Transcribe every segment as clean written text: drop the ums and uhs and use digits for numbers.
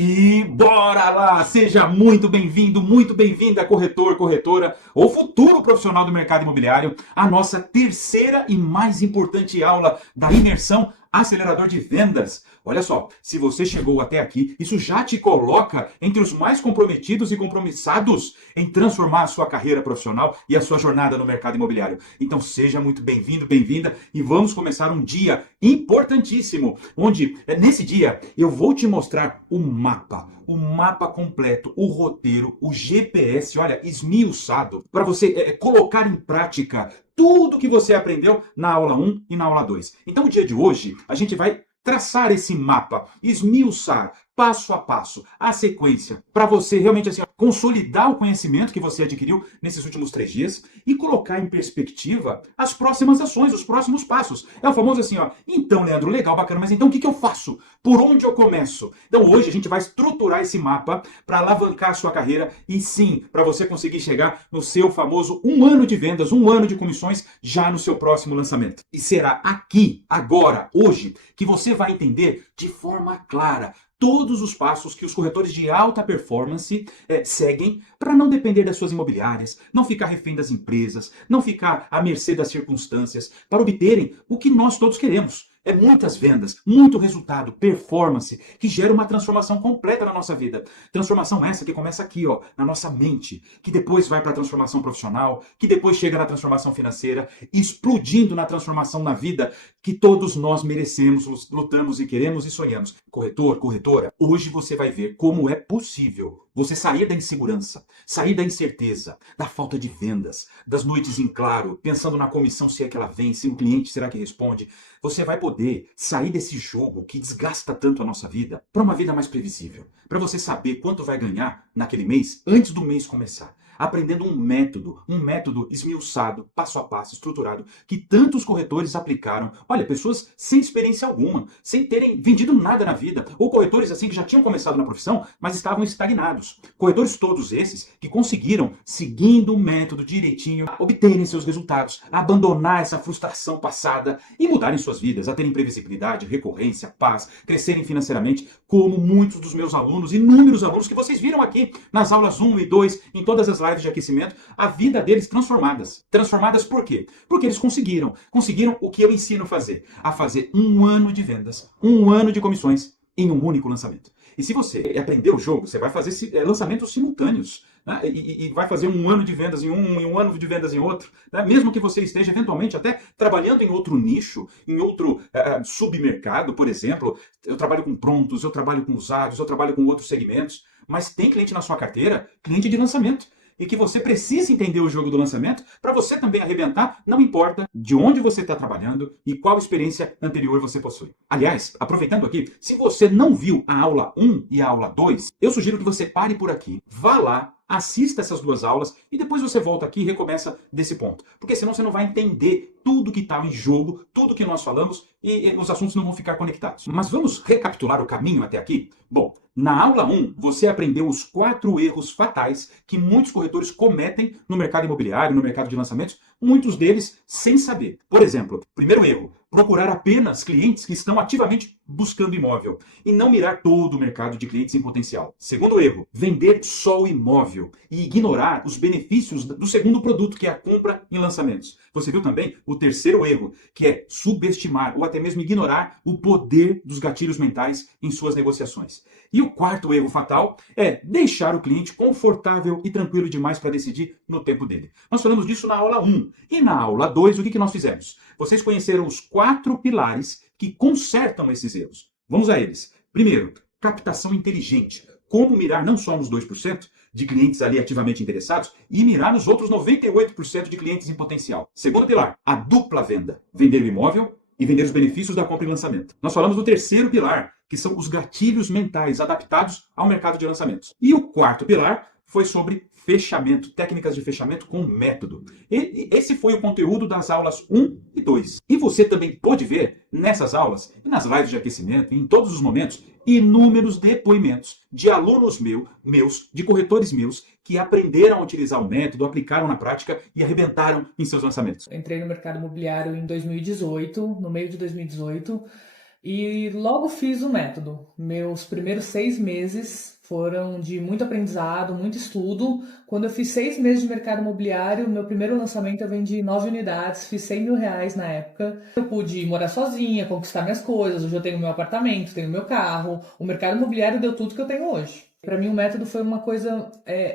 E bora lá! Seja muito bem-vindo, muito bem-vinda, corretor, corretora ou futuro profissional do mercado imobiliário, à nossa terceira e mais importante aula da imersão Acelerador de Vendas. Olha só, se você chegou até aqui, isso já te coloca entre os mais comprometidos e compromissados em transformar a sua carreira profissional e a sua jornada no mercado imobiliário. Então seja muito bem-vindo, bem-vinda e vamos começar um dia importantíssimo, onde nesse dia eu vou te mostrar o mapa completo, o roteiro, o GPS, olha, esmiuçado, para você colocar em prática tudo que você aprendeu na aula 1 e na aula 2. Então, o dia de hoje, a gente vai traçar esse mapa, esmiuçar, passo a passo, a sequência, para você realmente assim, consolidar o conhecimento que você adquiriu nesses últimos 3 dias e colocar em perspectiva as próximas ações, os próximos passos. É o famoso assim, ó, então, Leandro, legal, bacana, mas então o que eu faço? Por onde eu começo? Então, hoje a gente vai estruturar esse mapa para alavancar a sua carreira e sim, para você conseguir chegar no seu famoso 1 ano de vendas, 1 ano de comissões já no seu próximo lançamento. E será aqui, agora, hoje, que você vai entender de forma clara todos os passos que os corretores de alta performance seguem para não depender das suas imobiliárias, não ficar refém das empresas, não ficar à mercê das circunstâncias, para obterem o que nós todos queremos. É muitas vendas, muito resultado, performance, que gera uma transformação completa na nossa vida. Transformação essa que começa aqui, ó, na nossa mente, que depois vai para a transformação profissional, que depois chega na transformação financeira, explodindo na transformação na vida que todos nós merecemos, lutamos e queremos e sonhamos. Corretor, corretora, hoje você vai ver como é possível você sair da insegurança, sair da incerteza, da falta de vendas, das noites em claro, pensando na comissão se é que ela vem, se o cliente será que responde. Você vai poder sair desse jogo que desgasta tanto a nossa vida para uma vida mais previsível. Para você saber quanto vai ganhar naquele mês antes do mês começar. Aprendendo um método esmiuçado, passo a passo, estruturado, que tantos corretores aplicaram. Olha, pessoas sem experiência alguma, sem terem vendido nada na vida, ou corretores assim que já tinham começado na profissão, mas estavam estagnados. Corretores todos esses que conseguiram, seguindo o método direitinho, obterem seus resultados, abandonar essa frustração passada e mudarem suas vidas, a terem previsibilidade, recorrência, paz, crescerem financeiramente, como muitos dos meus alunos, inúmeros alunos que vocês viram aqui nas aulas 1 e 2, em todas as lives de aquecimento, a vida deles transformadas. Transformadas por quê? Porque eles conseguiram o que eu ensino a fazer 1 ano de vendas, 1 ano de comissões em um único lançamento. E se você aprender o jogo, você vai fazer lançamentos simultâneos. Né? E vai fazer 1 ano de vendas em um e 1 ano de vendas em outro. Né? Mesmo que você esteja eventualmente até trabalhando em outro nicho, em outro submercado, por exemplo. Eu trabalho com prontos, eu trabalho com usados, eu trabalho com outros segmentos. Mas tem cliente na sua carteira, cliente de lançamento. E que você precisa entender o jogo do lançamento para você também arrebentar, não importa de onde você está trabalhando e qual experiência anterior você possui. Aliás, aproveitando aqui, se você não viu a aula 1 e a aula 2, eu sugiro que você pare por aqui, vá lá, assista essas 2 aulas e depois você volta aqui e recomeça desse ponto. Porque senão você não vai entender tudo que está em jogo, tudo que nós falamos e os assuntos não vão ficar conectados. Mas vamos recapitular o caminho até aqui? Bom, na aula 1, você aprendeu os 4 erros fatais que muitos corretores cometem no mercado imobiliário, no mercado de lançamentos, muitos deles sem saber. Por exemplo, primeiro erro, procurar apenas clientes que estão ativamente buscando imóvel e não mirar todo o mercado de clientes em potencial. Segundo erro, vender só o imóvel e ignorar os benefícios do segundo produto, que é a compra em lançamentos. Você viu também o terceiro erro, que é subestimar ou até mesmo ignorar o poder dos gatilhos mentais em suas negociações. E o quarto erro fatal é deixar o cliente confortável e tranquilo demais para decidir no tempo dele. Nós falamos disso na aula 1. E na aula 2, o que nós fizemos? Vocês conheceram os 4 pilares que consertam esses erros. Vamos a eles. Primeiro, captação inteligente. Como mirar não só nos 2% de clientes ali ativamente interessados e mirar nos outros 98% de clientes em potencial. Segundo pilar, a dupla venda. Vender o imóvel e vender os benefícios da compra e lançamento. Nós falamos do terceiro pilar, que são os gatilhos mentais adaptados ao mercado de lançamentos. E o quarto pilar foi sobre fechamento, técnicas de fechamento com método. E esse foi o conteúdo das aulas 1 e 2. E você também pôde ver nessas aulas, e nas lives de aquecimento, e em todos os momentos, inúmeros depoimentos de alunos meus, de corretores meus, que aprenderam a utilizar o método, aplicaram na prática e arrebentaram em seus lançamentos. Entrei no mercado imobiliário em 2018, no meio de 2018, E logo fiz o método. Meus primeiros 6 meses foram de muito aprendizado, muito estudo. Quando eu fiz 6 meses de mercado imobiliário, meu primeiro lançamento eu vendi 9 unidades, fiz R$ 100.000 na época. Eu pude morar sozinha, conquistar minhas coisas. Hoje eu tenho meu apartamento, tenho meu carro. O mercado imobiliário deu tudo que eu tenho hoje. Para mim, o método foi uma coisa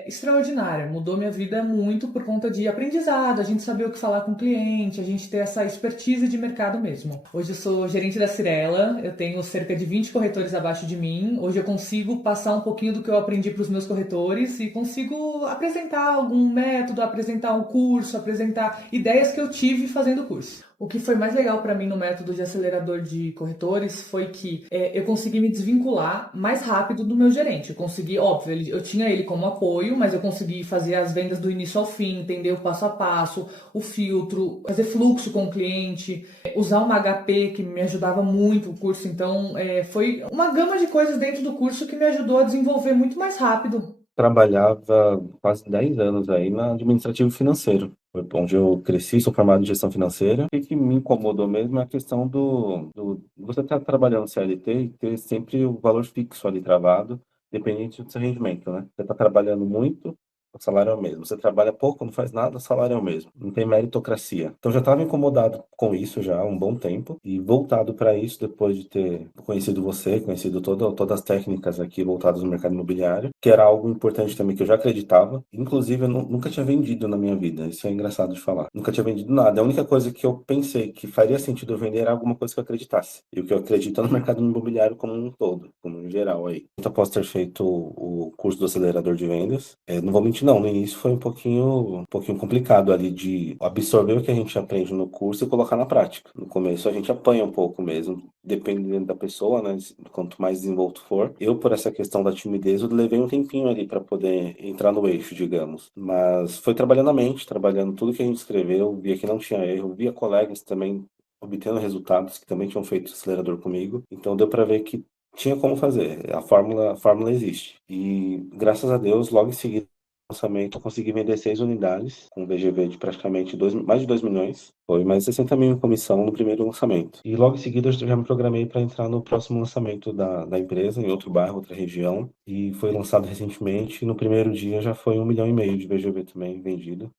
extraordinária. Mudou minha vida muito por conta de aprendizado, a gente saber o que falar com o cliente, a gente ter essa expertise de mercado mesmo. Hoje eu sou gerente da Cirela, eu tenho cerca de 20 corretores abaixo de mim. Hoje eu consigo passar um pouquinho do que eu aprendi para os meus corretores e consigo apresentar algum método, apresentar um curso, apresentar ideias que eu tive fazendo o curso. O que foi mais legal para mim no método de acelerador de corretores foi que eu consegui me desvincular mais rápido do meu gerente. Eu consegui, óbvio, eu tinha ele como apoio, mas eu consegui fazer as vendas do início ao fim, entender o passo a passo, o filtro, fazer fluxo com o cliente, usar uma HP que me ajudava muito o curso. Então, foi uma gama de coisas dentro do curso que me ajudou a desenvolver muito mais rápido. Trabalhava quase 10 anos aí na administrativo financeiro, foi onde eu cresci, sou formado em gestão financeira. O que me incomodou mesmo é a questão do você estar trabalhando CLT e ter sempre o valor fixo ali travado, dependente do seu rendimento, né? Você está trabalhando muito, o salário é o mesmo. Você trabalha pouco, não faz nada, o salário é o mesmo. Não tem meritocracia. Então já estava incomodado com isso já há um bom tempo e voltado para isso depois de ter conhecido você, conhecido todas as técnicas aqui voltadas no mercado imobiliário, que era algo importante também que eu já acreditava. Inclusive, eu nunca tinha vendido na minha vida. Isso é engraçado de falar. Nunca tinha vendido nada. A única coisa que eu pensei que faria sentido eu vender era alguma coisa que eu acreditasse. E o que eu acredito é no mercado imobiliário como um todo, como em geral aí. Após ter feito o curso do acelerador de vendas, não vou mentir não, no início foi um pouquinho complicado ali de absorver o que a gente aprende no curso e colocar na prática. No começo a gente apanha um pouco mesmo, dependendo da pessoa, né? Quanto mais desenvolto for. Eu, por essa questão da timidez, eu levei um tempinho ali para poder entrar no eixo, digamos. Mas foi trabalhando a mente, trabalhando tudo que a gente escreveu, via que não tinha erro, via colegas também obtendo resultados que também tinham feito acelerador comigo. Então deu para ver que tinha como fazer. A fórmula existe. E graças a Deus, logo em seguida do lançamento, eu consegui vender 6 unidades, com um VGV de praticamente mais de 2 milhões. Foi mais 60 mil em comissão no primeiro lançamento. E logo em seguida eu já me programei para entrar no próximo lançamento da empresa, em outro bairro, outra região. E foi lançado recentemente. E no primeiro dia já foi 1,5 milhão de VGV também vendido.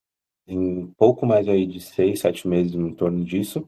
Em pouco mais aí de 6, 7 meses em torno disso,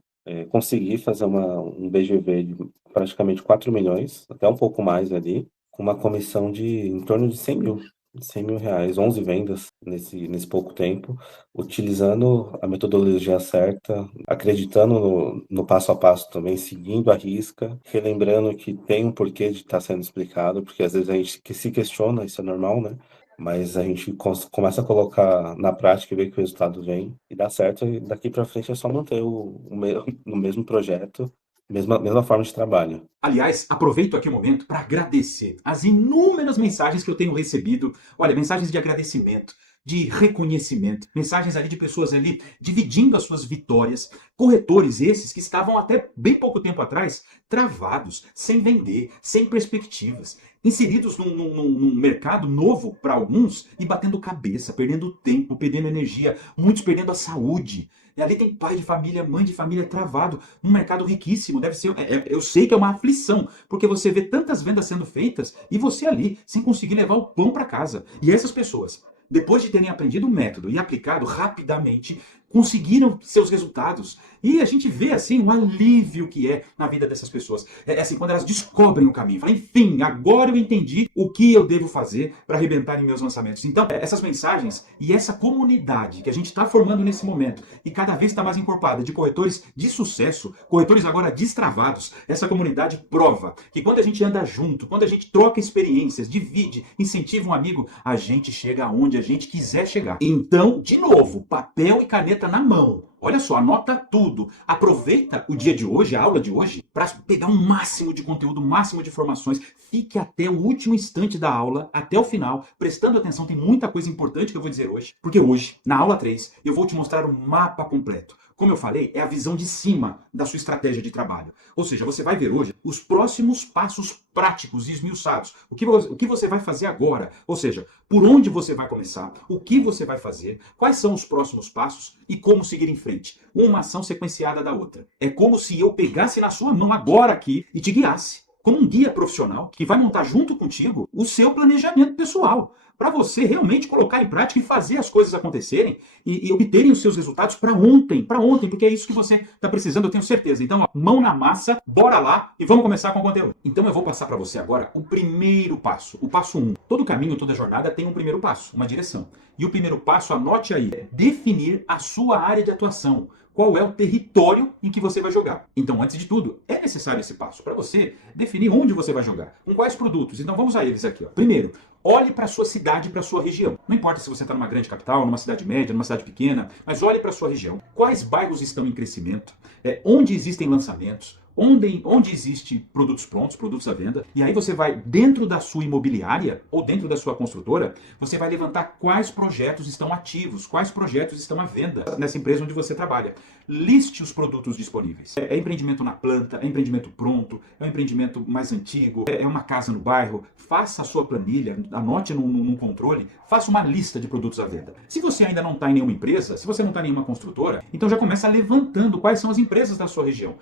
consegui fazer um BGV de praticamente 4 milhões, até um pouco mais ali, com uma comissão de em torno de 100 mil. R$ 100.000, 11 vendas nesse pouco tempo, utilizando a metodologia certa, acreditando no passo a passo também, seguindo a risca, relembrando que tem um porquê de estar sendo explicado, porque às vezes a gente que se questiona, isso é normal, né? Mas a gente começa a colocar na prática e ver que o resultado vem e dá certo. E daqui para frente é só manter no mesmo projeto, mesma forma de trabalho. Aliás, aproveito aqui o momento para agradecer as inúmeras mensagens que eu tenho recebido. Olha, mensagens de agradecimento, de reconhecimento, mensagens ali de pessoas ali dividindo as suas vitórias. Corretores esses que estavam até bem pouco tempo atrás travados, sem vender, sem perspectivas, inseridos num mercado novo para alguns e batendo cabeça, perdendo tempo, perdendo energia, muitos perdendo a saúde. E ali tem pai de família, mãe de família travado, um mercado riquíssimo. Deve ser, eu sei que é uma aflição, porque você vê tantas vendas sendo feitas e você ali sem conseguir levar o pão para casa. E essas pessoas, depois de terem aprendido o método e aplicado rapidamente, conseguiram seus resultados. E a gente vê assim um alívio que é na vida dessas pessoas. É assim, quando elas descobrem o caminho, falam, enfim, agora eu entendi o que eu devo fazer para arrebentar em meus lançamentos. Então, essas mensagens e essa comunidade que a gente está formando nesse momento e cada vez está mais encorpada de corretores de sucesso, corretores agora destravados, essa comunidade prova que quando a gente anda junto, quando a gente troca experiências, divide, incentiva um amigo, a gente chega aonde a gente quiser chegar. Então, de novo, papel e caneta na mão. Olha só, anota tudo. Aproveita o dia de hoje, a aula de hoje, para pegar um máximo de conteúdo, um máximo de informações. Fique até o último instante da aula, até o final, prestando atenção. Tem muita coisa importante que eu vou dizer hoje, porque hoje, na aula 3, eu vou te mostrar o mapa completo. Como eu falei, é a visão de cima da sua estratégia de trabalho. Ou seja, você vai ver hoje os próximos passos práticos e esmiuçados. O que você vai fazer agora? Ou seja, por onde você vai começar? O que você vai fazer? Quais são os próximos passos? E como seguir em frente? frente, uma ação sequenciada da outra. É como se eu pegasse na sua mão agora aqui e te guiasse, como um guia profissional que vai montar junto contigo o seu planejamento pessoal, para você realmente colocar em prática e fazer as coisas acontecerem e obterem os seus resultados para ontem, porque é isso que você está precisando, eu tenho certeza. Então, ó, mão na massa, bora lá e vamos começar com o conteúdo. Então eu vou passar para você agora o primeiro passo, o passo 1. Todo caminho, toda jornada tem um primeiro passo, uma direção. E o primeiro passo, anote aí, é definir a sua área de atuação. Qual é o território em que você vai jogar. Então, antes de tudo, é necessário esse passo para você definir onde você vai jogar, com quais produtos. Então, vamos a eles aqui. Ó. Primeiro, olhe para a sua cidade, para a sua região. Não importa se você está numa grande capital, numa cidade média, numa cidade pequena, mas olhe para a sua região. Quais bairros estão em crescimento? Onde existem lançamentos? Onde existe produtos prontos, produtos à venda, e aí você vai, dentro da sua imobiliária ou dentro da sua construtora, você vai levantar quais projetos estão ativos, quais projetos estão à venda nessa empresa onde você trabalha. Liste os produtos disponíveis. É empreendimento na planta, é empreendimento pronto, é um empreendimento mais antigo, é uma casa no bairro. Faça a sua planilha, anote num controle, faça uma lista de produtos à venda. Se você ainda não está em nenhuma empresa, se você não está em nenhuma construtora, então já começa levantando quais são as empresas da sua região.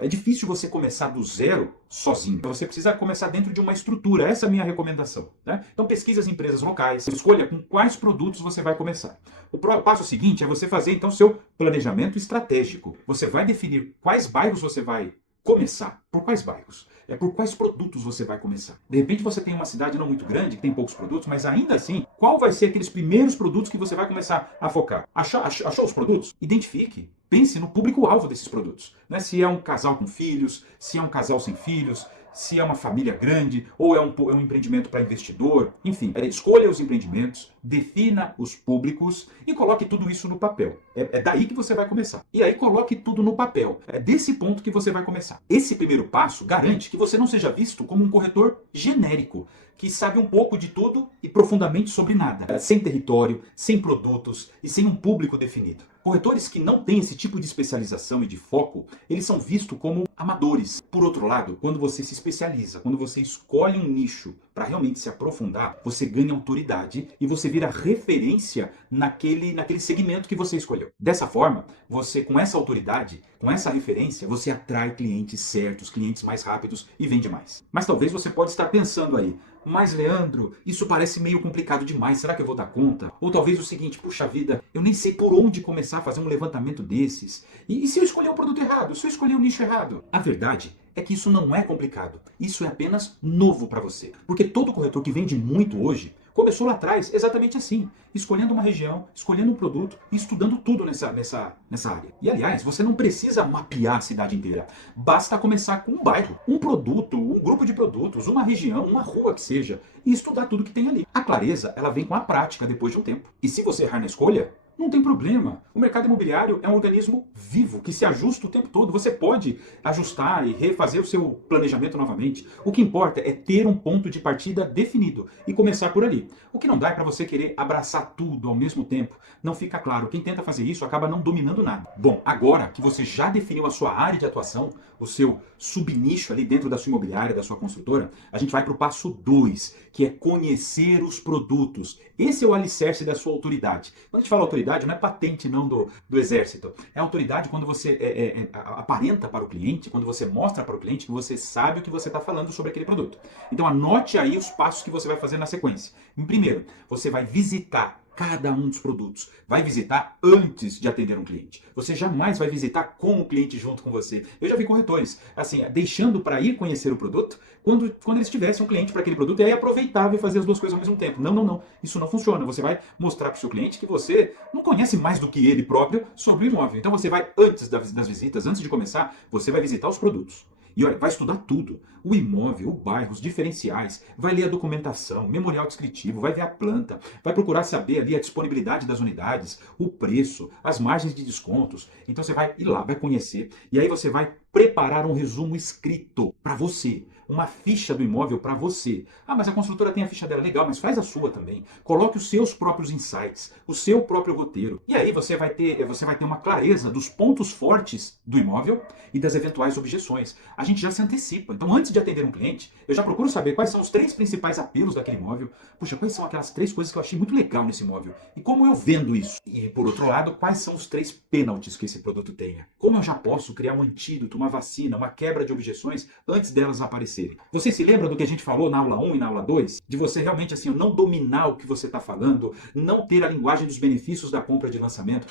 É difícil você começar do zero sozinho. Você precisa começar dentro de uma estrutura. Essa é a minha recomendação. Né? Então pesquise as empresas locais, escolha com quais produtos você vai começar. O passo seguinte é você fazer então seu planejamento estratégico. Você vai definir quais bairros você vai começar. Por quais bairros? Por quais produtos você vai começar. De repente você tem uma cidade não muito grande, que tem poucos produtos, mas ainda assim, qual vai ser aqueles primeiros produtos que você vai começar a focar? Achou os produtos? Identifique. Pense no público-alvo desses produtos. Né? Se é um casal com filhos, se é um casal sem filhos, se é uma família grande, ou é um empreendimento para investidor. Enfim, escolha os empreendimentos, defina os públicos e coloque tudo isso no papel. É daí que você vai começar. E aí coloque tudo no papel. É desse ponto que você vai começar. Esse primeiro passo garante que você não seja visto como um corretor genérico, que sabe um pouco de tudo e profundamente sobre nada, sem território, sem produtos e sem um público definido. Corretores que não têm esse tipo de especialização e de foco, eles são vistos como amadores. Por outro lado, quando você se especializa, quando você escolhe um nicho para realmente se aprofundar, você ganha autoridade e você vira referência naquele segmento que você escolheu. Dessa forma, você com essa autoridade, com essa referência, você atrai clientes certos, clientes mais rápidos e vende mais. Mas talvez você pode estar pensando aí, mas Leandro, isso parece meio complicado demais, será que eu vou dar conta? Ou talvez o seguinte, puxa vida, eu nem sei por onde começar a fazer um levantamento desses. E se eu escolher o produto errado? Se eu escolher o nicho errado? A verdade é que isso não é complicado. Isso é apenas novo para você. Porque todo corretor que vende muito hoje começou lá atrás exatamente assim, escolhendo uma região, escolhendo um produto e estudando tudo nessa área. E aliás, você não precisa mapear a cidade inteira. Basta começar com um bairro, um produto, um grupo de produtos, uma região, uma rua que seja, e estudar tudo que tem ali. A clareza, ela vem com a prática depois de um tempo. E se você errar na escolha, não tem problema. O mercado imobiliário é um organismo vivo, que se ajusta o tempo todo. Você pode ajustar e refazer o seu planejamento novamente. O que importa é ter um ponto de partida definido e começar por ali. O que não dá é para você querer abraçar tudo ao mesmo tempo. Não fica claro. Quem tenta fazer isso acaba não dominando nada. Bom, agora que você já definiu a sua área de atuação, o seu subnicho ali dentro da sua imobiliária, da sua construtora, a gente vai para o passo 2, que é conhecer os produtos. Esse é o alicerce da sua autoridade. Quando a gente fala autoridade, não é patente não do exército. É autoridade quando você aparenta para o cliente, quando você mostra para o cliente que você sabe o que você está falando sobre aquele produto. Então anote aí os passos que você vai fazer na sequência. Em primeiro, você vai visitar cada um dos produtos. Vai visitar antes de atender um cliente. Você jamais vai visitar com o cliente junto com você. Eu já vi corretores, assim, deixando para ir conhecer o produto quando eles tivessem um cliente para aquele produto e aí aproveitava e fazia as duas coisas ao mesmo tempo. Não. Isso não funciona. Você vai mostrar para o seu cliente que você não conhece mais do que ele próprio sobre o imóvel. Então você vai, antes das visitas, antes de começar, você vai visitar os produtos. E olha, vai estudar tudo. O imóvel, o bairro, os diferenciais, vai ler a documentação, memorial descritivo, vai ver a planta, vai procurar saber ali a disponibilidade das unidades, o preço, as margens de descontos. Então você vai ir lá, vai conhecer, e aí você vai preparar um resumo escrito para você. Uma ficha do imóvel para você. Ah, mas a construtora tem a ficha dela. Legal, mas faz a sua também. Coloque os seus próprios insights, o seu próprio roteiro. E aí você vai ter uma clareza dos pontos fortes do imóvel e das eventuais objeções. A gente já se antecipa. Então, antes de atender um cliente, eu já procuro saber quais são os 3 principais apelos daquele imóvel. Puxa, quais são aquelas 3 coisas que eu achei muito legal nesse imóvel? E como eu vendo isso? E, por outro lado, quais são os 3 pênaltis que esse produto tenha? Como eu já posso criar um antídoto, uma vacina, uma quebra de objeções antes delas aparecerem? Você se lembra do que a gente falou na aula 1 e na aula 2? De você realmente assim não dominar o que você está falando, não ter a linguagem dos benefícios da compra de lançamento.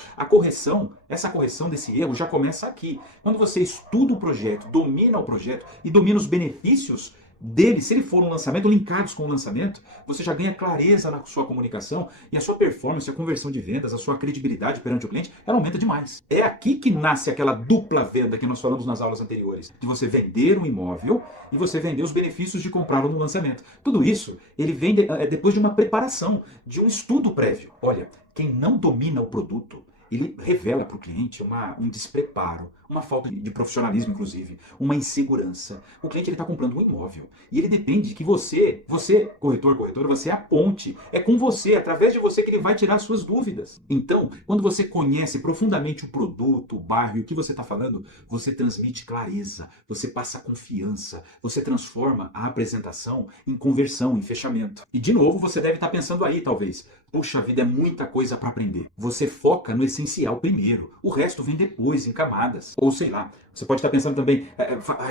Essa correção desse erro já começa aqui. Quando você estuda o projeto, domina o projeto e domina os benefícios dele, se ele for um lançamento, linkados com o lançamento, você já ganha clareza na sua comunicação e a sua performance, a conversão de vendas, a sua credibilidade perante o cliente, ela aumenta demais. É aqui que nasce aquela dupla venda que nós falamos nas aulas anteriores, de você vender um imóvel e você vender os benefícios de comprá-lo no lançamento. Tudo isso, ele vem depois de uma preparação, de um estudo prévio. Olha, quem não domina o produto, ele revela para o cliente um despreparo, uma falta de profissionalismo, inclusive, uma insegurança. O cliente está comprando um imóvel e ele depende que você, corretor, corretora, você é a ponte. É com você, através de você que ele vai tirar suas dúvidas. Então, quando você conhece profundamente o produto, o bairro e o que você está falando, você transmite clareza, você passa confiança, você transforma a apresentação em conversão, em fechamento. E, de novo, você deve estar pensando aí, talvez, puxa vida, é muita coisa para aprender. Você foca no essencial primeiro, o resto vem depois, em camadas. Ou sei lá, você pode estar pensando também,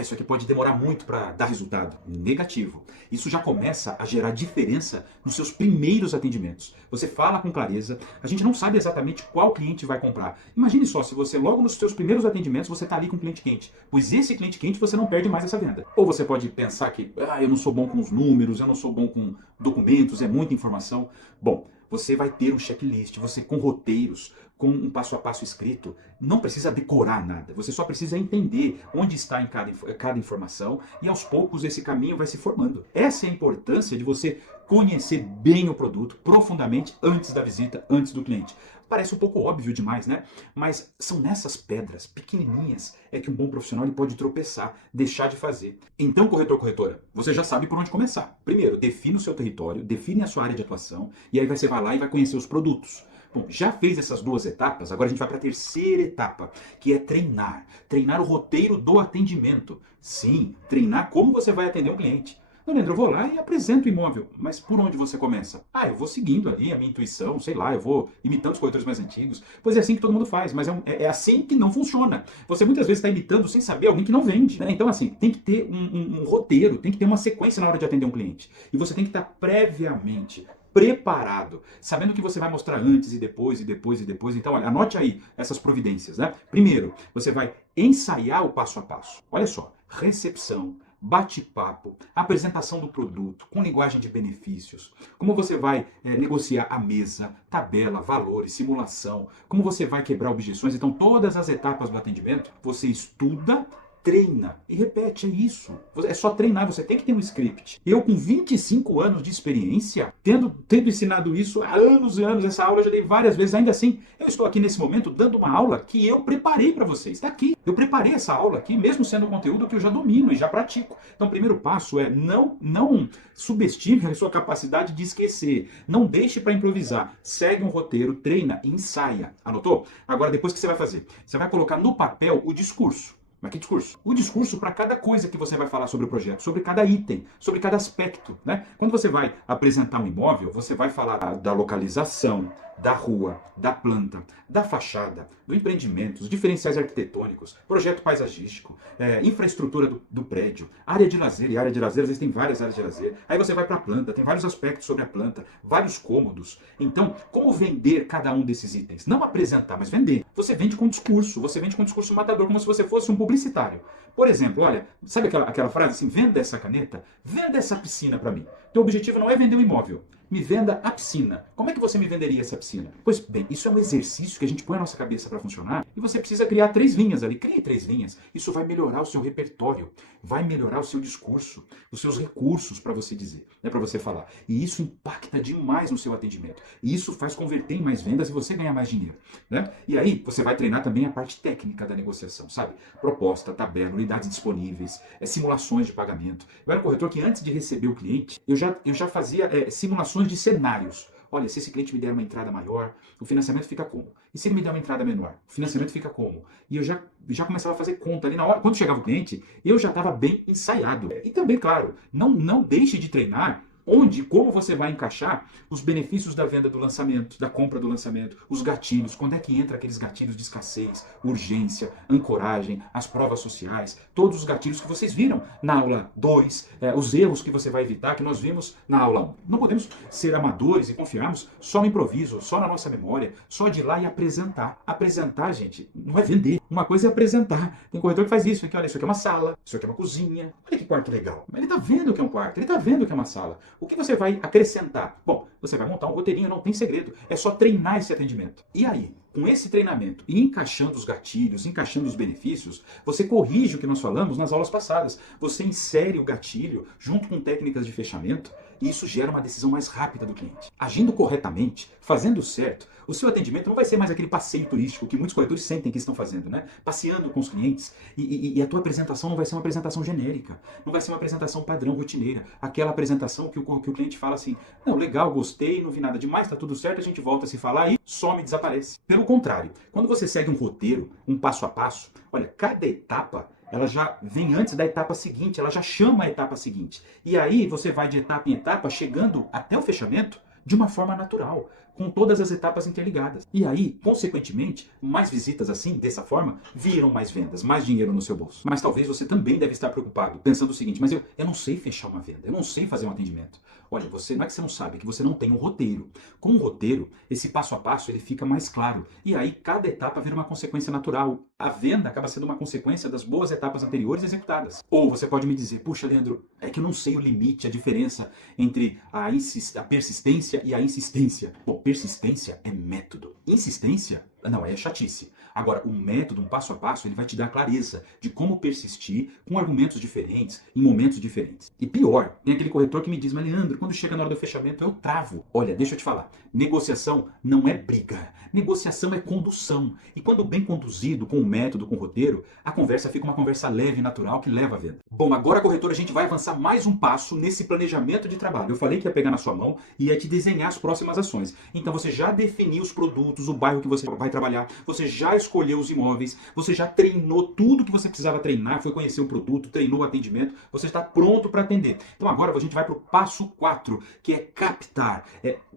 isso aqui pode demorar muito para dar resultado. Negativo. Isso já começa a gerar diferença nos seus primeiros atendimentos. Você fala com clareza, a gente não sabe exatamente qual cliente vai comprar. Imagine só, se você logo nos seus primeiros atendimentos você está ali com um cliente quente, pois esse cliente quente você não perde mais essa venda. Ou você pode pensar que, eu não sou bom com os números, eu não sou bom com documentos, é muita informação. Bom, você vai ter um checklist, você com roteiros, com um passo a passo escrito, não precisa decorar nada, você só precisa entender onde está em cada informação e aos poucos esse caminho vai se formando. Essa é a importância de você conhecer bem o produto profundamente antes da visita, antes do cliente. Parece um pouco óbvio demais, né? Mas são nessas pedras pequenininhas é que um bom profissional ele pode tropeçar, deixar de fazer. Então, corretor, corretora, você já sabe por onde começar. Primeiro, define o seu território, define a sua área de atuação e aí você vai lá e vai conhecer os produtos. Bom, já fez essas 2 etapas, agora a gente vai para a terceira etapa, que é treinar. Treinar o roteiro do atendimento. Sim, treinar como você vai atender um cliente. Não, Leandro, eu vou lá e apresento o imóvel. Mas por onde você começa? Eu vou seguindo ali a minha intuição, sei lá, eu vou imitando os corretores mais antigos. Pois é assim que todo mundo faz, mas é assim que não funciona. Você muitas vezes está imitando sem saber alguém que não vende, né? Então, assim, tem que ter um roteiro, tem que ter uma sequência na hora de atender um cliente. E você tem que estar previamente preparado, sabendo que você vai mostrar antes e depois, e depois, e depois. Então, olha, anote aí essas providências, né? Primeiro, você vai ensaiar o passo a passo. Olha só, recepção, bate-papo, apresentação do produto, com linguagem de benefícios, como você vai negociar a mesa, tabela, valores, simulação, como você vai quebrar objeções. Então, todas as etapas do atendimento, você estuda, treina e repete, é isso. É só treinar, você tem que ter um script. Eu com 25 anos de experiência, tendo ensinado isso há anos e anos, essa aula eu já dei várias vezes, ainda assim, eu estou aqui nesse momento dando uma aula que eu preparei para vocês. Está aqui. Eu preparei essa aula aqui, mesmo sendo um conteúdo que eu já domino e já pratico. Então, o primeiro passo é não subestime a sua capacidade de esquecer. Não deixe para improvisar. Segue um roteiro, treina e ensaia. Anotou? Agora, depois o que você vai fazer? Você vai colocar no papel o discurso. Mas que discurso? O discurso para cada coisa que você vai falar sobre o projeto, sobre cada item, sobre cada aspecto, né? Quando você vai apresentar um imóvel, você vai falar da localização, da rua, da planta, da fachada, do empreendimento, os diferenciais arquitetônicos, projeto paisagístico, infraestrutura do prédio, área de lazer, e área de lazer, às vezes tem várias áreas de lazer. Aí você vai para a planta, tem vários aspectos sobre a planta, vários cômodos. Então, como vender cada um desses itens? Não apresentar, mas vender. Você vende com discurso, você vende com discurso matador, como se você fosse um publicitário. Por exemplo, olha, sabe aquela frase assim, venda essa caneta, venda essa piscina para mim. Teu objetivo não é vender o imóvel, me venda a piscina. Como é que você me venderia essa piscina? Pois bem, isso é um exercício que a gente põe a nossa cabeça para funcionar E você precisa criar 3 linhas ali. Crie 3 linhas. Isso vai melhorar o seu repertório, vai melhorar o seu discurso, os seus recursos para você dizer, né, para você falar. E isso impacta demais no seu atendimento. E isso faz converter em mais vendas e você ganhar mais dinheiro, né? E aí você vai treinar também a parte técnica da negociação, sabe? Proposta, tabela, unidades disponíveis, simulações de pagamento. Eu era um corretor que antes de receber o cliente, eu já fazia simulações de cenários. Olha, se esse cliente me der uma entrada maior, o financiamento fica como? E se ele me der uma entrada menor, o financiamento fica como? E eu já começava a fazer conta ali na hora. Quando chegava o cliente, eu já estava bem ensaiado. E também, claro, não deixe de treinar onde e como você vai encaixar os benefícios da venda do lançamento, da compra do lançamento, os gatilhos, quando é que entra aqueles gatilhos de escassez, urgência, ancoragem, as provas sociais, todos os gatilhos que vocês viram na aula 2, os erros que você vai evitar, que nós vimos na aula 1. Não podemos ser amadores e confiarmos só no improviso, só na nossa memória, só de ir lá e apresentar. Apresentar, gente, não é vender. Uma coisa é apresentar. Tem corretor que faz isso, que olha, isso aqui é uma sala, isso aqui é uma cozinha. Olha que quarto legal. Ele está vendo que é um quarto, ele está vendo que é uma sala. O que você vai acrescentar? Bom, você vai montar um roteirinho, não tem segredo. É só treinar esse atendimento. E aí, com esse treinamento e encaixando os gatilhos, encaixando os benefícios, você corrige o que nós falamos nas aulas passadas. Você insere o gatilho junto com técnicas de fechamento e isso gera uma decisão mais rápida do cliente. Agindo corretamente, fazendo certo, o seu atendimento não vai ser mais aquele passeio turístico que muitos corretores sentem que estão fazendo, né? Passeando com os clientes e a tua apresentação não vai ser uma apresentação genérica, não vai ser uma apresentação padrão, rotineira, aquela apresentação que o cliente fala assim, não, legal, gostei, não vi nada demais, tá tudo certo, a gente volta a se falar e some, desaparece. Pelo contrário, quando você segue um roteiro, um passo a passo, olha, cada etapa ela já vem antes da etapa seguinte, ela já chama a etapa seguinte. E aí você vai de etapa em etapa, chegando até o fechamento de uma forma natural, com todas as etapas interligadas. E aí, consequentemente, mais visitas assim, dessa forma, viram mais vendas, mais dinheiro no seu bolso. Mas talvez você também deve estar preocupado, pensando o seguinte, mas eu não sei fechar uma venda, eu não sei fazer um atendimento. Olha, não é que você não sabe, é que você não tem um roteiro. Com um roteiro, esse passo a passo ele fica mais claro. E aí, cada etapa vira uma consequência natural. A venda acaba sendo uma consequência das boas etapas anteriores executadas. Ou você pode me dizer, puxa, Leandro, é que eu não sei o limite, a diferença entre a persistência e a insistência. Bom, persistência é método. Insistência, não, é chatice. Agora, o método, um passo a passo, ele vai te dar clareza de como persistir com argumentos diferentes, em momentos diferentes. E pior, tem aquele corretor que me diz, mas Leandro, quando chega na hora do fechamento eu travo. Olha, deixa eu te falar, negociação não é briga, negociação é condução. E quando bem conduzido, com o método, com o roteiro, a conversa fica uma conversa leve e natural que leva à venda. Bom, agora, corretor, a gente vai avançar mais um passo nesse planejamento de trabalho. Eu falei que ia pegar na sua mão e ia te desenhar as próximas ações. Então você já definiu os produtos, o bairro que você vai trabalhar, você já escolheu os imóveis, você já treinou tudo que você precisava treinar, foi conhecer o produto, treinou o atendimento, você está pronto para atender. Então agora a gente vai para o passo 4, que é captar,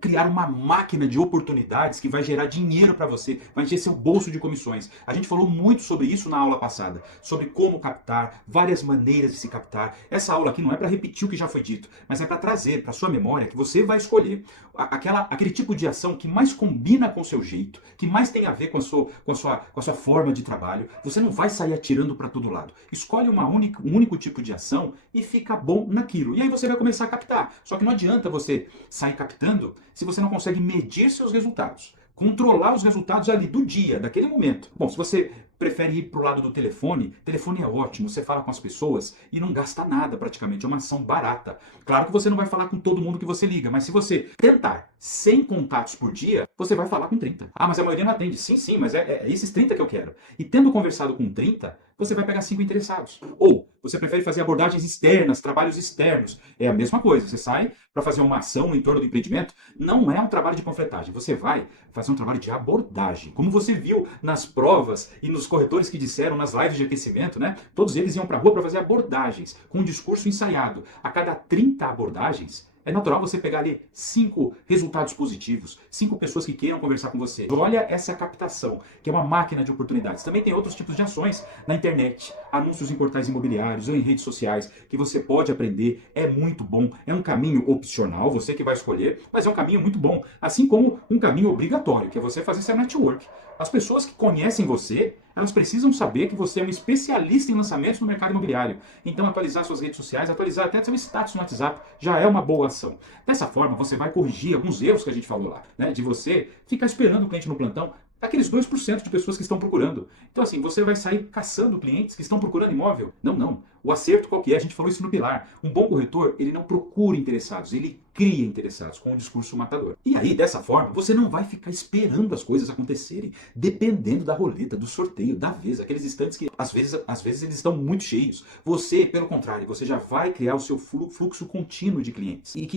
criar uma máquina de oportunidades que vai gerar dinheiro para você, vai encher seu bolso de comissões. A gente falou muito sobre isso na aula passada, sobre como captar, várias maneiras de se captar. Essa aula aqui não é para repetir o que já foi dito, mas é para trazer para sua memória que você vai escolher aquele tipo de ação que mais combina com o seu jeito, que mais tem a ver com a sua forma de trabalho. Você não vai sair atirando para todo lado. Escolhe um único tipo de ação e fica bom naquilo. E aí você vai começar a captar. Só que não adianta você sair captando se você não consegue medir seus resultados. Controlar os resultados ali do dia, daquele momento. Bom, se você prefere ir para o lado do telefone é ótimo, você fala com as pessoas e não gasta nada praticamente, é uma ação barata. Claro que você não vai falar com todo mundo que você liga, mas se você tentar 100 contatos por dia, você vai falar com 30. Ah, mas a maioria não atende. Sim, mas é esses 30 que eu quero. E tendo conversado com 30, você vai pegar 5 interessados. Ou você prefere fazer abordagens externas, trabalhos externos. É a mesma coisa, você sai para fazer uma ação no entorno do empreendimento, não é um trabalho de panfletagem, você vai fazer um trabalho de abordagem. Como você viu nas provas e nos corretores que disseram nas lives de aquecimento, né? Todos eles iam para a rua para fazer abordagens, com um discurso ensaiado. A cada 30 abordagens, é natural você pegar ali 5 resultados positivos, 5 pessoas que queiram conversar com você. Olha essa captação, que é uma máquina de oportunidades. Também tem outros tipos de ações na internet, anúncios em portais imobiliários ou em redes sociais, que você pode aprender, é muito bom. É um caminho opcional, você que vai escolher, mas é um caminho muito bom. Assim como um caminho obrigatório, que é você fazer seu network. As pessoas que conhecem você, elas precisam saber que você é um especialista em lançamentos no mercado imobiliário. Então atualizar suas redes sociais, atualizar até seu status no WhatsApp, já é uma boa ação. Dessa forma, você vai corrigir alguns erros que a gente falou lá, né? De você ficar esperando o cliente no plantão. Aqueles 2% de pessoas que estão procurando. Então assim, você vai sair caçando clientes que estão procurando imóvel? Não, não. O acerto qual que é? A gente falou isso no pilar. Um bom corretor, ele não procura interessados, ele cria interessados com um discurso matador. E aí, dessa forma, você não vai ficar esperando as coisas acontecerem, dependendo da roleta, do sorteio, da vez, aqueles instantes que às vezes eles estão muito cheios. Você, pelo contrário, você já vai criar o seu fluxo contínuo de clientes. E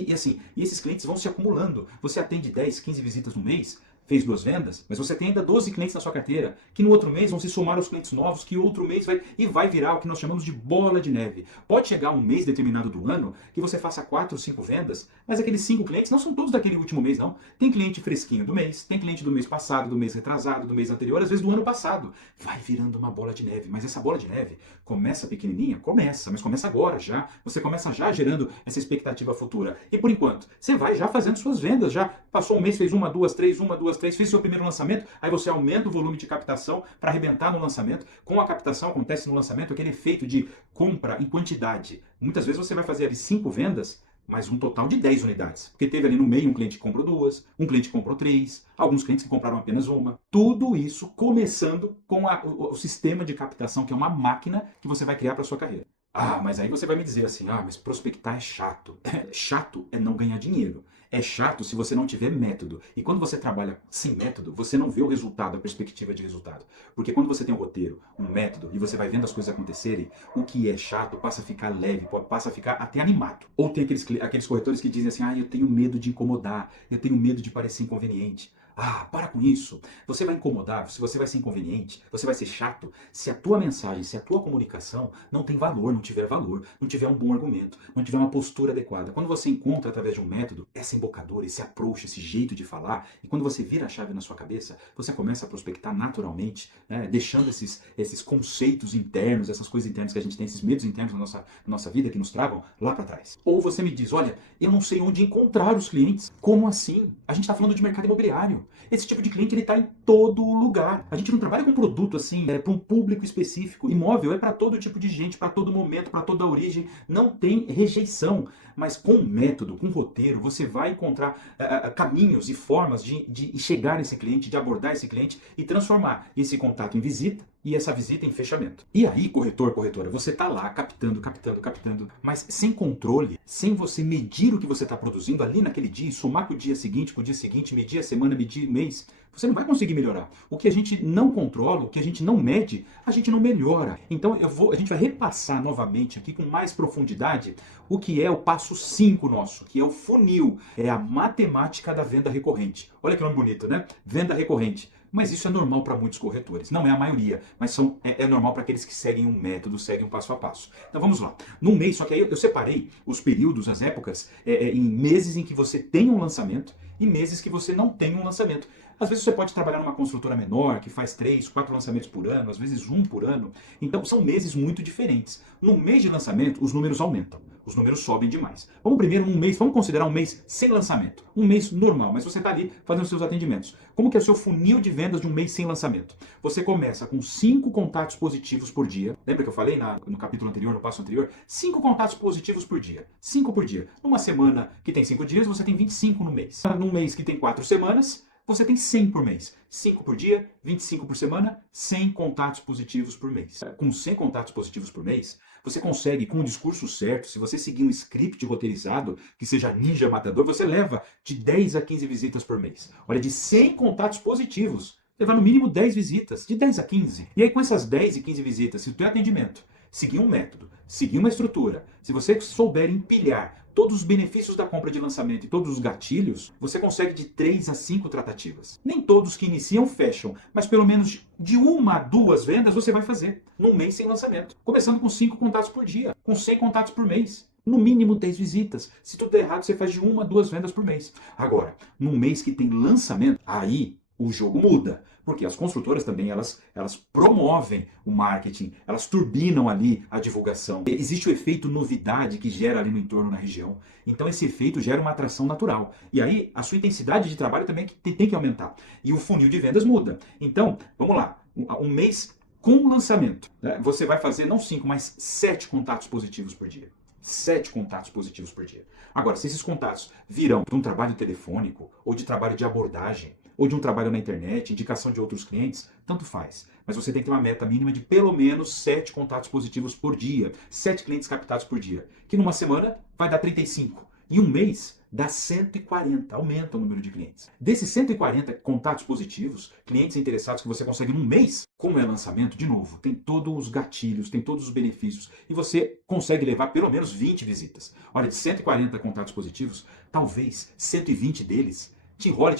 esses clientes vão se acumulando. Você atende 10, 15 visitas no mês, fez 2 vendas, mas você tem ainda 12 clientes na sua carteira, que no outro mês vão se somar aos clientes novos, que outro mês vai virar o que nós chamamos de bola de neve. Pode chegar um mês determinado do ano que você faça 4 ou 5 vendas, mas aqueles 5 clientes não são todos daquele último mês, não. Tem cliente fresquinho do mês, tem cliente do mês passado, do mês retrasado, do mês anterior, às vezes do ano passado. Vai virando uma bola de neve, mas essa bola de neve começa pequenininha? Começa, mas começa agora já. Você começa já gerando essa expectativa futura. E por enquanto, você vai já fazendo suas vendas, já passou um mês, fez 1, 2, 3, 1, 2, 3, fez seu primeiro lançamento, aí você aumenta o volume de captação para arrebentar no lançamento. Com a captação acontece no lançamento aquele efeito de compra em quantidade. Muitas vezes você vai fazer ali 5 vendas, mas um total de 10 unidades. Porque teve ali no meio um cliente que comprou 2, um cliente que comprou 3, alguns clientes que compraram apenas uma. Tudo isso começando com o sistema de captação, que é uma máquina que você vai criar para sua carreira. Ah, mas aí você vai me dizer assim, mas prospectar é chato. Chato é não ganhar dinheiro. É chato se você não tiver método. E quando você trabalha sem método, você não vê o resultado, a perspectiva de resultado. Porque quando você tem um roteiro, um método, e você vai vendo as coisas acontecerem, o que é chato passa a ficar leve, passa a ficar até animado. Ou tem aqueles corretores que dizem assim, eu tenho medo de incomodar, eu tenho medo de parecer inconveniente. Para com isso. Você vai incomodar, se você vai ser inconveniente, você vai ser chato, se a tua mensagem, se a tua comunicação não tem valor, não tiver um bom argumento, não tiver uma postura adequada. Quando você encontra através de um método, essa embocadura, esse approach, esse jeito de falar, e quando você vira a chave na sua cabeça, você começa a prospectar naturalmente, né, deixando esses conceitos internos, essas coisas internas que a gente tem, esses medos internos na nossa vida que nos travam lá para trás. Ou você me diz, olha, eu não sei onde encontrar os clientes. Como assim? A gente está falando de mercado imobiliário. Esse tipo de cliente ele está em todo lugar. A gente não trabalha com produto assim, para um público específico. Imóvel é para todo tipo de gente, para todo momento, para toda origem. Não tem rejeição. Mas com método, com roteiro, você vai encontrar caminhos e formas de chegar nesse cliente, de abordar esse cliente e transformar esse contato em visita e essa visita em fechamento. E aí, corretor, corretora, você está lá captando, mas sem controle, sem você medir o que você está produzindo ali naquele dia, somar com o dia seguinte, medir a semana, medir o mês, você não vai conseguir melhorar. O que a gente não controla, o que a gente não mede, a gente não melhora. Então a gente vai repassar novamente aqui com mais profundidade o que é o passo 5 nosso, que é o funil, é a matemática da venda recorrente. Olha que nome bonito, né? Venda recorrente. Mas isso é normal para muitos corretores. Não é a maioria, mas é normal para aqueles que seguem um método, seguem um passo a passo. Então vamos lá. Num mês, só que aí eu separei os períodos, as épocas, em meses em que você tem um lançamento e meses que você não tem um lançamento. Às vezes você pode trabalhar numa construtora menor, que faz 3, 4 lançamentos por ano, às vezes 1 por ano. Então são meses muito diferentes. No mês de lançamento, os números aumentam. Os números sobem demais. Vamos primeiro vamos considerar um mês sem lançamento. Um mês normal, mas você está ali fazendo seus atendimentos. Como que é o seu funil de vendas de um mês sem lançamento? Você começa com 5 contatos positivos por dia. Lembra que eu falei no capítulo anterior, no passo anterior? 5 contatos positivos por dia. 5 por dia. Numa semana que tem 5 dias, você tem 25 no mês. Num mês que tem 4 semanas, você tem 100 por mês. 5 por dia, 25 por semana, 100 contatos positivos por mês. Com 100 contatos positivos por mês, você consegue, com o discurso certo, se você seguir um script roteirizado, que seja ninja matador, você leva de 10 a 15 visitas por mês. Olha, de 100 contatos positivos, levar no mínimo 10 visitas, de 10 a 15. E aí com essas 10 e 15 visitas, se o teu atendimento seguir um método, seguir uma estrutura, se você souber empilhar todos os benefícios da compra de lançamento e todos os gatilhos, você consegue de 3 a 5 tratativas. Nem todos que iniciam fecham, mas pelo menos de 1 a 2 vendas você vai fazer num mês sem lançamento. Começando com 5 contatos por dia, com 100 contatos por mês. No mínimo 10 visitas. Se tudo der errado, você faz de 1 a 2 vendas por mês. Agora, num mês que tem lançamento, aí o jogo muda. Porque as construtoras também, elas promovem o marketing, elas turbinam ali a divulgação. Existe o efeito novidade que gera ali no entorno, na região. Então esse efeito gera uma atração natural. E aí a sua intensidade de trabalho também tem que aumentar. E o funil de vendas muda. Então, vamos lá. Um mês com lançamento, né? Você vai fazer não 5, mas 7 contatos positivos por dia. 7 contatos positivos por dia. Agora, se esses contatos virão de um trabalho telefônico ou de trabalho de abordagem, ou de um trabalho na internet, indicação de outros clientes, tanto faz. Mas você tem que ter uma meta mínima de pelo menos 7 contatos positivos por dia, 7 clientes captados por dia, que numa semana vai dar 35. Em um mês, dá 140, aumenta o número de clientes. Desses 140 contatos positivos, clientes interessados que você consegue num mês, como é lançamento, de novo, tem todos os gatilhos, tem todos os benefícios, e você consegue levar pelo menos 20 visitas. Olha, de 140 contatos positivos, talvez 120 deles te enrole,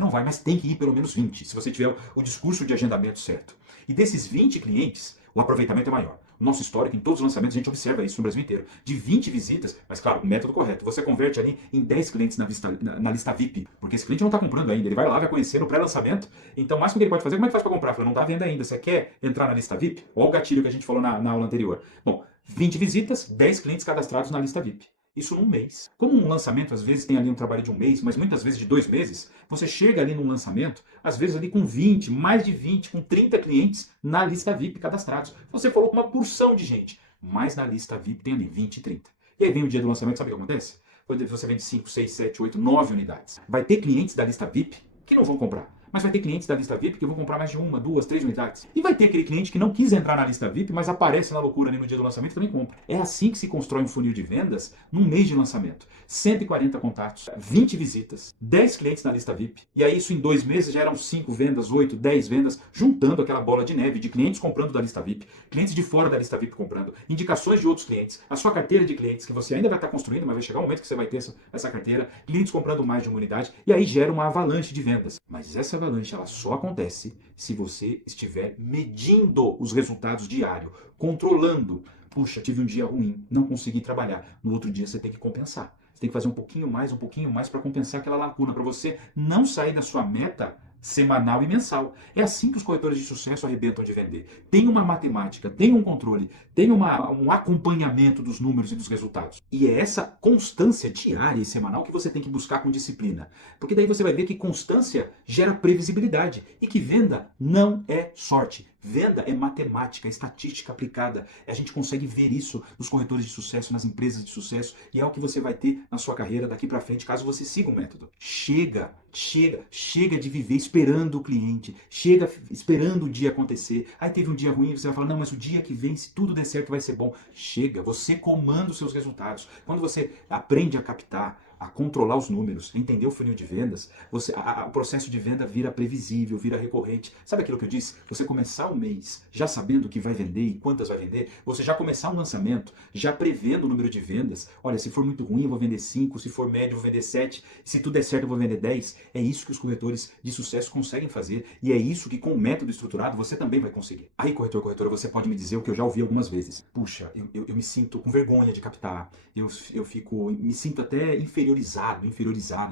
não vai, mas tem que ir pelo menos 20, se você tiver o discurso de agendamento certo. E desses 20 clientes, o aproveitamento é maior. O nosso histórico, em todos os lançamentos, a gente observa isso no Brasil inteiro. De 20 visitas, mas claro, o método correto. Você converte ali em 10 clientes na lista VIP, porque esse cliente não está comprando ainda. Ele vai lá, vai conhecer no pré-lançamento. Então, o máximo que ele pode fazer, como é que faz para comprar? Fala, não está à venda ainda. Você quer entrar na lista VIP? Olha o gatilho que a gente falou na aula anterior. Bom, 20 visitas, 10 clientes cadastrados na lista VIP. Isso num mês. Como um lançamento, às vezes, tem ali um trabalho de um mês, mas muitas vezes de 2 meses, você chega ali num lançamento, às vezes ali com 20, mais de 20, com 30 clientes na lista VIP cadastrados. Você falou com uma porção de gente, mas na lista VIP tem ali 20, 30. E aí vem o dia do lançamento, sabe o que acontece? Você vende 5, 6, 7, 8, 9 unidades. Vai ter clientes da lista VIP que não vão comprar. Mas vai ter clientes da lista VIP que vão comprar mais de 1, 2, 3 unidades. E vai ter aquele cliente que não quis entrar na lista VIP, mas aparece na loucura ali no dia do lançamento e também compra. É assim que se constrói um funil de vendas num mês de lançamento. 140 contatos, 20 visitas, 10 clientes na lista VIP. E aí isso em 2 meses já eram 5 vendas, 8, 10 vendas, juntando aquela bola de neve de clientes comprando da lista VIP, clientes de fora da lista VIP comprando, indicações de outros clientes, a sua carteira de clientes que você ainda vai estar construindo, mas vai chegar um momento que você vai ter essa carteira, clientes comprando mais de uma unidade, e aí gera uma avalanche de vendas. Mas essa avalanche ela só acontece se você estiver medindo os resultados diários, controlando. Puxa, tive um dia ruim, não consegui trabalhar. No outro dia você tem que compensar. Você tem que fazer um pouquinho mais para compensar aquela lacuna, para você não sair da sua meta semanal e mensal. É assim que os corretores de sucesso arrebentam de vender. Tem uma matemática, tem um controle, tem um acompanhamento dos números e dos resultados. E é essa constância diária e semanal que você tem que buscar com disciplina. Porque daí você vai ver que constância gera previsibilidade e que venda não é sorte. Venda é matemática, é estatística aplicada. A gente consegue ver isso nos corretores de sucesso, nas empresas de sucesso, e é o que você vai ter na sua carreira daqui para frente, caso você siga o método. Chega de viver esperando o cliente, chega esperando o dia acontecer. Aí teve um dia ruim, você vai falar, não, mas o dia que vem, se tudo der certo, vai ser bom. Chega, você comanda os seus resultados. Quando você aprende a captar, a controlar os números, entender o funil de vendas, o processo de venda vira previsível, vira recorrente. Sabe aquilo que eu disse? Você começar o mês já sabendo o que vai vender e quantas vai vender, você já começar um lançamento, já prevendo o número de vendas. Olha, se for muito ruim eu vou vender 5, se for médio eu vou vender 7, se tudo der certo eu vou vender 10. É isso que os corretores de sucesso conseguem fazer e é isso que com o método estruturado você também vai conseguir. Aí, corretor, corretora, você pode me dizer o que eu já ouvi algumas vezes. Puxa, eu me sinto com vergonha de captar, eu me sinto até inferiorizada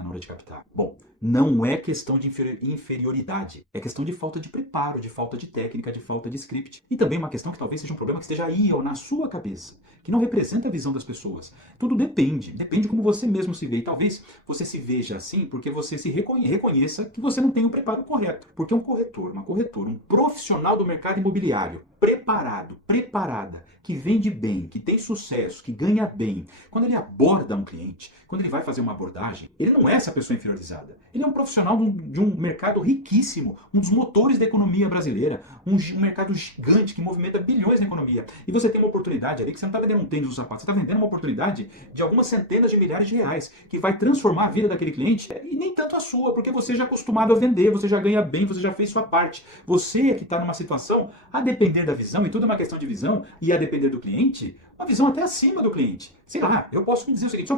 na hora de captar. Bom, não é questão de inferioridade, é questão de falta de preparo, de falta de técnica, de falta de script. E também uma questão que talvez seja um problema que esteja aí ou na sua cabeça, que não representa a visão das pessoas. Tudo depende como você mesmo se vê. E talvez você se veja assim porque você se reconheça que você não tem o preparo correto. Porque um corretor, uma corretora, um profissional do mercado imobiliário, preparada, que vende bem, que tem sucesso, que ganha bem, quando ele aborda um cliente, quando ele vai fazer uma abordagem, ele não é essa pessoa inferiorizada. Ele é um profissional de um mercado riquíssimo, um dos motores da economia brasileira, um mercado gigante que movimenta bilhões na economia. E você tem uma oportunidade ali que você não está vendendo um tênis ou um sapato, você está vendendo uma oportunidade de algumas centenas de milhares de reais, que vai transformar a vida daquele cliente e nem tanto a sua, porque você já é acostumado a vender, você já ganha bem, você já fez sua parte. Você é que está numa situação, a depender da visão, e tudo é uma questão de visão, e a depender do cliente, uma visão até acima do cliente. Sei lá, eu posso me dizer o seguinte,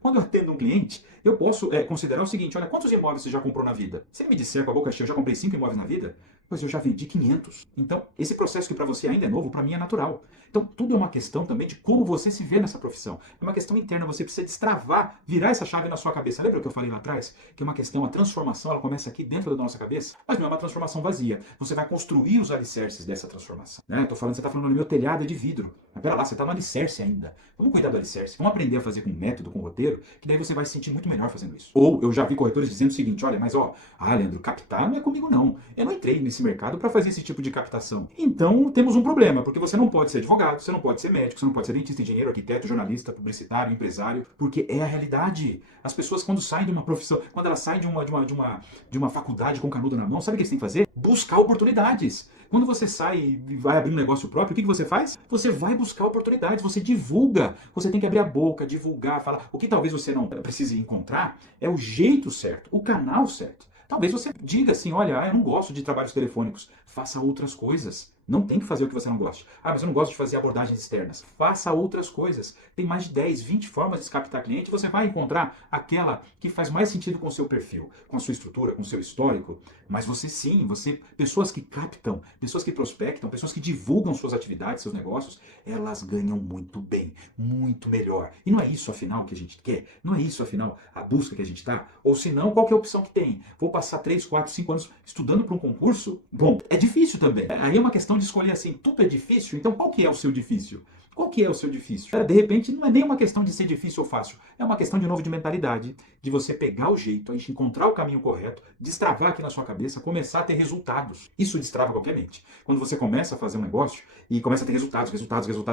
quando eu atendo um cliente, eu posso considerar o seguinte, olha, quantos imóveis você já comprou na vida? Se ele me disser com a boca cheia, eu já comprei 5 imóveis na vida, pois eu já vendi 500. Então, esse processo que para você ainda é novo, para mim é natural. Então, tudo é uma questão também de como você se vê nessa profissão. É uma questão interna, você precisa destravar, virar essa chave na sua cabeça. Lembra o que eu falei lá atrás? Que é uma questão, a transformação, ela começa aqui dentro da nossa cabeça, mas não é uma transformação vazia. Você vai construir os alicerces dessa transformação. Você está falando, meu telhado é de vidro. Mas pera lá, você está no alicerce ainda. Vamos cuidar do alicerce. Vamos aprender a fazer com método, com roteiro, que daí você vai se sentir muito melhor fazendo isso. Ou eu já vi corretores dizendo o seguinte, olha, mas Leandro, captar não é comigo não. Eu não entrei nesse mercado para fazer esse tipo de captação. Então temos um problema, porque você não pode ser advogado, você não pode ser médico, você não pode ser dentista, engenheiro, arquiteto, jornalista, publicitário, empresário, porque é a realidade. As pessoas quando saem de uma profissão, quando elas saem de uma faculdade com canudo na mão, sabe o que eles têm que fazer? Buscar oportunidades. Quando você sai e vai abrir um negócio próprio, o que você faz? Você vai buscar oportunidades, você divulga. Você tem que abrir a boca, divulgar, falar. O que talvez você não precise encontrar é o jeito certo, o canal certo. Talvez você diga assim, olha, eu não gosto de trabalhos telefônicos. Faça outras coisas. Não tem que fazer o que você não gosta. Mas eu não gosto de fazer abordagens externas. Faça outras coisas. Tem mais de 10, 20 formas de captar cliente. Você vai encontrar aquela que faz mais sentido com o seu perfil, com a sua estrutura, com o seu histórico. Mas pessoas que captam, pessoas que prospectam, pessoas que divulgam suas atividades, seus negócios, elas ganham muito bem, muito melhor. E não é isso, afinal, que a gente quer? Não é isso, afinal, a busca que a gente está? Ou se não, qual que é a opção que tem? Vou passar 3, 4, 5 anos estudando para um concurso? Bom, é difícil também. Aí é uma questão de escolher assim, tudo é difícil, então qual que é o seu difícil? Qual que é o seu difícil? De repente, não é nem uma questão de ser difícil ou fácil, é uma questão de novo de mentalidade, de você pegar o jeito, encontrar o caminho correto, destravar aqui na sua cabeça, começar a ter resultados. Isso destrava qualquer mente. Quando você começa a fazer um negócio e começa a ter resultados,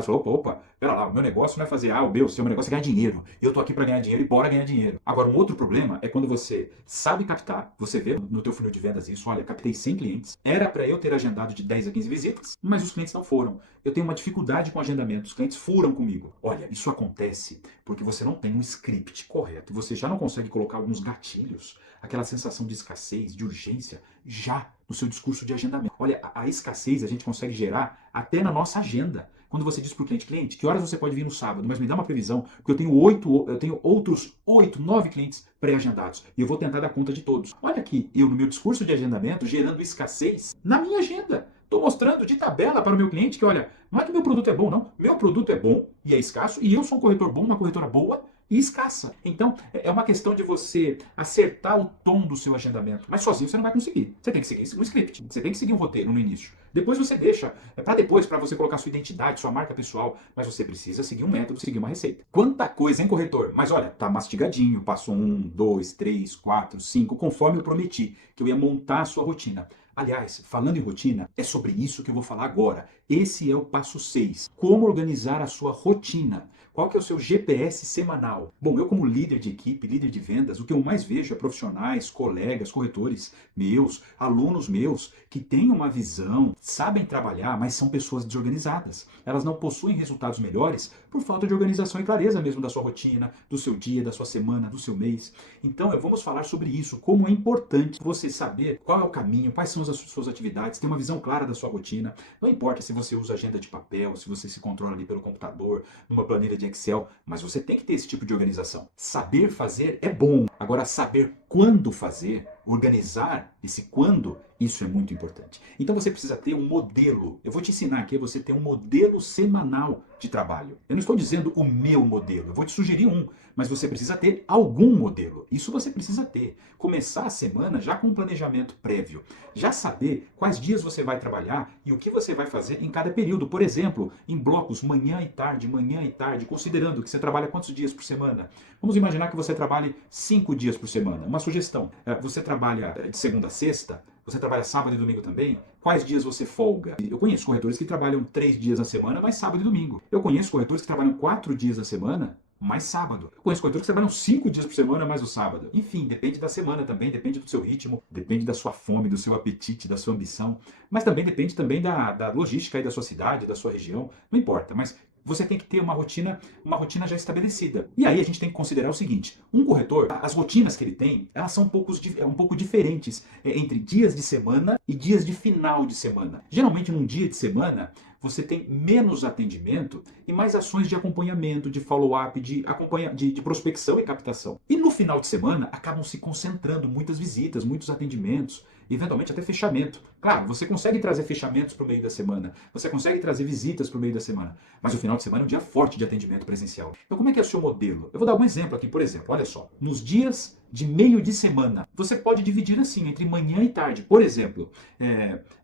fala, opa, pera lá, o meu negócio não é fazer A ou B ou C, o meu negócio é ganhar dinheiro. Eu tô aqui para ganhar dinheiro e bora ganhar dinheiro. Agora, um outro problema é quando você sabe captar, você vê no teu funil de vendas isso, olha, captei 100 clientes, era para eu ter agendado de 10 a 15 visitas, mas os clientes não foram. Eu tenho uma dificuldade com agendamento, os clientes furam comigo. Olha, isso acontece porque você não tem um script correto, você já não consegue colocar alguns gatilhos, aquela sensação de escassez, de urgência, já no seu discurso de agendamento. Olha, a escassez a gente consegue gerar até na nossa agenda. Quando você diz para o cliente, que horas você pode vir no sábado, mas me dá uma previsão, porque eu tenho outros 8, 9 clientes pré-agendados e eu vou tentar dar conta de todos. Olha aqui, eu no meu discurso de agendamento, gerando escassez na minha agenda. Estou mostrando de tabela para o meu cliente que, olha, não é que meu produto é bom, não. Meu produto é bom e é escasso e eu sou um corretor bom, uma corretora boa e escassa. Então, é uma questão de você acertar o tom do seu agendamento. Mas sozinho você não vai conseguir. Você tem que seguir um script, você tem que seguir um roteiro no início. Depois você deixa, para você colocar sua identidade, sua marca pessoal. Mas você precisa seguir um método, seguir uma receita. Quanta coisa, hein, corretor? Mas olha, tá mastigadinho, passo 1, 2, 3, 4, 5, conforme eu prometi, que eu ia montar a sua rotina. Aliás, falando em rotina, é sobre isso que eu vou falar agora. Esse é o passo 6. Como organizar a sua rotina. Qual que é o seu GPS semanal? Bom, eu como líder de equipe, líder de vendas, o que eu mais vejo é profissionais, colegas, corretores meus, alunos meus, que têm uma visão, sabem trabalhar, mas são pessoas desorganizadas. Elas não possuem resultados melhores por falta de organização e clareza mesmo da sua rotina, do seu dia, da sua semana, do seu mês. Então, vamos falar sobre isso, como é importante você saber qual é o caminho, quais são as suas atividades, ter uma visão clara da sua rotina. Não importa se você usa agenda de papel, se você se controla ali pelo computador, numa planilha de Excel, mas você tem que ter esse tipo de organização. Saber fazer é bom. Agora, saber quando fazer, organizar esse quando, isso é muito importante. Então você precisa ter um modelo. Eu vou te ensinar aqui a você ter um modelo semanal de trabalho. Eu não estou dizendo o meu modelo, eu vou te sugerir um, mas você precisa ter algum modelo. Isso você precisa ter. Começar a semana já com um planejamento prévio. Já saber quais dias você vai trabalhar e o que você vai fazer em cada período. Por exemplo, em blocos manhã e tarde, considerando que você trabalha quantos dias por semana? Vamos imaginar que você trabalhe 5 dias por semana. Uma sugestão, você trabalha de segunda a sexta, você trabalha sábado e domingo também? Quais dias você folga? Eu conheço corretores que trabalham 3 dias na semana, mais sábado e domingo. Eu conheço corretores que trabalham 4 dias na semana, mais sábado. Eu conheço corretores que trabalham 5 dias por semana, mais o sábado. Enfim, depende da semana também, depende do seu ritmo, depende da sua fome, do seu apetite, da sua ambição. Mas também depende também da logística aí da sua cidade, da sua região. Não importa, mas você tem que ter uma rotina já estabelecida. E aí a gente tem que considerar o seguinte, um corretor, as rotinas que ele tem, elas são um pouco diferentes entre dias de semana e dias de final de semana. Geralmente num dia de semana, você tem menos atendimento e mais ações de acompanhamento, de follow-up, de prospecção e captação. E no final de semana, acabam se concentrando muitas visitas, muitos atendimentos. eventualmente até fechamento. Claro, você consegue trazer fechamentos para o meio da semana, você consegue trazer visitas para o meio da semana, mas o final de semana é um dia forte de atendimento presencial. Então como é que é o seu modelo? Eu vou dar um exemplo aqui, por exemplo, olha só, nos dias de meio de semana, você pode dividir assim, entre manhã e tarde. Por exemplo,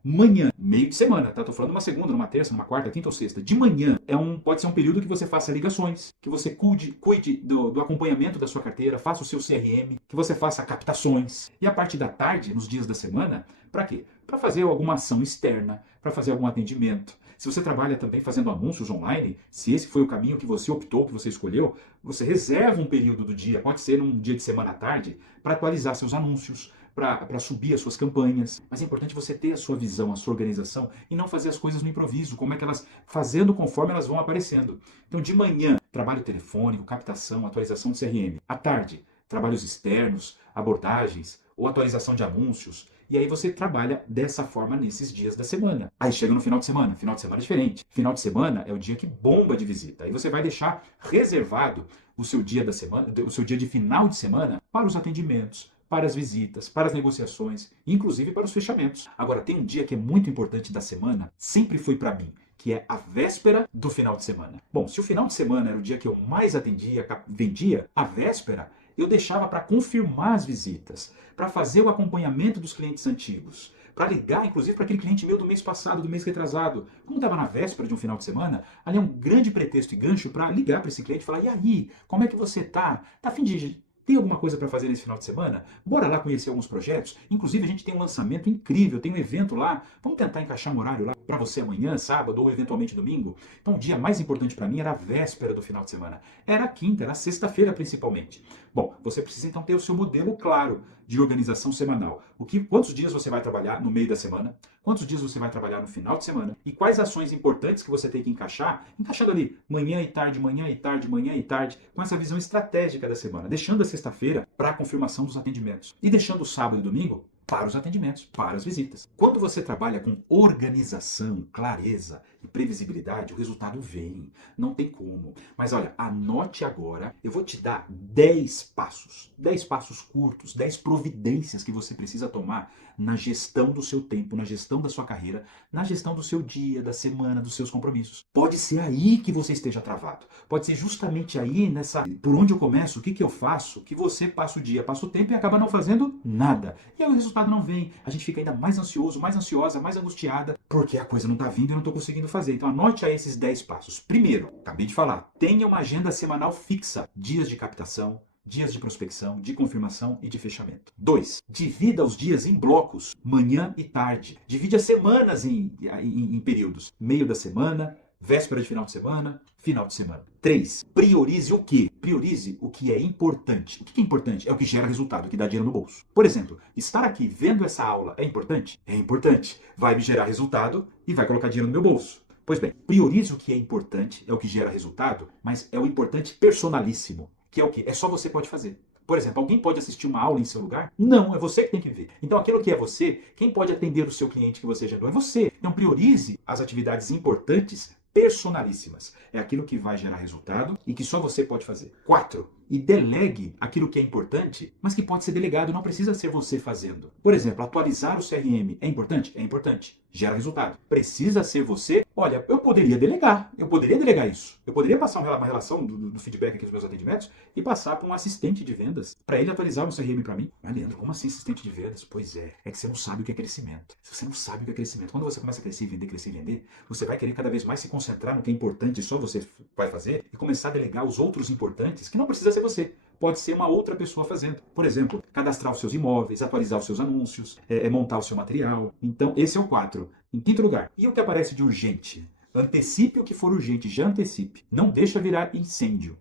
manhã, meio de semana, tá? Tô falando numa segunda, numa terça, numa quarta, quinta ou sexta. De manhã pode ser um período que você faça ligações, que você cuide do acompanhamento da sua carteira, faça o seu CRM, que você faça captações. E a parte da tarde, nos dias da semana, para quê? Para fazer alguma ação externa, para fazer algum atendimento. Se você trabalha também fazendo anúncios online, se esse foi o caminho que você optou, que você escolheu, você reserva um período do dia, pode ser num dia de semana à tarde, para atualizar seus anúncios, para subir as suas campanhas. Mas é importante você ter a sua visão, a sua organização e não fazer as coisas no improviso, como é que elas, fazendo conforme elas vão aparecendo. Então, de manhã, trabalho telefônico, captação, atualização de CRM. À tarde, trabalhos externos, abordagens ou atualização de anúncios. E aí você trabalha dessa forma nesses dias da semana. Aí chega no final de semana é diferente. Final de semana é o dia que bomba de visita. Aí você vai deixar reservado o seu dia da semana, o seu dia de final de semana para os atendimentos, para as visitas, para as negociações, inclusive para os fechamentos. Agora, tem um dia que é muito importante da semana, sempre foi para mim, que é a véspera do final de semana. Bom, se o final de semana era o dia que eu mais atendia, vendia, a véspera eu deixava para confirmar as visitas, para fazer o acompanhamento dos clientes antigos, para ligar, inclusive, para aquele cliente meu do mês passado, do mês retrasado. Como estava na véspera de um final de semana, ali é um grande pretexto e gancho para ligar para esse cliente e falar: e aí, como é que você tá? Tá a fim de... Tem alguma coisa para fazer nesse final de semana? Bora lá conhecer alguns projetos? Inclusive, a gente tem um lançamento incrível, tem um evento lá. Vamos tentar encaixar um horário lá para você amanhã, sábado ou eventualmente domingo? Então, o dia mais importante para mim era a véspera do final de semana. Era a quinta, era a sexta-feira principalmente. Bom, você precisa então ter o seu modelo claro de organização semanal. Quantos dias você vai trabalhar no meio da semana? Quantos dias você vai trabalhar no final de semana? E quais ações importantes que você tem que encaixar? Encaixando ali manhã e tarde, manhã e tarde, manhã e tarde, com essa visão estratégica da semana. Deixando a sexta-feira para a confirmação dos atendimentos. E deixando o sábado e domingo para os atendimentos, para as visitas. Quando você trabalha com organização, clareza e previsibilidade, o resultado vem. Não tem como. Mas olha, anote agora, eu vou te dar 10 passos. 10 passos curtos, 10 providências que você precisa tomar na gestão do seu tempo, na gestão da sua carreira, na gestão do seu dia, da semana, dos seus compromissos. Pode ser aí que você esteja travado. Pode ser justamente aí, por onde eu começo, o que eu faço, que você passa o dia, passa o tempo e acaba não fazendo nada. E aí o resultado não vem. A gente fica ainda mais ansioso, mais ansiosa, mais angustiada, porque a coisa não está vindo e eu não estou conseguindo fazer. Então anote aí esses 10 passos. Primeiro, acabei de falar, tenha uma agenda semanal fixa. Dias de captação, dias de prospecção, de confirmação e de fechamento. 2. Divida os dias em blocos, manhã e tarde. Divide as semanas em períodos. Meio da semana, véspera de final de semana, final de semana. 3. Priorize o quê? Priorize o que é importante. O que é importante? É o que gera resultado, o que dá dinheiro no bolso. Por exemplo, estar aqui vendo essa aula é importante? É importante. Vai me gerar resultado e vai colocar dinheiro no meu bolso. Pois bem, priorize o que é importante, é o que gera resultado, mas é o importante personalíssimo. Que é o quê? É só você pode fazer. Por exemplo, alguém pode assistir uma aula em seu lugar? Não, é você que tem que ver. Então, aquilo que é você, quem pode atender o seu cliente que você agendou é você. Então, priorize as atividades importantes, personalíssimas. É aquilo que vai gerar resultado e que só você pode fazer. 4. E delegue aquilo que é importante, mas que pode ser delegado, não precisa ser você fazendo. Por exemplo, atualizar o CRM é importante? É importante. Gera resultado. Precisa ser você? Olha, eu poderia delegar isso. Eu poderia passar uma relação do feedback aqui dos meus atendimentos e passar para um assistente de vendas, para ele atualizar o CRM para mim. Mas, Leandro, como assim assistente de vendas? Pois é que você não sabe o que é crescimento. Se você não sabe o que é crescimento, quando você começa a crescer e vender, você vai querer cada vez mais se concentrar no que é importante e só você vai fazer e começar a delegar os outros importantes, que não precisa ser você. Pode ser uma outra pessoa fazendo. Por exemplo, cadastrar os seus imóveis, atualizar os seus anúncios, montar o seu material. Então, esse é o 4. Em quinto lugar, e o que aparece de urgente? Antecipe o que for urgente, já antecipe. Não deixa virar incêndio.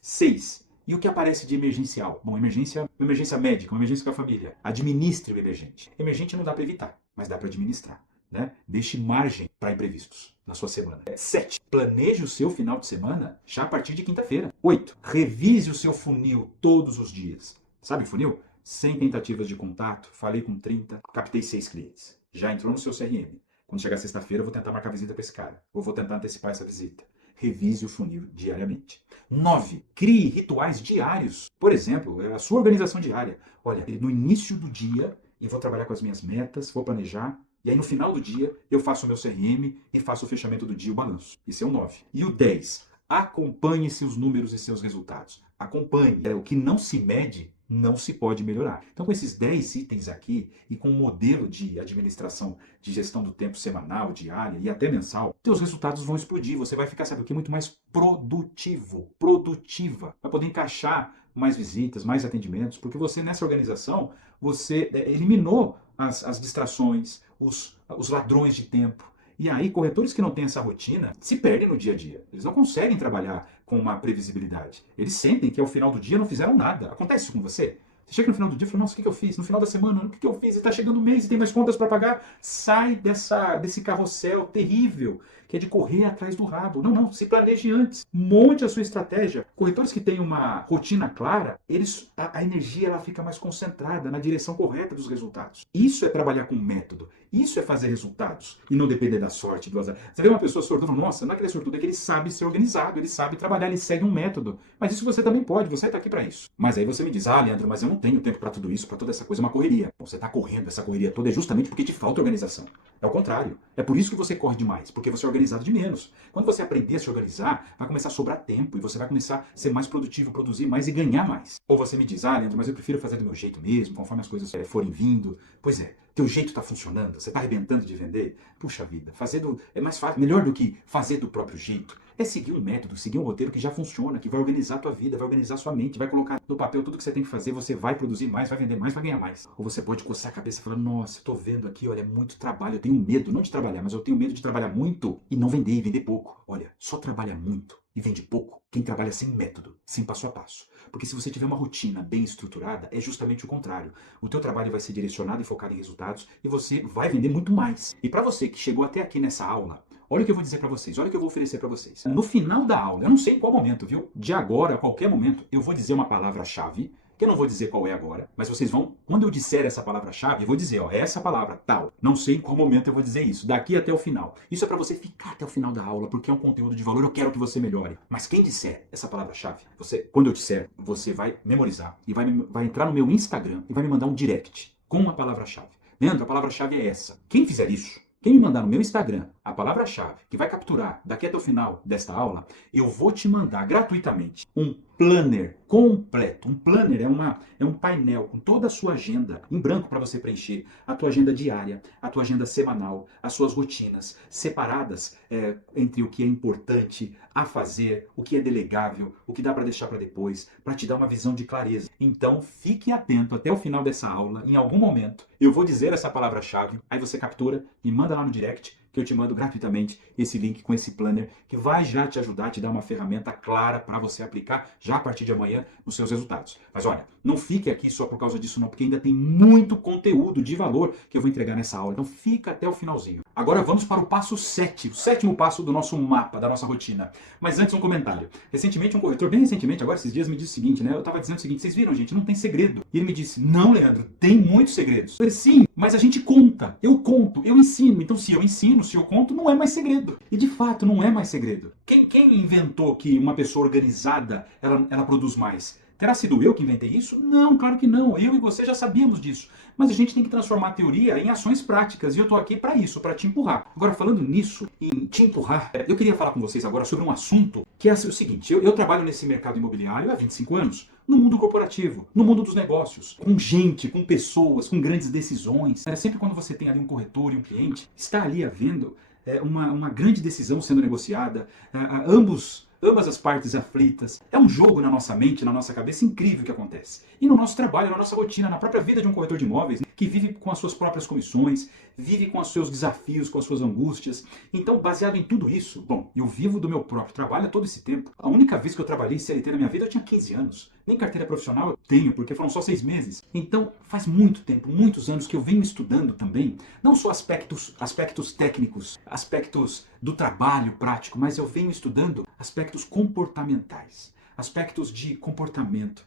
6. E o que aparece de emergencial? Bom, uma emergência médica, uma emergência com a família. Administre o emergente. Emergente não dá para evitar, mas dá para administrar. Deixe margem para imprevistos na sua semana. 7. Planeje o seu final de semana já a partir de quinta-feira. 8. Revise o seu funil todos os dias. Sabe funil? 100 tentativas de contato, falei com 30, captei 6 clientes. Já entrou no seu CRM. Quando chegar sexta-feira, eu vou tentar marcar visita para esse cara. Ou vou tentar antecipar essa visita. Revise o funil diariamente. 9. Crie rituais diários. Por exemplo, a sua organização diária. Olha, no início do dia, e vou trabalhar com as minhas metas, vou planejar, e aí no final do dia eu faço o meu CRM e faço o fechamento do dia, o balanço. Isso é o 9. E o 10, acompanhe seus números e seus resultados. Acompanhe. O que não se mede não se pode melhorar. Então, com esses 10 itens aqui e com um modelo de administração, de gestão do tempo semanal, diária e até mensal, seus resultados vão explodir. Você vai ficar, sabe o que? Muito mais produtivo, produtiva. Vai poder encaixar mais visitas, mais atendimentos, porque você, nessa organização, você eliminou as distrações, os ladrões de tempo. E aí, corretores que não têm essa rotina se perdem no dia a dia. Eles não conseguem trabalhar com uma previsibilidade. Eles sentem que ao final do dia não fizeram nada. Acontece isso com você? Você chega no final do dia e fala, nossa, o que eu fiz? No final da semana, o que eu fiz? E está chegando o mês e tem mais contas para pagar. Sai desse carrossel terrível, que é de correr atrás do rabo. Não, se planeje antes. Monte a sua estratégia. Corretores que têm uma rotina clara, a energia ela fica mais concentrada na direção correta dos resultados. Isso é trabalhar com método. Isso é fazer resultados e não depender da sorte, do azar. Você vê uma pessoa sortuda, nossa, não é que ele é sortudo, é que ele sabe ser organizado, ele sabe trabalhar, ele segue um método. Mas isso você também pode, você está aqui para isso. Mas aí você me diz, Leandro, mas eu não tenho tempo para tudo isso, para toda essa coisa, é uma correria. Bom, você está correndo essa correria toda é justamente porque te falta organização. É o contrário. É por isso que você corre demais, porque você é organizado de menos. Quando você aprender a se organizar, vai começar a sobrar tempo e você vai começar a ser mais produtivo, produzir mais e ganhar mais. Ou você me diz, Leandro, mas eu prefiro fazer do meu jeito mesmo, conforme as coisas forem vindo. Pois é. Teu jeito está funcionando, você está arrebentando de vender? Puxa vida, é mais fácil, melhor do que fazer do próprio jeito. É seguir um método, seguir um roteiro que já funciona, que vai organizar a tua vida, vai organizar a sua mente, vai colocar no papel tudo que você tem que fazer, você vai produzir mais, vai vender mais, vai ganhar mais. Ou você pode coçar a cabeça e falar, nossa, estou vendo aqui, olha, é muito trabalho, eu tenho medo, não de trabalhar, mas eu tenho medo de trabalhar muito e não vender, e vender pouco. Olha, só trabalha muito e vende pouco quem trabalha sem método, sem passo a passo. Porque se você tiver uma rotina bem estruturada, é justamente o contrário. O teu trabalho vai ser direcionado e focado em resultados e você vai vender muito mais. E para você que chegou até aqui nessa aula, olha o que eu vou dizer para vocês, olha o que eu vou oferecer para vocês. No final da aula, eu não sei em qual momento, viu? De agora, a qualquer momento, eu vou dizer uma palavra-chave, que eu não vou dizer qual é agora, mas vocês vão, quando eu disser essa palavra-chave, eu vou dizer, ó, essa palavra, tal. Não sei em qual momento eu vou dizer isso, daqui até o final. Isso é para você ficar até o final da aula, porque é um conteúdo de valor, eu quero que você melhore. Mas quem disser essa palavra-chave, quando eu disser, você vai memorizar e vai entrar no meu Instagram e vai me mandar um direct com a palavra-chave. Leandro, a palavra-chave é essa. Quem fizer isso, quem me mandar no meu Instagram a palavra-chave que vai capturar daqui até o final desta aula, eu vou te mandar gratuitamente um planner completo. Um planner é um painel com toda a sua agenda em branco para você preencher. A tua agenda diária, a tua agenda semanal, as suas rotinas separadas entre o que é importante a fazer, o que é delegável, o que dá para deixar para depois, para te dar uma visão de clareza. Então, fique atento até o final dessa aula. Em algum momento, eu vou dizer essa palavra-chave, aí você captura e manda lá no direct, que eu te mando gratuitamente esse link com esse planner, que vai já te ajudar a te dar uma ferramenta clara para você aplicar já a partir de amanhã nos seus resultados. Mas olha, não fique aqui só por causa disso não, porque ainda tem muito conteúdo de valor que eu vou entregar nessa aula. Então fica até o finalzinho. Agora vamos para o passo 7, o sétimo passo do nosso mapa, da nossa rotina. Mas antes um comentário. Recentemente um corretor, bem recentemente, agora esses dias, me disse o seguinte, né? Eu estava dizendo o seguinte, vocês viram, gente, não tem segredo. E ele me disse, não, Leandro, tem muitos segredos. Eu falei, sim, mas a gente conta, eu conto, eu ensino. Então se eu ensino, se eu conto, não é mais segredo. E de fato não é mais segredo. Quem inventou que uma pessoa organizada, ela produz mais? Terá sido eu que inventei isso? Não, claro que não. Eu e você já sabíamos disso. Mas a gente tem que transformar a teoria em ações práticas. E eu estou aqui para isso, para te empurrar. Agora, falando nisso, em te empurrar, eu queria falar com vocês agora sobre um assunto que é o seguinte. Eu trabalho nesse mercado imobiliário há 25 anos. No mundo corporativo, no mundo dos negócios, com gente, com pessoas, com grandes decisões. Sempre quando você tem ali um corretor e um cliente, está ali havendo uma grande decisão sendo negociada, ambas as partes aflitas. É um jogo na nossa mente, na nossa cabeça, incrível que acontece. E no nosso trabalho, na nossa rotina, na própria vida de um corretor de imóveis, que vive com as suas próprias comissões, vive com os seus desafios, com as suas angústias. Então, baseado em tudo isso, bom, eu vivo do meu próprio trabalho há todo esse tempo. A única vez que eu trabalhei em CLT na minha vida, eu tinha 15 anos. Nem carteira profissional eu tenho, porque foram só 6 meses. Então, faz muito tempo, muitos anos que eu venho estudando também, não só aspectos técnicos, aspectos do trabalho prático, mas eu venho estudando aspectos comportamentais, aspectos de comportamento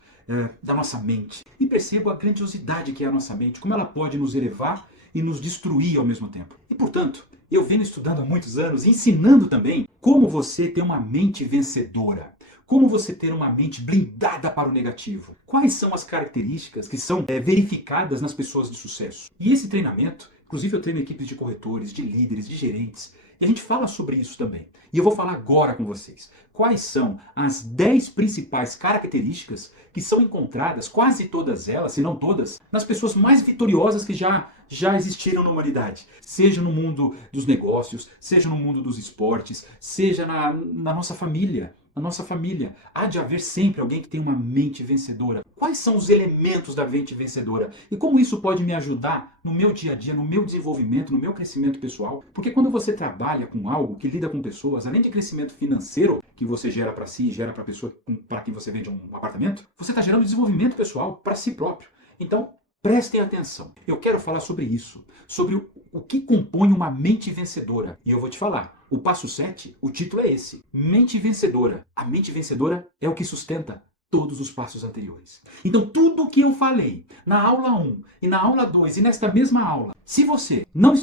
da nossa mente. E percebo a grandiosidade que é a nossa mente, como ela pode nos elevar e nos destruir ao mesmo tempo. E, portanto, eu venho estudando há muitos anos, ensinando também como você ter uma mente vencedora. Como você ter uma mente blindada para o negativo? Quais são as características que são verificadas nas pessoas de sucesso? E esse treinamento, inclusive eu treino equipes de corretores, de líderes, de gerentes, e a gente fala sobre isso também. E eu vou falar agora com vocês. Quais são as 10 principais características que são encontradas, quase todas elas, se não todas, nas pessoas mais vitoriosas que já existiram na humanidade. Seja no mundo dos negócios, seja no mundo dos esportes, seja na nossa família. Na nossa família, há de haver sempre alguém que tem uma mente vencedora. Quais são os elementos da mente vencedora? E como isso pode me ajudar no meu dia a dia, no meu desenvolvimento, no meu crescimento pessoal? Porque quando você trabalha com algo que lida com pessoas, além de crescimento financeiro que você gera para si, gera para a pessoa para quem você vende um apartamento, você está gerando desenvolvimento pessoal para si próprio. Então, prestem atenção. Eu quero falar sobre isso, sobre o que compõe uma mente vencedora. E eu vou te falar. O passo 7, o título é esse. Mente vencedora. A mente vencedora é o que sustenta todos os passos anteriores. Então tudo o que eu falei na aula 1 e na aula 2 e nesta mesma aula, se você não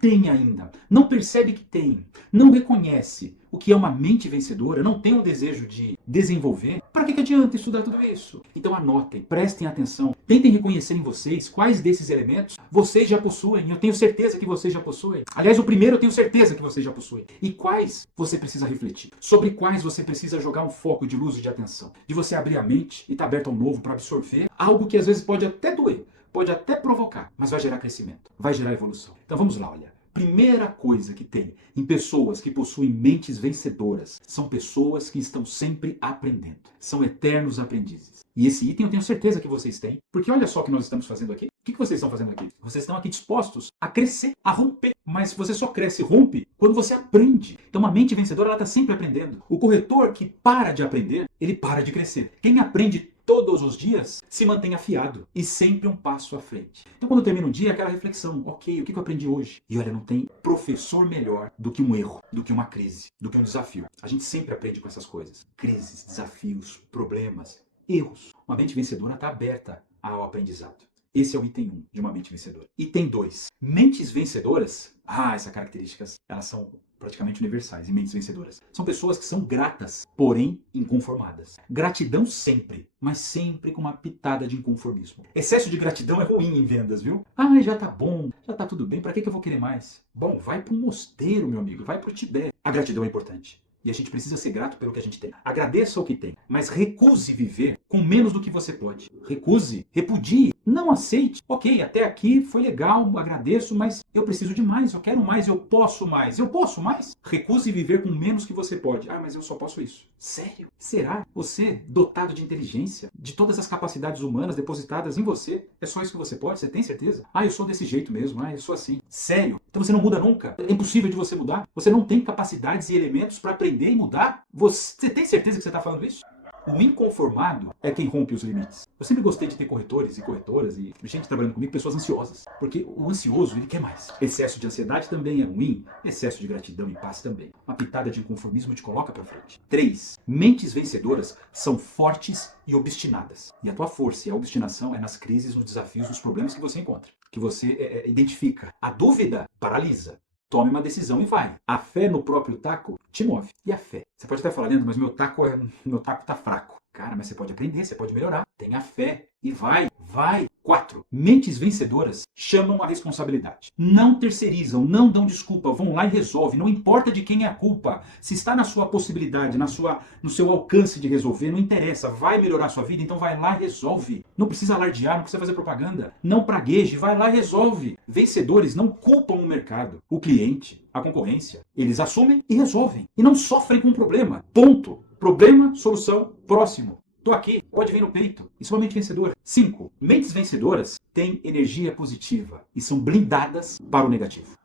tem ainda, não percebe que tem, não reconhece o que é uma mente vencedora, não tem um desejo de desenvolver, para que adianta estudar tudo isso? Então anotem, prestem atenção, tentem reconhecer em vocês quais desses elementos vocês já possuem. Eu tenho certeza que vocês já possuem. Aliás, o primeiro eu tenho certeza que vocês já possuem. E quais você precisa refletir? Sobre quais você precisa jogar um foco de luz e de atenção? De você abrir a mente e estar aberto ao novo para absorver algo que às vezes pode até doer, pode até provocar, mas vai gerar crescimento, vai gerar evolução. Então vamos lá, olha. Primeira coisa que tem em pessoas que possuem mentes vencedoras são pessoas que estão sempre aprendendo. São eternos aprendizes. E esse item eu tenho certeza que vocês têm, porque olha só o que nós estamos fazendo aqui. O que vocês estão fazendo aqui? Vocês estão aqui dispostos a crescer, a romper. Mas você só cresce e rompe quando você aprende. Então uma mente vencedora, ela está sempre aprendendo. O corretor que para de aprender, ele para de crescer. Quem aprende todos os dias se mantém afiado e sempre um passo à frente. Então quando termina um dia, aquela reflexão, ok, o que eu aprendi hoje? E olha, não tem professor melhor do que um erro, do que uma crise, do que um desafio. A gente sempre aprende com essas coisas. Crises, desafios, problemas, erros. Uma mente vencedora está aberta ao aprendizado. Esse é o item 1 de uma mente vencedora. Item 2. Mentes vencedoras. Essas características, elas são praticamente universais e mentes vencedoras. São pessoas que são gratas, porém inconformadas. Gratidão sempre, mas sempre com uma pitada de inconformismo. Excesso de gratidão é ruim em vendas, viu? Já tá bom, já tá tudo bem, pra que eu vou querer mais? Bom, vai para um mosteiro, meu amigo, vai pro Tibete. A gratidão é importante. E a gente precisa ser grato pelo que a gente tem. Agradeça o que tem, mas recuse viver com menos do que você pode. Recuse, repudie, não aceite. Ok, até aqui foi legal, agradeço, mas eu preciso de mais, eu quero mais, eu posso mais. Eu posso mais? Recuse viver com menos que você pode. Mas eu só posso isso. Sério? Será? Você, dotado de inteligência, de todas as capacidades humanas depositadas em você, é só isso que você pode? Você tem certeza? Eu sou desse jeito mesmo, eu sou assim. Sério? Então você não muda nunca? É impossível de você mudar? Você não tem capacidades e elementos para aprender e mudar? Você tem certeza que você está falando isso? O inconformado é quem rompe os limites. Eu sempre gostei de ter corretores e corretoras e gente trabalhando comigo, pessoas ansiosas. Porque o ansioso, ele quer mais. Excesso de ansiedade também é ruim. Excesso de gratidão e paz também. Uma pitada de inconformismo te coloca pra frente. 3. Mentes vencedoras são fortes e obstinadas. E a tua força e a obstinação é nas crises, nos desafios, nos problemas que você encontra. Que você identifica. A dúvida paralisa. Tome uma decisão e vai. A fé no próprio taco te move. E a fé? Você pode até falar, Leandro, mas meu taco tá fraco. Cara, mas você pode aprender, você pode melhorar. Tenha fé e vai. 4. Mentes vencedoras chamam a responsabilidade. Não terceirizam, não dão desculpa, vão lá e resolvem. Não importa de quem é a culpa. Se está na sua possibilidade, no seu alcance de resolver, não interessa. Vai melhorar a sua vida, então vai lá e resolve. Não precisa alardear, não precisa fazer propaganda. Não pragueje, vai lá e resolve. Vencedores não culpam o mercado, o cliente, a concorrência. Eles assumem e resolvem. E não sofrem com o problema. Ponto. Problema, solução, próximo. Tô aqui, pode vir no peito. Isso é uma mente vencedora. 5. Mentes vencedoras têm energia positiva e são blindadas para o negativo.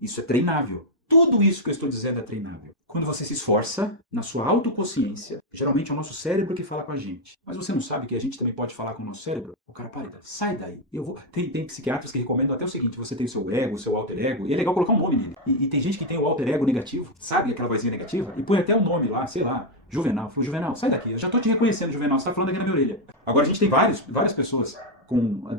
Isso é treinável. Tudo isso que eu estou dizendo é treinável. Quando você se esforça na sua autoconsciência, geralmente é o nosso cérebro que fala com a gente. Mas você não sabe que a gente também pode falar com o nosso cérebro? O cara, sai daí. Tem psiquiatras que recomendam até o seguinte, você tem o seu ego, o seu alter ego, e é legal colocar um nome nele. E tem gente que tem o alter ego negativo, sabe aquela vozinha negativa? E põe até o nome lá, sei lá, Juvenal. Falou, Juvenal, sai daqui, eu já tô te reconhecendo, Juvenal, você tá falando aqui na minha orelha. Agora a gente tem várias pessoas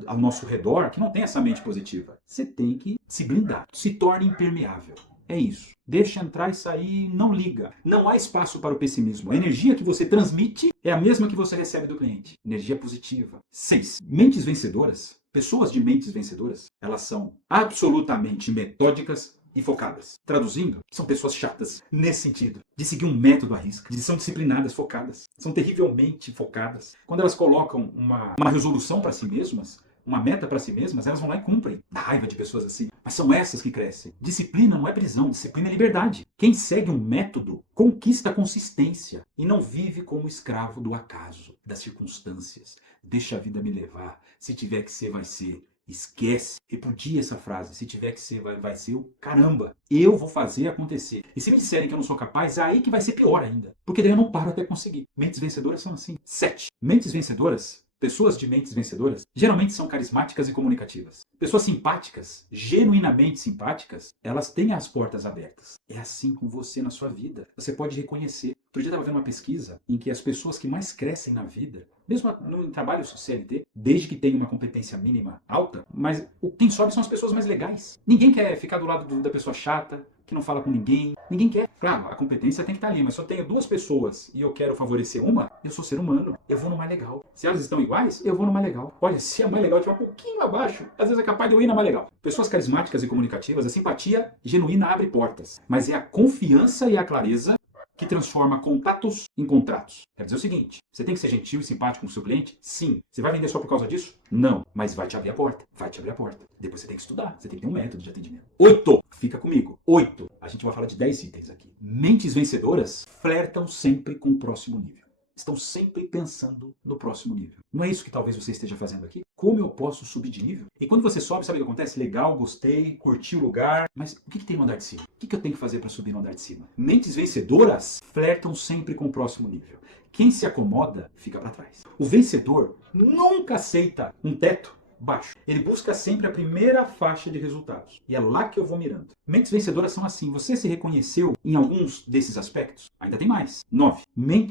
ao nosso redor que não tem essa mente positiva. Você tem que se blindar, se torne impermeável. É isso. Deixa entrar e sair, não liga. Não há espaço para o pessimismo. A energia que você transmite é a mesma que você recebe do cliente. Energia positiva. 6. Mentes vencedoras. Pessoas de mentes vencedoras, elas são absolutamente metódicas e focadas. Traduzindo, são pessoas chatas nesse sentido, de seguir um método à risca, de são disciplinadas, focadas, são terrivelmente focadas. Quando elas colocam uma resolução para si mesmas, uma meta para si mesmas, elas vão lá e cumprem. Dá raiva de pessoas assim. Mas são essas que crescem. Disciplina não é prisão, disciplina é liberdade. Quem segue um método conquista a consistência e não vive como escravo do acaso, das circunstâncias. Deixa a vida me levar. Se tiver que ser, vai ser. Esquece, repudia essa frase. Se tiver que ser, vai ser o caramba. Eu vou fazer acontecer. E se me disserem que eu não sou capaz, é aí que vai ser pior ainda. Porque daí eu não paro até conseguir. Mentes vencedoras são assim. 7. Mentes vencedoras. Pessoas de mentes vencedoras geralmente são carismáticas e comunicativas. Pessoas simpáticas, genuinamente simpáticas, elas têm as portas abertas. É assim com você na sua vida. Você pode reconhecer. Outro dia eu estava vendo uma pesquisa em que as pessoas que mais crescem na vida, mesmo no trabalho CLT, desde que tenha uma competência mínima alta, mas quem sobe são as pessoas mais legais. Ninguém quer ficar do lado da pessoa chata, que não fala com ninguém. Ninguém quer. Claro, a competência tem que estar ali, mas se eu tenho duas pessoas e eu quero favorecer uma, eu sou ser humano. Eu vou no mais legal. Se elas estão iguais, eu vou no mais legal. Olha, se a mais legal estiver um pouquinho abaixo, às vezes é capaz de eu ir na mais legal. Pessoas carismáticas e comunicativas, a simpatia genuína abre portas. Mas é a confiança e a clareza que transforma contatos em contratos. Quer dizer o seguinte, você tem que ser gentil e simpático com o seu cliente? Sim. Você vai vender só por causa disso? Não. Mas vai te abrir a porta. Vai te abrir a porta. Depois você tem que estudar. Você tem que ter um método de atendimento. 8. Fica comigo. 8. A gente vai falar de 10 itens aqui. Mentes vencedoras flertam sempre com o próximo nível. Estão sempre pensando no próximo nível. Não é isso que talvez você esteja fazendo aqui? Como eu posso subir de nível? E quando você sobe, sabe o que acontece? Legal, gostei, curti o lugar. Mas o que tem no andar de cima? O que eu tenho que fazer para subir no andar de cima? Mentes vencedoras flertam sempre com o próximo nível. Quem se acomoda, fica para trás. O vencedor nunca aceita um teto baixo. Ele busca sempre a primeira faixa de resultados. E é lá que eu vou mirando. Mentes vencedoras são assim. Você se reconheceu em alguns desses aspectos? Ainda tem mais. 9.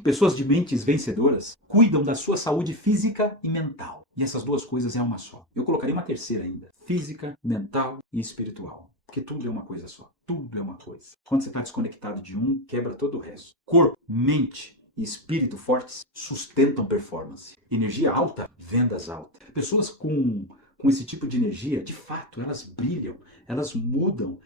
Pessoas de mentes vencedoras cuidam da sua saúde física e mental. E essas duas coisas é uma só. Eu colocaria uma terceira ainda. Física, mental e espiritual. Porque tudo é uma coisa só. Tudo é uma coisa. Quando você está desconectado de um, quebra todo o resto. Corpo, mente e espírito fortes sustentam performance. Energia alta, vendas altas. Pessoas com esse tipo de energia, de fato, elas brilham, elas mudam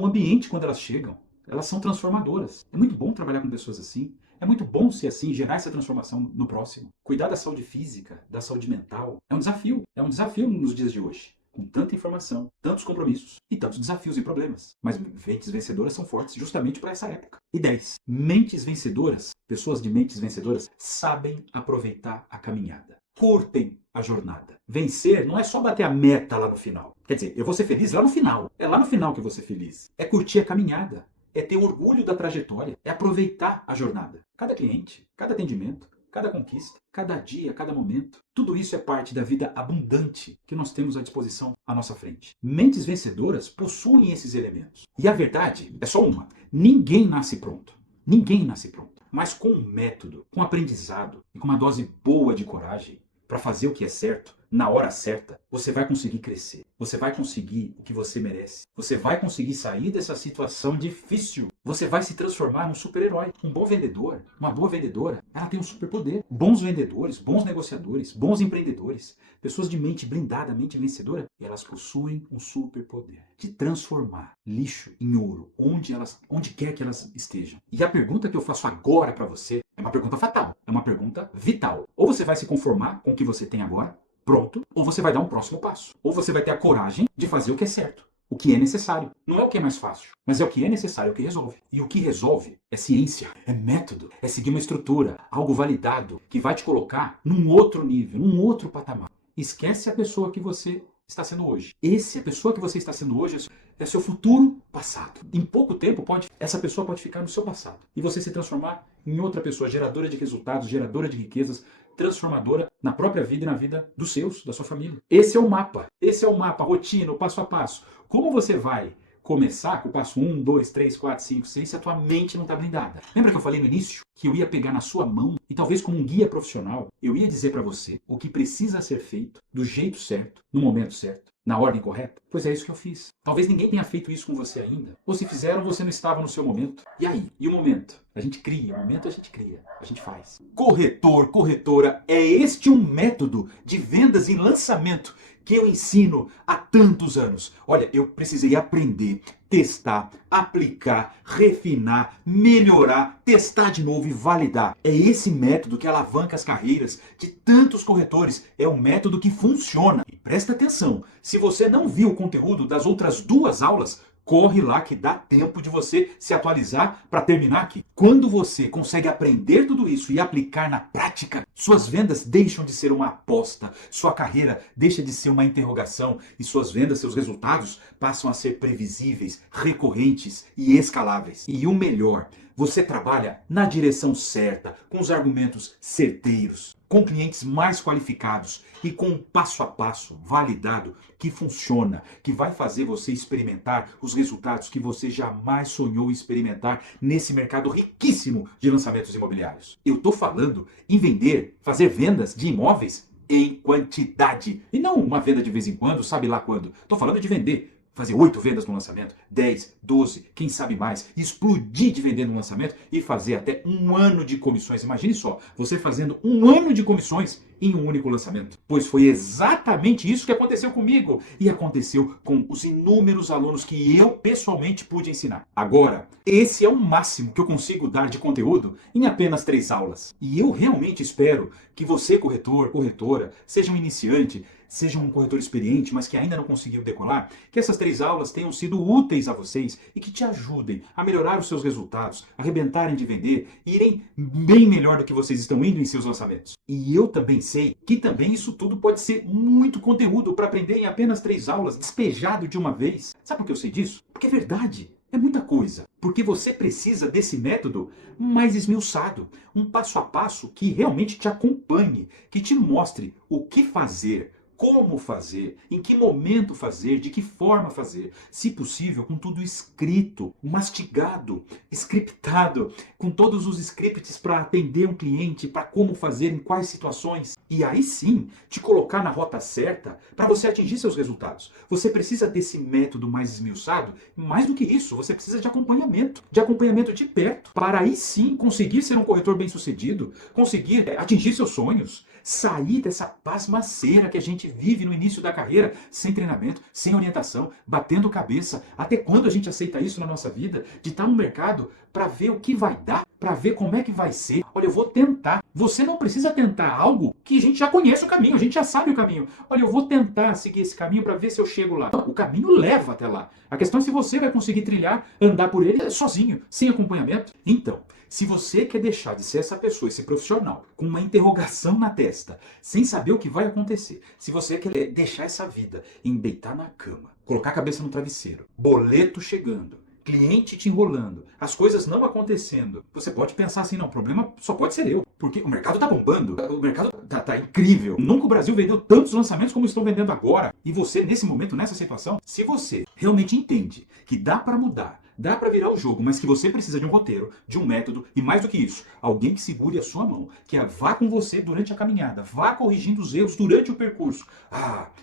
o ambiente quando elas chegam. Elas são transformadoras. É muito bom trabalhar com pessoas assim. É muito bom ser assim, gerar essa transformação no próximo. Cuidar da saúde física, da saúde mental, é um desafio. É um desafio nos dias de hoje. Com tanta informação, tantos compromissos e tantos desafios e problemas. Mas mentes vencedoras são fortes justamente para essa época. E 10. Mentes vencedoras, pessoas de mentes vencedoras, sabem aproveitar a caminhada. Curtem a jornada. Vencer não é só bater a meta lá no final. Quer dizer, eu vou ser feliz lá no final. É lá no final que eu vou ser feliz. É curtir a caminhada. É ter orgulho da trajetória. É aproveitar a jornada. Cada cliente, cada atendimento, cada conquista, cada dia, cada momento. Tudo isso é parte da vida abundante que nós temos à disposição à nossa frente. Mentes vencedoras possuem esses elementos. E a verdade é só uma. Ninguém nasce pronto. Ninguém nasce pronto. Mas com um método, com aprendizado e com uma dose boa de coragem para fazer o que é certo, na hora certa, você vai conseguir crescer. Você vai conseguir o que você merece. Você vai conseguir sair dessa situação difícil. Você vai se transformar num super-herói. Um bom vendedor, uma boa vendedora, ela tem um superpoder. Bons vendedores, bons negociadores, bons empreendedores, pessoas de mente blindada, mente vencedora, elas possuem um superpoder de transformar lixo em ouro, onde quer que elas estejam. E a pergunta que eu faço agora para você é uma pergunta fatal, é uma pergunta vital. Ou você vai se conformar com o que você tem agora, pronto, ou você vai dar um próximo passo. Ou você vai ter a coragem de fazer o que é certo, o que é necessário. Não é o que é mais fácil, mas é o que é necessário, é o que resolve. E o que resolve é ciência, é método, é seguir uma estrutura, algo validado, que vai te colocar num outro nível, num outro patamar. Esquece a pessoa que você está sendo hoje. A pessoa que você está sendo hoje é seu futuro passado. Em pouco tempo, essa pessoa pode ficar no seu passado. E você se transformar em outra pessoa, geradora de resultados, geradora de riquezas, transformadora na própria vida e na vida dos seus, da sua família. Esse é o mapa. Esse é o mapa, a rotina, o passo a passo. Como você vai começar com o passo 1, 2, 3, 4, 5, 6 se a tua mente não está blindada? Lembra que eu falei no início que eu ia pegar na sua mão e talvez como um guia profissional, eu ia dizer para você o que precisa ser feito do jeito certo, no momento certo, Na ordem correta? Pois é isso que eu fiz. Talvez ninguém tenha feito isso com você ainda. Ou se fizeram, você não estava no seu momento. E aí? E o momento? A gente cria. O momento a gente cria. A gente faz. Corretor, corretora, é este um método de vendas e lançamento que eu ensino há tantos anos. Olha, eu precisei aprender, testar, aplicar, refinar, melhorar, testar de novo e validar. É esse método que alavanca as carreiras de tantos corretores. É um método que funciona. E presta atenção, se você não viu o conteúdo das outras 2 aulas, corre lá que dá tempo de você se atualizar para terminar aqui. Quando você consegue aprender tudo isso e aplicar na prática, suas vendas deixam de ser uma aposta, sua carreira deixa de ser uma interrogação e suas vendas, seus resultados passam a ser previsíveis, recorrentes e escaláveis. E o melhor, você trabalha na direção certa, com os argumentos certeiros, com clientes mais qualificados e com um passo a passo validado que funciona, que vai fazer você experimentar os resultados que você jamais sonhou experimentar nesse mercado riquíssimo de lançamentos imobiliários. Eu estou falando em vender, fazer vendas de imóveis em quantidade. E não uma venda de vez em quando, sabe lá quando. Estou falando de vender. Fazer 8 vendas no lançamento, 10, 12, quem sabe mais, explodir de vender no lançamento e fazer até 1 ano de comissões. Imagine só, você fazendo 1 ano de comissões em um único lançamento. Pois foi exatamente isso que aconteceu comigo e aconteceu com os inúmeros alunos que eu pessoalmente pude ensinar. Agora, esse é o máximo que eu consigo dar de conteúdo em apenas 3 aulas. E eu realmente espero que você, corretor, corretora, seja um iniciante, seja um corretor experiente, mas que ainda não conseguiu decolar, que essas 3 aulas tenham sido úteis a vocês e que te ajudem a melhorar os seus resultados, arrebentarem de vender e irem bem melhor do que vocês estão indo em seus lançamentos. E eu também sei que também isso tudo pode ser muito conteúdo para aprender em apenas 3 aulas, despejado de uma vez. Sabe por que eu sei disso? Porque é verdade. É muita coisa, porque você precisa desse método mais esmiuçado, um passo a passo que realmente te acompanhe, que te mostre o que fazer, como fazer, em que momento fazer, de que forma fazer, se possível com tudo escrito, mastigado, scriptado, com todos os scripts para atender um cliente, para como fazer, em quais situações, e aí sim te colocar na rota certa para você atingir seus resultados. Você precisa desse método mais esmiuçado, mais do que isso, você precisa de acompanhamento de perto, para aí sim conseguir ser um corretor bem-sucedido, conseguir atingir seus sonhos, sair dessa pasmaceira que a gente vive no início da carreira, sem treinamento, sem orientação, batendo cabeça. Até quando a gente aceita isso na nossa vida? De estar no mercado para ver o que vai dar, para ver como é que vai ser. Olha, eu vou tentar. Você não precisa tentar algo que a gente já conhece o caminho, a gente já sabe o caminho. Olha, eu vou tentar seguir esse caminho para ver se eu chego lá. O caminho leva até lá. A questão é se você vai conseguir trilhar, andar por ele sozinho, sem acompanhamento. Então, se você quer deixar de ser essa pessoa, esse profissional, com uma interrogação na testa, sem saber o que vai acontecer, se você quer deixar essa vida em deitar na cama, colocar a cabeça no travesseiro, boleto chegando, cliente te enrolando, as coisas não acontecendo, você pode pensar assim, não, o problema só pode ser eu, porque o mercado tá bombando, o mercado tá incrível. Nunca o Brasil vendeu tantos lançamentos como estão vendendo agora. E você, nesse momento, nessa situação, se você realmente entende que dá para mudar, dá para virar o jogo, mas que você precisa de um roteiro, de um método e mais do que isso, alguém que segure a sua mão, que vá com você durante a caminhada, vá corrigindo os erros durante o percurso.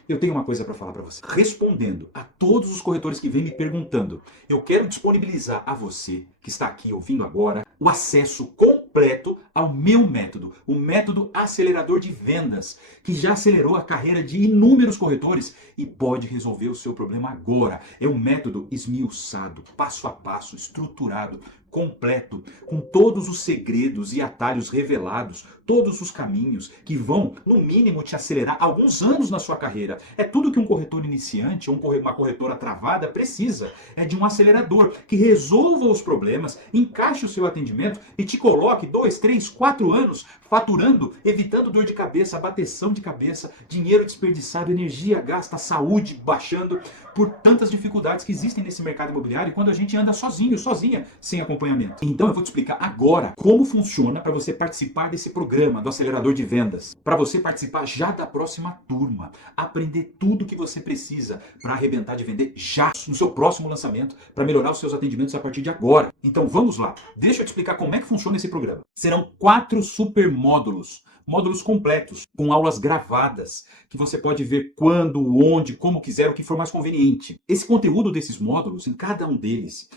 Eu tenho uma coisa para falar para você. Respondendo a todos os corretores que vêm me perguntando, eu quero disponibilizar a você que está aqui ouvindo agora o acesso completo ao meu método, o método acelerador de vendas, que já acelerou a carreira de inúmeros corretores e pode resolver o seu problema agora. É um método esmiuçado, passo a passo, estruturado, completo, com todos os segredos e atalhos revelados, todos os caminhos que vão, no mínimo, te acelerar alguns anos na sua carreira. É tudo que um corretor iniciante ou uma corretora travada precisa. É de um acelerador que resolva os problemas, encaixe o seu atendimento e te coloque 2, 3, 4 anos faturando, evitando dor de cabeça, bateção de cabeça, dinheiro desperdiçado, energia gasta, saúde baixando por tantas dificuldades que existem nesse mercado imobiliário quando a gente anda sozinho, sozinha, sem acompanhamento. Então eu vou te explicar agora como funciona para você participar desse programa do acelerador de vendas, para você participar já da próxima turma, aprender tudo que você precisa para arrebentar de vender já no seu próximo lançamento, para melhorar os seus atendimentos a partir de agora. Então vamos lá, deixa eu te explicar como é que funciona esse programa. Serão 4 super módulos. módulos completos, com aulas gravadas, que você pode ver quando, onde, como quiser, o que for mais conveniente. Esse conteúdo desses módulos, em cada um deles,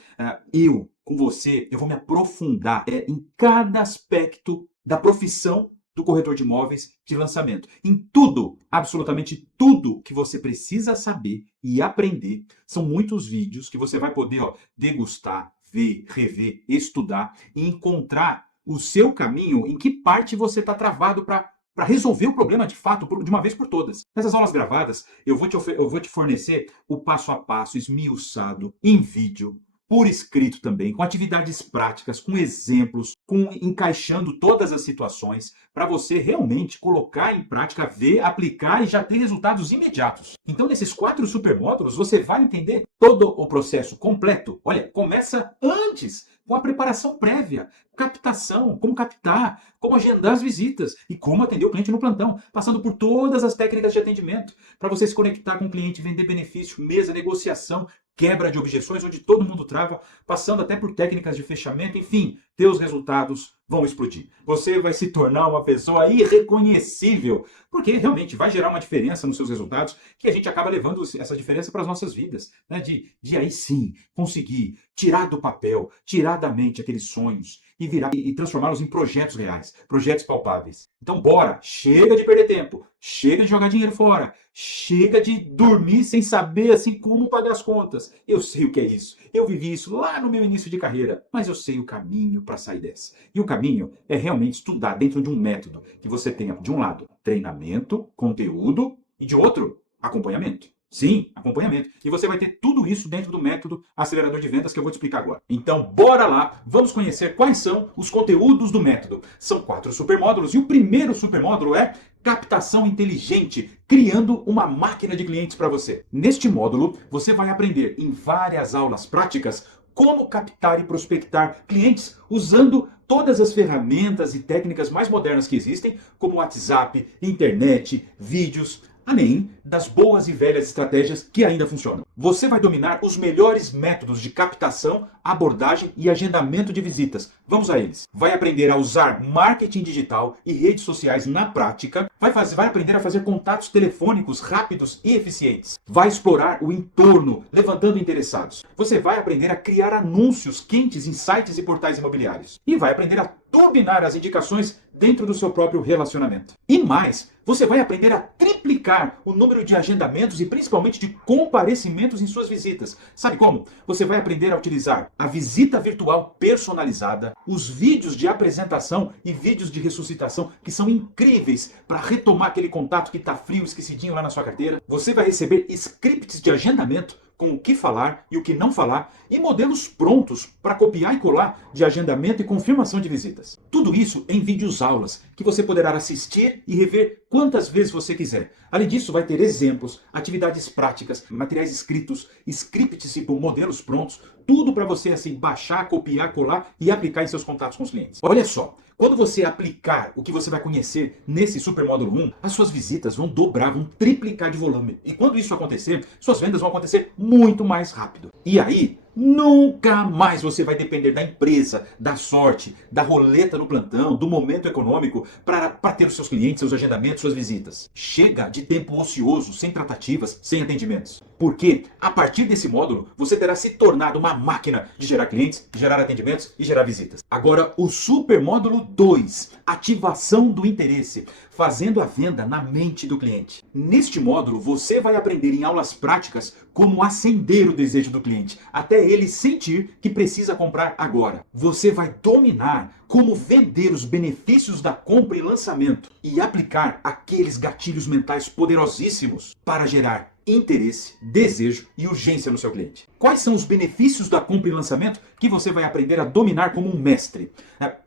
com você, eu vou me aprofundar em cada aspecto da profissão do corretor de imóveis de lançamento. Em tudo, absolutamente tudo que você precisa saber e aprender. São muitos vídeos que você vai poder degustar, ver, rever, estudar e encontrar o seu caminho, em que parte você está travado para resolver o problema de fato, de uma vez por todas. Nessas aulas gravadas, eu vou te fornecer o passo a passo esmiuçado em vídeo, por escrito também, com atividades práticas, com exemplos, encaixando todas as situações, para você realmente colocar em prática, ver, aplicar e já ter resultados imediatos. Então, nesses 4 supermódulos, você vai entender todo o processo completo. Olha, começa antes, com a preparação prévia, captação, como captar, como agendar as visitas e como atender o cliente no plantão, passando por todas as técnicas de atendimento, para você se conectar com o cliente, vender benefício, mesa, negociação, quebra de objeções, onde todo mundo trava, passando até por técnicas de fechamento, enfim, teus resultados vão explodir. Você vai se tornar uma pessoa irreconhecível, porque realmente vai gerar uma diferença nos seus resultados, que a gente acaba levando essa diferença para as nossas vidas, né? De aí sim conseguir tirar do papel, tirar da mente aqueles sonhos e transformá-los em projetos reais, projetos palpáveis. Então bora, chega de perder tempo, chega de jogar dinheiro fora, chega de dormir sem saber assim como pagar as contas. Eu sei o que é isso, eu vivi isso lá no meu início de carreira, mas eu sei o caminho para sair dessa. E o caminho é realmente estudar dentro de um método que você tenha, de um lado, treinamento, conteúdo e de outro, acompanhamento. Sim, acompanhamento. E você vai ter tudo isso dentro do método acelerador de vendas que eu vou te explicar agora. Então, bora lá, vamos conhecer quais são os conteúdos do método. São 4 supermódulos e o primeiro supermódulo é captação inteligente, criando uma máquina de clientes para você. Neste módulo, você vai aprender em várias aulas práticas como captar e prospectar clientes usando todas as ferramentas e técnicas mais modernas que existem, como WhatsApp, internet, vídeos, além das boas e velhas estratégias que ainda funcionam. Você vai dominar os melhores métodos de captação, abordagem e agendamento de visitas. Vamos a eles. Vai aprender a usar marketing digital e redes sociais na prática. Vai aprender a fazer contatos telefônicos rápidos e eficientes. Vai explorar o entorno, levantando interessados. Você vai aprender a criar anúncios quentes em sites e portais imobiliários. E vai aprender a turbinar as indicações dentro do seu próprio relacionamento. E mais, você vai aprender a triplicar o número de agendamentos e principalmente de comparecimentos em suas visitas. Sabe como? Você vai aprender a utilizar a visita virtual personalizada, os vídeos de apresentação e vídeos de ressuscitação que são incríveis para retomar aquele contato que está frio, esquecidinho lá na sua carteira. Você vai receber scripts de agendamento com o que falar e o que não falar, e modelos prontos para copiar e colar de agendamento e confirmação de visitas. Tudo isso em vídeos aulas, que você poderá assistir e rever quantas vezes você quiser. Além disso, vai ter exemplos, atividades práticas, materiais escritos, scripts e modelos prontos, tudo para você assim baixar, copiar, colar e aplicar em seus contatos com os clientes. Olha só, quando você aplicar o que você vai conhecer nesse supermódulo 1, as suas visitas vão dobrar, vão triplicar de volume. E quando isso acontecer, suas vendas vão acontecer muito mais rápido. E aí, nunca mais você vai depender da empresa, da sorte, da roleta no plantão, do momento econômico para ter os seus clientes, seus agendamentos, suas visitas. Chega de tempo ocioso, sem tratativas, sem atendimentos. Porque a partir desse módulo, você terá se tornado uma máquina de gerar clientes, gerar atendimentos e gerar visitas. Agora, o supermódulo 2, ativação do interesse, fazendo a venda na mente do cliente. Neste módulo, você vai aprender em aulas práticas como acender o desejo do cliente, até ele sentir que precisa comprar agora. Você vai dominar como vender os benefícios da compra e lançamento e aplicar aqueles gatilhos mentais poderosíssimos para gerar interesse, desejo e urgência no seu cliente. Quais são os benefícios da compra e lançamento que você vai aprender a dominar como um mestre?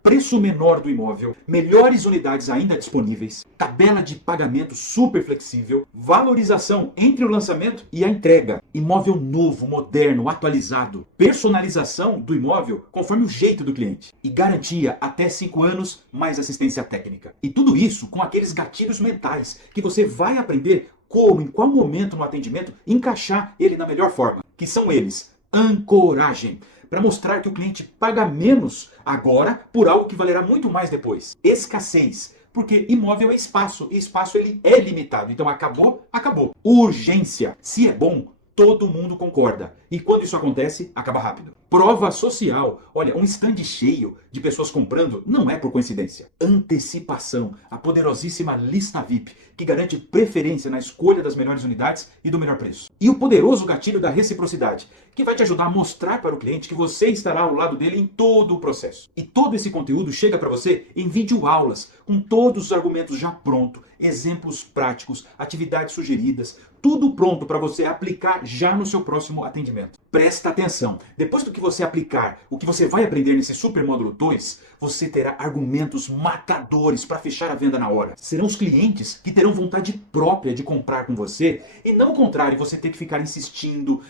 Preço menor do imóvel, melhores unidades ainda disponíveis, tabela de pagamento super flexível, valorização entre o lançamento e a entrega, imóvel novo, moderno, atualizado, personalização do imóvel conforme o jeito do cliente e garantia até 5 anos mais assistência técnica. E tudo isso com aqueles gatilhos mentais que você vai aprender como, em qual momento no atendimento, encaixar ele na melhor forma. Que são eles: ancoragem, para mostrar que o cliente paga menos agora por algo que valerá muito mais depois. Escassez, Porque imóvel é espaço, e espaço ele é limitado. Então acabou, acabou. Urgência. Se é bom, todo mundo concorda. E quando isso acontece, acaba rápido. Prova social. Olha, um stand cheio de pessoas comprando não é por coincidência. Antecipação. A poderosíssima lista VIP, que garante preferência na escolha das melhores unidades e do melhor preço. E o poderoso gatilho da reciprocidade, que vai te ajudar a mostrar para o cliente que você estará ao lado dele em todo o processo. E todo esse conteúdo chega para você em videoaulas, com todos os argumentos já prontos, exemplos práticos, atividades sugeridas, tudo pronto para você aplicar já no seu próximo atendimento. Presta atenção, depois do que você aplicar, o que você vai aprender nesse super módulo 2, você terá argumentos matadores para fechar a venda na hora. Serão os clientes que terão vontade própria de comprar com você e não o contrário, você ter que ficar insistindo.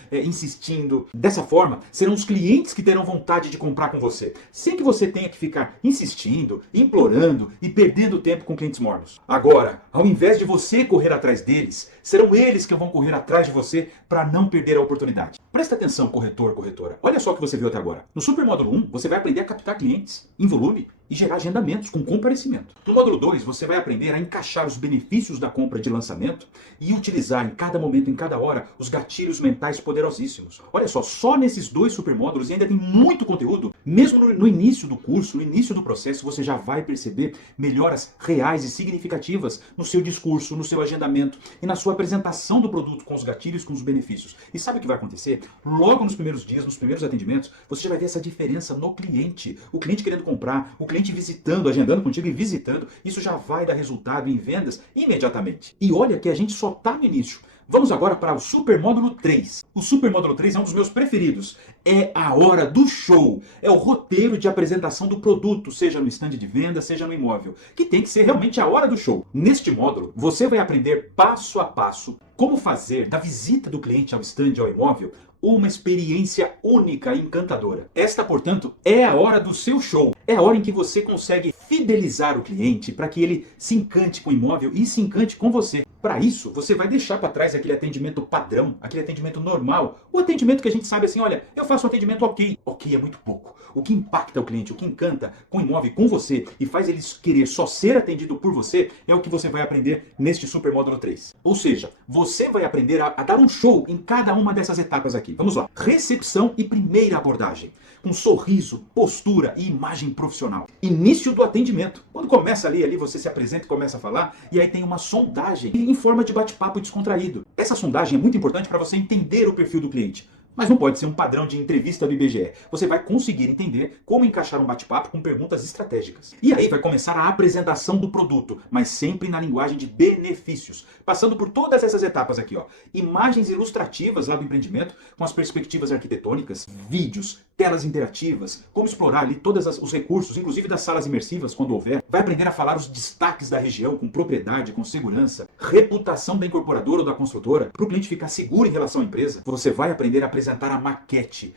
Dessa forma, serão os clientes que terão vontade de comprar com você, sem que você tenha que ficar insistindo, implorando e perdendo tempo com clientes mornos. Agora, ao invés de você correr atrás deles, serão eles que vão correr atrás de você para não perder a oportunidade. Presta atenção, corretor, corretora. Olha só o que você viu até agora. No Super Módulo 1, você vai aprender a captar clientes em volume e gerar agendamentos com comparecimento. No módulo 2, você vai aprender a encaixar os benefícios da compra de lançamento e utilizar em cada momento, em cada hora, os gatilhos mentais poderosíssimos. Olha só nesses 2 supermódulos, e ainda tem muito conteúdo, mesmo no início do curso, no início do processo, você já vai perceber melhoras reais e significativas no seu discurso, no seu agendamento e na sua apresentação do produto com os gatilhos, com os benefícios. E sabe o que vai acontecer? Logo nos primeiros dias, nos primeiros atendimentos, você já vai ver essa diferença no cliente. O cliente querendo comprar, o cliente visitando, agendando contigo e visitando, isso já vai dar resultado em vendas imediatamente. E olha que a gente só está no início. Vamos agora para o Super Módulo 3. O Super Módulo 3 é um dos meus preferidos. É a hora do show. É o roteiro de apresentação do produto, seja no stand de venda, seja no imóvel, que tem que ser realmente a hora do show. Neste módulo, você vai aprender passo a passo como fazer da visita do cliente ao stand ou ao imóvel uma experiência única e encantadora. Esta, portanto, é a hora do seu show. É a hora em que você consegue fidelizar o cliente para que ele se encante com o imóvel e se encante com você. Para isso, você vai deixar para trás aquele atendimento padrão, aquele atendimento normal, o atendimento que a gente sabe assim, olha, eu faço um atendimento ok. Ok é muito pouco. O que impacta o cliente, o que encanta com o imóvel, com você e faz ele querer só ser atendido por você, é o que você vai aprender neste Super Módulo 3. Ou seja, você vai aprender a dar um show em cada uma dessas etapas aqui. Vamos lá. Recepção e primeira abordagem. Com sorriso, postura e imagem profissional. Início do atendimento. Quando começa ali você se apresenta e começa a falar, e aí tem uma sondagem em forma de bate-papo descontraído. Essa sondagem é muito importante para você entender o perfil do cliente. Mas não pode ser um padrão de entrevista do IBGE. Você vai conseguir entender como encaixar um bate-papo com perguntas estratégicas. E aí vai começar a apresentação do produto, mas sempre na linguagem de benefícios. Passando por todas essas etapas aqui, ó. Imagens ilustrativas lá do empreendimento, com as perspectivas arquitetônicas, vídeos, telas interativas, como explorar ali todos os recursos, inclusive das salas imersivas, quando houver. Vai aprender a falar os destaques da região com propriedade, com segurança, reputação da incorporadora ou da construtora, para o cliente ficar seguro em relação à empresa. Você vai aprender a apresentar a maquete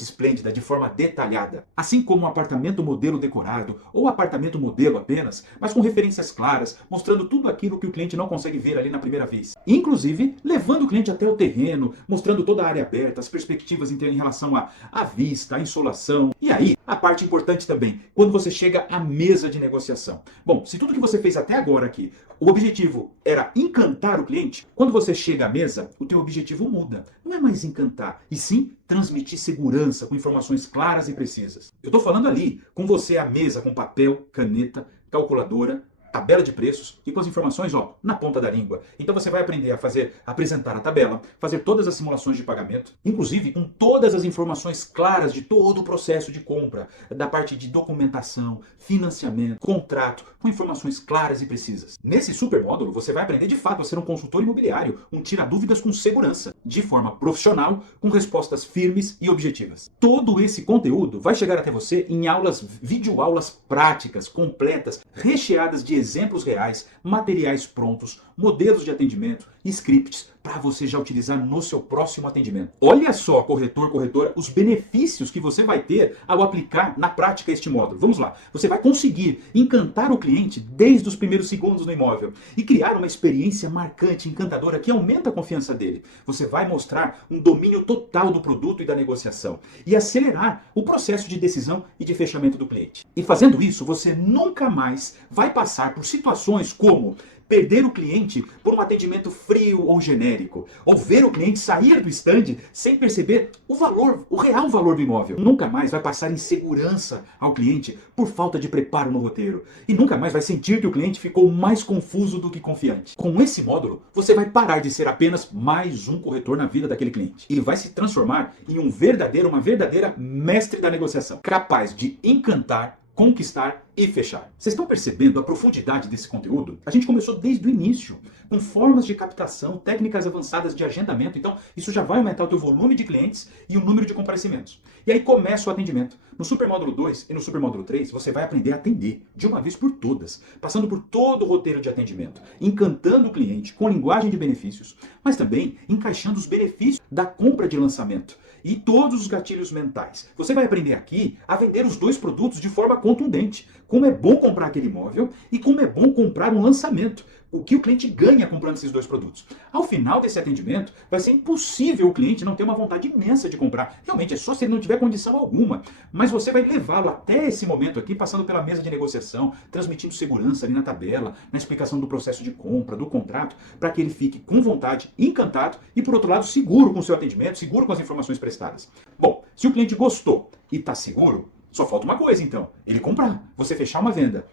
esplêndida, de forma detalhada. Assim como um apartamento modelo decorado, ou apartamento modelo apenas, mas com referências claras, mostrando tudo aquilo que o cliente não consegue ver ali na primeira vez. Inclusive, levando o cliente até o terreno, mostrando toda a área aberta, as perspectivas em relação à vista, à insolação. E aí, a parte importante também, quando você chega à mesa de negociação. Bom, se tudo que você fez até agora aqui, o objetivo era encantar o cliente, quando você chega à mesa, o teu objetivo muda. Não é mais encantar, e sim transmitir segurança com informações claras e precisas. Eu estou falando ali, com você à mesa, com papel, caneta, calculadora, tabela de preços e com as informações, ó, na ponta da língua. Então você vai aprender a apresentar a tabela, fazer todas as simulações de pagamento, inclusive com todas as informações claras de todo o processo de compra, da parte de documentação, financiamento, contrato, com informações claras e precisas. Nesse super módulo, você vai aprender de fato a ser um consultor imobiliário, um tira-dúvidas com segurança, de forma profissional, com respostas firmes e objetivas. Todo esse conteúdo vai chegar até você em videoaulas práticas, completas, recheadas de exemplos reais, materiais prontos, modelos de atendimento, scripts, para você já utilizar no seu próximo atendimento. Olha só, corretor, corretora, os benefícios que você vai ter ao aplicar na prática este módulo. Vamos lá. Você vai conseguir encantar o cliente desde os primeiros segundos no imóvel e criar uma experiência marcante, encantadora, que aumenta a confiança dele. Você vai mostrar um domínio total do produto e da negociação e acelerar o processo de decisão e de fechamento do cliente. E fazendo isso, você nunca mais vai passar por situações como perder o cliente por um atendimento frio ou genérico, ou ver o cliente sair do stand sem perceber o valor, o real valor do imóvel. Nunca mais vai passar insegurança ao cliente por falta de preparo no roteiro. E nunca mais vai sentir que o cliente ficou mais confuso do que confiante. Com esse módulo, você vai parar de ser apenas mais um corretor na vida daquele cliente e vai se transformar em uma verdadeira mestre da negociação, capaz de encantar, conquistar e fechar. Vocês estão percebendo a profundidade desse conteúdo? A gente começou desde o início, com formas de captação, técnicas avançadas de agendamento, então isso já vai aumentar o teu volume de clientes e o número de comparecimentos. E aí começa o atendimento. No Supermódulo 2 e no Supermódulo 3, você vai aprender a atender de uma vez por todas, passando por todo o roteiro de atendimento, encantando o cliente com linguagem de benefícios, mas também encaixando os benefícios da compra de lançamento e todos os gatilhos mentais. Você vai aprender aqui a vender os dois produtos de forma contundente. Como é bom comprar aquele imóvel e como é bom comprar um lançamento. O que o cliente ganha comprando esses dois produtos. Ao final desse atendimento, vai ser impossível o cliente não ter uma vontade imensa de comprar. Realmente, é só se ele não tiver condição alguma. Mas você vai levá-lo até esse momento aqui, passando pela mesa de negociação, transmitindo segurança ali na tabela, na explicação do processo de compra, do contrato, para que ele fique com vontade, encantado e, por outro lado, seguro com o seu atendimento, seguro com as informações prestadas. Bom, se o cliente gostou e está seguro, só falta uma coisa então, ele comprar, você fechar uma venda.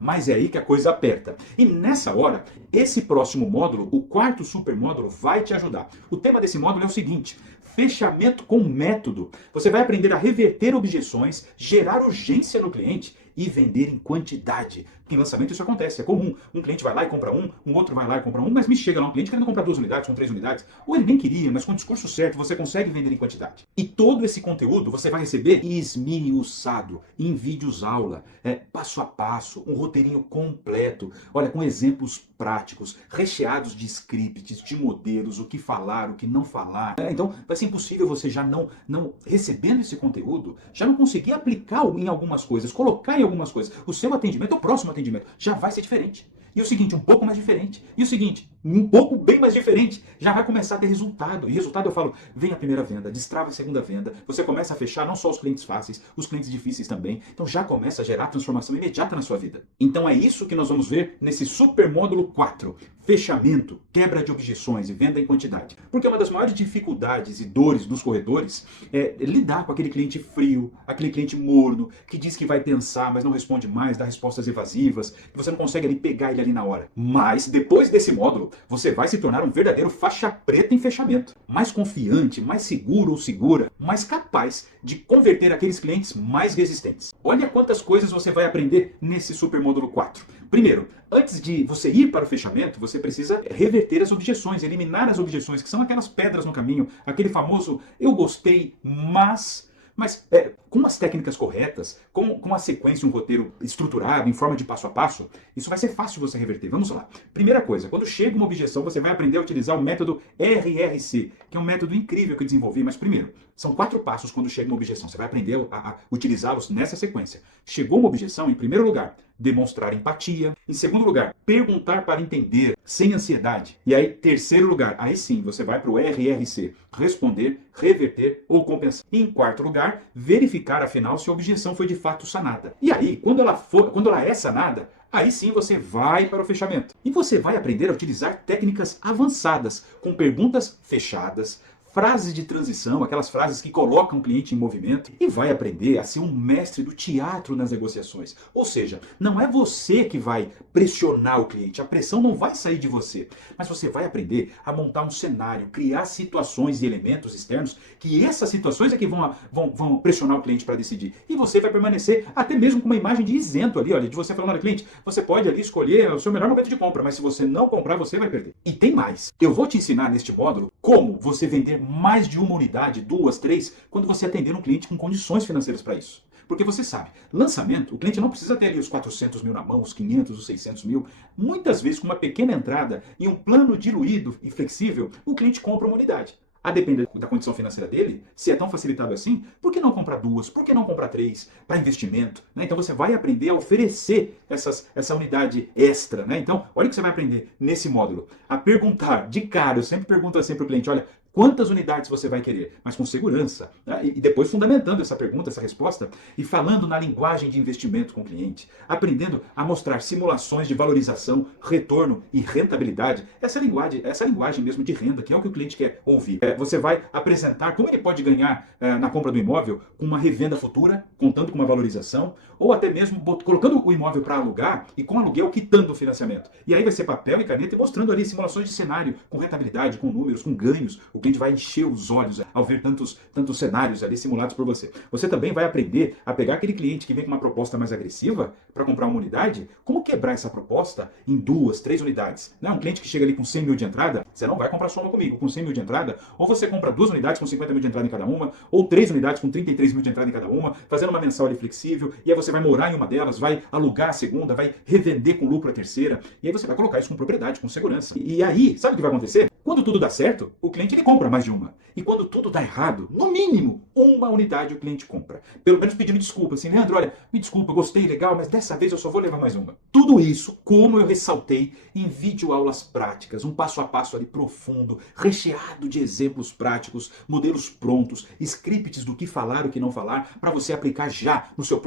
Mas é aí que a coisa aperta. E nessa hora, esse próximo módulo, o quarto supermódulo, vai te ajudar. O tema desse módulo é o seguinte: fechamento com método. Você vai aprender a reverter objeções, gerar urgência no cliente e vender em quantidade. Em lançamento isso acontece, é comum. Um cliente vai lá e compra um outro vai lá e compra mas me chega lá um cliente querendo comprar 2 unidades, com 3 unidades, ou ele nem queria, mas com o discurso certo você consegue vender em quantidade. E todo esse conteúdo você vai receber esmiuçado, em vídeos aula, passo a passo, um roteirinho completo, olha, com exemplos práticos, recheados de scripts, de modelos, o que falar, o que não falar. Então vai ser impossível você já não recebendo esse conteúdo, já não conseguir aplicar em algumas coisas, colocar em algumas coisas. O seu atendimento, o próximo atendimento, já vai ser diferente. E o seguinte, um pouco mais diferente. E o seguinte, um pouco bem mais diferente. Já vai começar a ter resultado. E resultado eu falo, vem a primeira venda, destrava a segunda venda. Você começa a fechar não só os clientes fáceis, os clientes difíceis também. Então já começa a gerar transformação imediata na sua vida. Então é isso que nós vamos ver nesse super módulo 4. Fechamento, quebra de objeções e venda em quantidade. Porque uma das maiores dificuldades e dores dos corretores é lidar com aquele cliente frio, aquele cliente morno, que diz que vai pensar, mas não responde mais, dá respostas evasivas, que você não consegue ali pegar ele ali na hora. Mas, depois desse módulo, você vai se tornar um verdadeiro faixa preta em fechamento. Mais confiante, mais seguro ou segura, mais capaz de converter aqueles clientes mais resistentes. Olha quantas coisas você vai aprender nesse super módulo 4. Primeiro, antes de você ir para o fechamento, você precisa reverter as objeções, eliminar as objeções, que são aquelas pedras no caminho, aquele famoso eu gostei, mas com as técnicas corretas, com a sequência, um roteiro estruturado, em forma de passo a passo, isso vai ser fácil você reverter. Vamos lá. Primeira coisa, quando chega uma objeção, você vai aprender a utilizar o método RRC, que é um método incrível que eu desenvolvi, mas primeiro, são 4 passos quando chega uma objeção. Você vai aprender a utilizá-los nessa sequência. Chegou uma objeção, em primeiro lugar, demonstrar empatia. Em segundo lugar, perguntar para entender, sem ansiedade. E aí, terceiro lugar, aí sim, você vai para o RRC, responder, reverter ou compensar. E em quarto lugar, verificar afinal se a objeção foi de fato sanada. E aí, quando ela é sanada, aí sim você vai para o fechamento. E você vai aprender a utilizar técnicas avançadas, com perguntas fechadas, frases de transição, aquelas frases que colocam o cliente em movimento, e vai aprender a ser um mestre do teatro nas negociações. Ou seja, não é você que vai pressionar o cliente, a pressão não vai sair de você, mas você vai aprender a montar um cenário, criar situações e elementos externos, que essas situações é que vão pressionar o cliente para decidir. E você vai permanecer até mesmo com uma imagem de isento ali, olha, de você falando, olha, cliente, você pode ali escolher o seu melhor momento de compra, mas se você não comprar, você vai perder. E tem mais. Eu vou te ensinar neste módulo como você vender mais de uma unidade, 2, 3, quando você atender um cliente com condições financeiras para isso. Porque você sabe, lançamento, o cliente não precisa ter ali os 400 mil na mão, os 500, os 600 mil. Muitas vezes, com uma pequena entrada e um plano diluído e flexível, o cliente compra uma unidade. A depender da condição financeira dele, se é tão facilitado assim, por que não comprar duas? Por que não comprar três? Para investimento. Né? Então você vai aprender a oferecer essa unidade extra. Né? Então, olha o que você vai aprender nesse módulo. A perguntar de cara, eu sempre pergunto assim para o cliente, olha, quantas unidades você vai querer? Mas com segurança. Né? E depois fundamentando essa pergunta, essa resposta, e falando na linguagem de investimento com o cliente. Aprendendo a mostrar simulações de valorização, retorno e rentabilidade. Essa linguagem mesmo de renda, que é o que o cliente quer ouvir. Você vai apresentar como ele pode ganhar na compra do imóvel com uma revenda futura, contando com uma valorização, ou até mesmo colocando o imóvel para alugar e com aluguel quitando o financiamento. E aí vai ser papel e caneta e mostrando ali simulações de cenário, com rentabilidade, com números, com ganhos. O cliente vai encher os olhos ao ver tantos cenários ali simulados por você. Você também vai aprender a pegar aquele cliente que vem com uma proposta mais agressiva para comprar uma unidade, como quebrar essa proposta em 2, 3 unidades. Não, um cliente que chega ali com 100 mil de entrada, você não vai comprar só uma comigo, com 100 mil de entrada, ou você compra 2 unidades com 50 mil de entrada em cada uma, ou 3 unidades com 33 mil de entrada em cada uma, fazendo uma mensal ali flexível, e aí você vai morar em uma delas, vai alugar a segunda, vai revender com lucro a terceira, e aí você vai colocar isso com propriedade, com segurança. E aí, sabe o que vai acontecer? Quando tudo dá certo, o cliente ele compra mais de uma. E quando tudo dá errado, no mínimo, uma unidade o cliente compra. Pelo menos pedindo desculpa, assim, Leandro, olha, me desculpa, gostei, legal, mas dessa vez eu só vou levar mais uma. Tudo isso, como eu ressaltei, em videoaulas práticas, um passo a passo ali profundo, recheado de exemplos práticos, modelos prontos, scripts do que falar, o que não falar, para você aplicar já no seu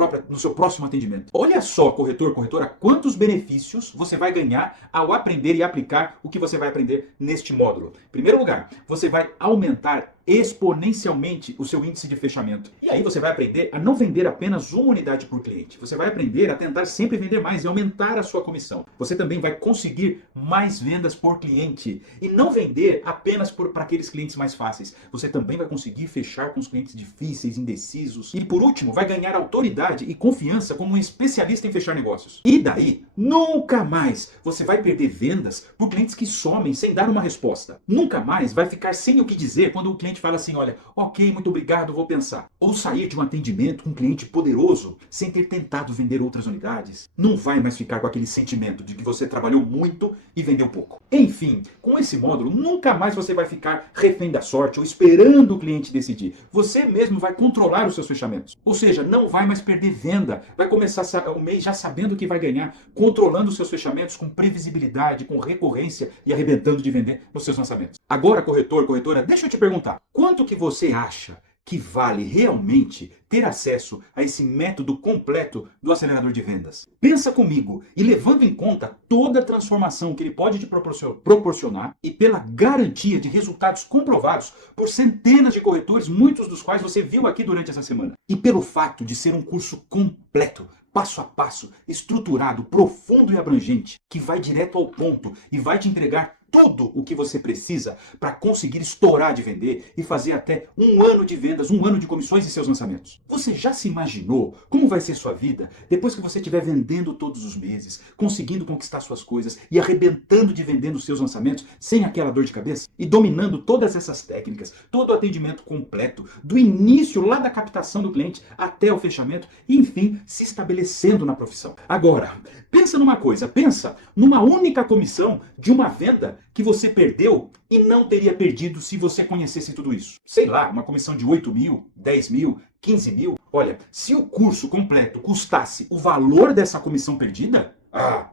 próximo atendimento. Olha só, corretor, corretora, quantos benefícios você vai ganhar ao aprender e aplicar o que você vai aprender neste módulo. Em primeiro lugar, você vai aumentar exponencialmente o seu índice de fechamento. E aí você vai aprender a não vender apenas uma unidade por cliente. Você vai aprender a tentar sempre vender mais e aumentar a sua comissão. Você também vai conseguir mais vendas por cliente e não vender apenas para aqueles clientes mais fáceis. Você também vai conseguir fechar com os clientes difíceis, indecisos. E por último, vai ganhar autoridade e confiança como um especialista em fechar negócios. E daí, nunca mais você vai perder vendas por clientes que somem sem dar uma resposta. Nunca mais vai ficar sem o que dizer quando o cliente fala assim, olha, ok, muito obrigado, vou pensar. Ou sair de um atendimento com um cliente poderoso sem ter tentado vender outras unidades. Não vai mais ficar com aquele sentimento de que você trabalhou muito e vendeu pouco. Enfim, com esse módulo, nunca mais você vai ficar refém da sorte ou esperando o cliente decidir. Você mesmo vai controlar os seus fechamentos. Ou seja, não vai mais perder venda. Vai começar o mês já sabendo o que vai ganhar, controlando os seus fechamentos com previsibilidade, com recorrência e arrebentando de vender nos seus lançamentos. Agora, corretor, corretora, deixa eu te perguntar. Quanto que você acha que vale realmente ter acesso a esse método completo do acelerador de vendas? Pensa comigo e levando em conta toda a transformação que ele pode te proporcionar e pela garantia de resultados comprovados por centenas de corretores, muitos dos quais você viu aqui durante essa semana. E pelo fato de ser um curso completo, passo a passo, estruturado, profundo e abrangente, que vai direto ao ponto e vai te entregar tudo o que você precisa para conseguir estourar de vender e fazer até 1 ano de vendas, 1 ano de comissões em seus lançamentos. Você já se imaginou como vai ser sua vida depois que você estiver vendendo todos os meses, conseguindo conquistar suas coisas e arrebentando de vender nos seus lançamentos sem aquela dor de cabeça? E dominando todas essas técnicas, todo o atendimento completo, do início lá da captação do cliente até o fechamento e, enfim, se estabelecendo na profissão. Agora, pensa numa coisa, pensa numa única comissão de uma venda que você perdeu e não teria perdido se você conhecesse tudo isso. Sei lá, uma comissão de 8 mil, 10 mil, 15 mil. Olha, se o curso completo custasse o valor dessa comissão perdida,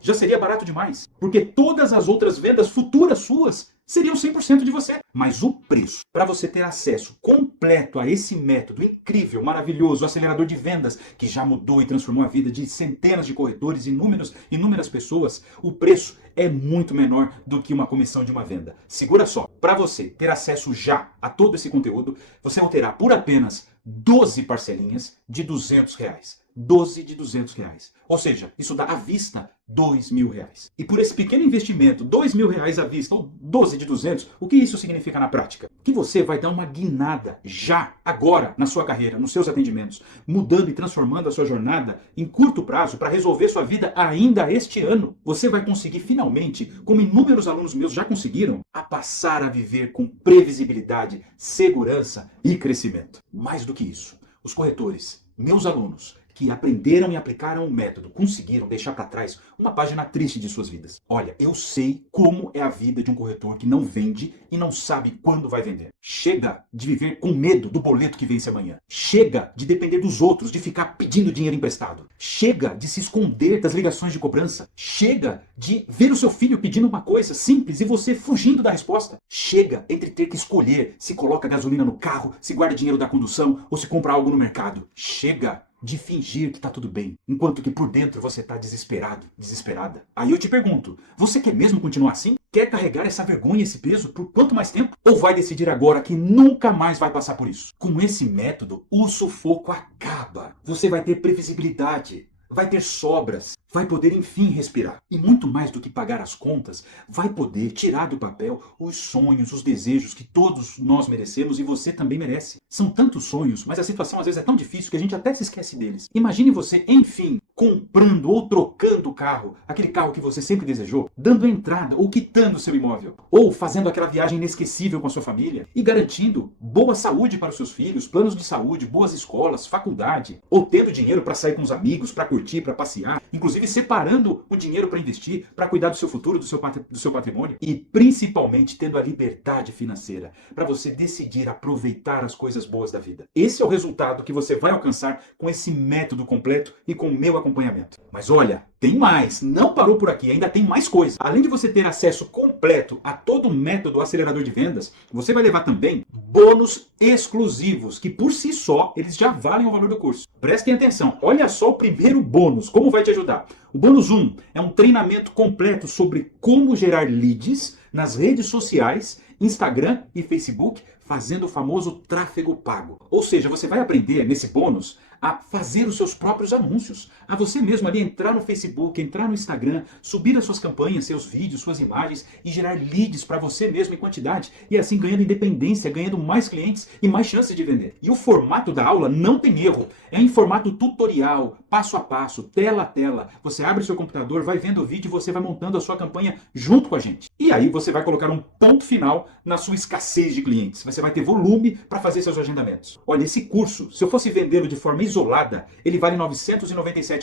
já seria barato demais. Porque todas as outras vendas futuras suas seriam 100% de você. Mas o preço para você ter acesso completo a esse método incrível, maravilhoso, acelerador de vendas, que já mudou e transformou a vida de centenas de corretores, inúmeras pessoas, o preço é muito menor do que uma comissão de uma venda. Segura só, para você ter acesso já a todo esse conteúdo, você terá por apenas 12 parcelinhas de R$200. 12 de R$200. Ou seja, isso dá à vista R$2.000. E por esse pequeno investimento, R$2.000 à vista, ou 12 de 200, o que isso significa na prática? Que você vai dar uma guinada já, agora, na sua carreira, nos seus atendimentos, mudando e transformando a sua jornada em curto prazo para resolver sua vida ainda este ano. Você vai conseguir finalmente, como inúmeros alunos meus já conseguiram, a passar a viver com previsibilidade, segurança e crescimento. Mais do que isso, os corretores Meus alunos que aprenderam e aplicaram o método conseguiram deixar para trás uma página triste de suas vidas. Olha, eu sei como é a vida de um corretor que não vende e não sabe quando vai vender. Chega de viver com medo do boleto que vence amanhã. Chega de depender dos outros, de ficar pedindo dinheiro emprestado. Chega de se esconder das ligações de cobrança. Chega de ver o seu filho pedindo uma coisa simples e você fugindo da resposta. Chega entre ter que escolher se coloca gasolina no carro, se guarda dinheiro da condução ou se compra algo no mercado. Chega de fingir que tá tudo bem, enquanto que por dentro você tá desesperado, desesperada. Aí eu te pergunto, você quer mesmo continuar assim? Quer carregar essa vergonha, esse peso por quanto mais tempo? Ou vai decidir agora que nunca mais vai passar por isso? Com esse método, o sufoco acaba. Você vai ter previsibilidade, vai ter sobras, vai poder enfim respirar. E muito mais do que pagar as contas, vai poder tirar do papel os sonhos, os desejos que todos nós merecemos e você também merece. São tantos sonhos, mas a situação às vezes é tão difícil que a gente até se esquece deles. Imagine você, enfim, comprando ou trocando o carro, aquele carro que você sempre desejou, dando entrada ou quitando seu imóvel, ou fazendo aquela viagem inesquecível com a sua família e garantindo boa saúde para os seus filhos, planos de saúde, boas escolas, faculdade, ou tendo dinheiro para sair com os amigos, para curtir, para passear, inclusive separando o dinheiro para investir, para cuidar do seu futuro, do seu patrimônio e principalmente tendo a liberdade financeira para você decidir aproveitar as coisas boas da vida. Esse é o resultado que você vai alcançar com esse método completo e com o meu acompanhamento. Mas olha, tem mais, não parou por aqui, ainda tem mais coisa. Além de você ter acesso completo a todo o método acelerador de vendas, você vai levar também bônus exclusivos, que por si só eles já valem o valor do curso. Prestem atenção, olha só o primeiro bônus, como vai te ajudar. O bônus 1 é um treinamento completo sobre como gerar leads nas redes sociais, Instagram e Facebook, fazendo o famoso tráfego pago. Ou seja, você vai aprender nesse bônus a fazer os seus próprios anúncios, a você mesmo ali entrar no Facebook, entrar no Instagram, subir as suas campanhas, seus vídeos, suas imagens e gerar leads para você mesmo em quantidade e assim ganhando independência, ganhando mais clientes e mais chances de vender. E o formato da aula não tem erro, é em formato tutorial, passo a passo, tela a tela. Você abre o seu computador, vai vendo o vídeo e você vai montando a sua campanha junto com a gente. E aí você vai colocar um ponto final na sua escassez de clientes. Você vai ter volume para fazer seus agendamentos. Olha, esse curso, se eu fosse vendê-lo de forma isolada, ele vale R$ 997.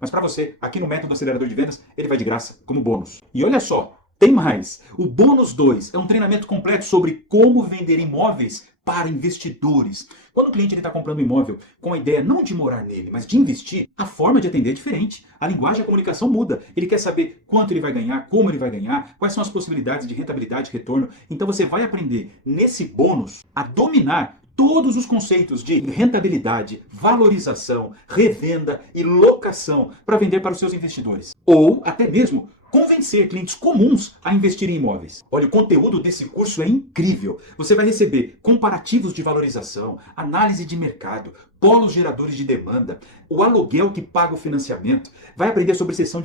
Mas para você, aqui no Método Acelerador de Vendas, ele vai de graça, como bônus. E olha só, tem mais. O bônus 2 é um treinamento completo sobre como vender imóveis para investidores. Quando o cliente está comprando um imóvel com a ideia não de morar nele, mas de investir, a forma de atender é diferente. A linguagem e a comunicação muda. Ele quer saber quanto ele vai ganhar, como ele vai ganhar, quais são as possibilidades de rentabilidade e retorno. Então você vai aprender nesse bônus a dominar todos os conceitos de rentabilidade, valorização, revenda e locação para vender para os seus investidores. Ou até mesmo convencer clientes comuns a investir em imóveis. Olha, o conteúdo desse curso é incrível. Você vai receber comparativos de valorização, análise de mercado, polos geradores de demanda, o aluguel que paga o financiamento, vai aprender sobre cessão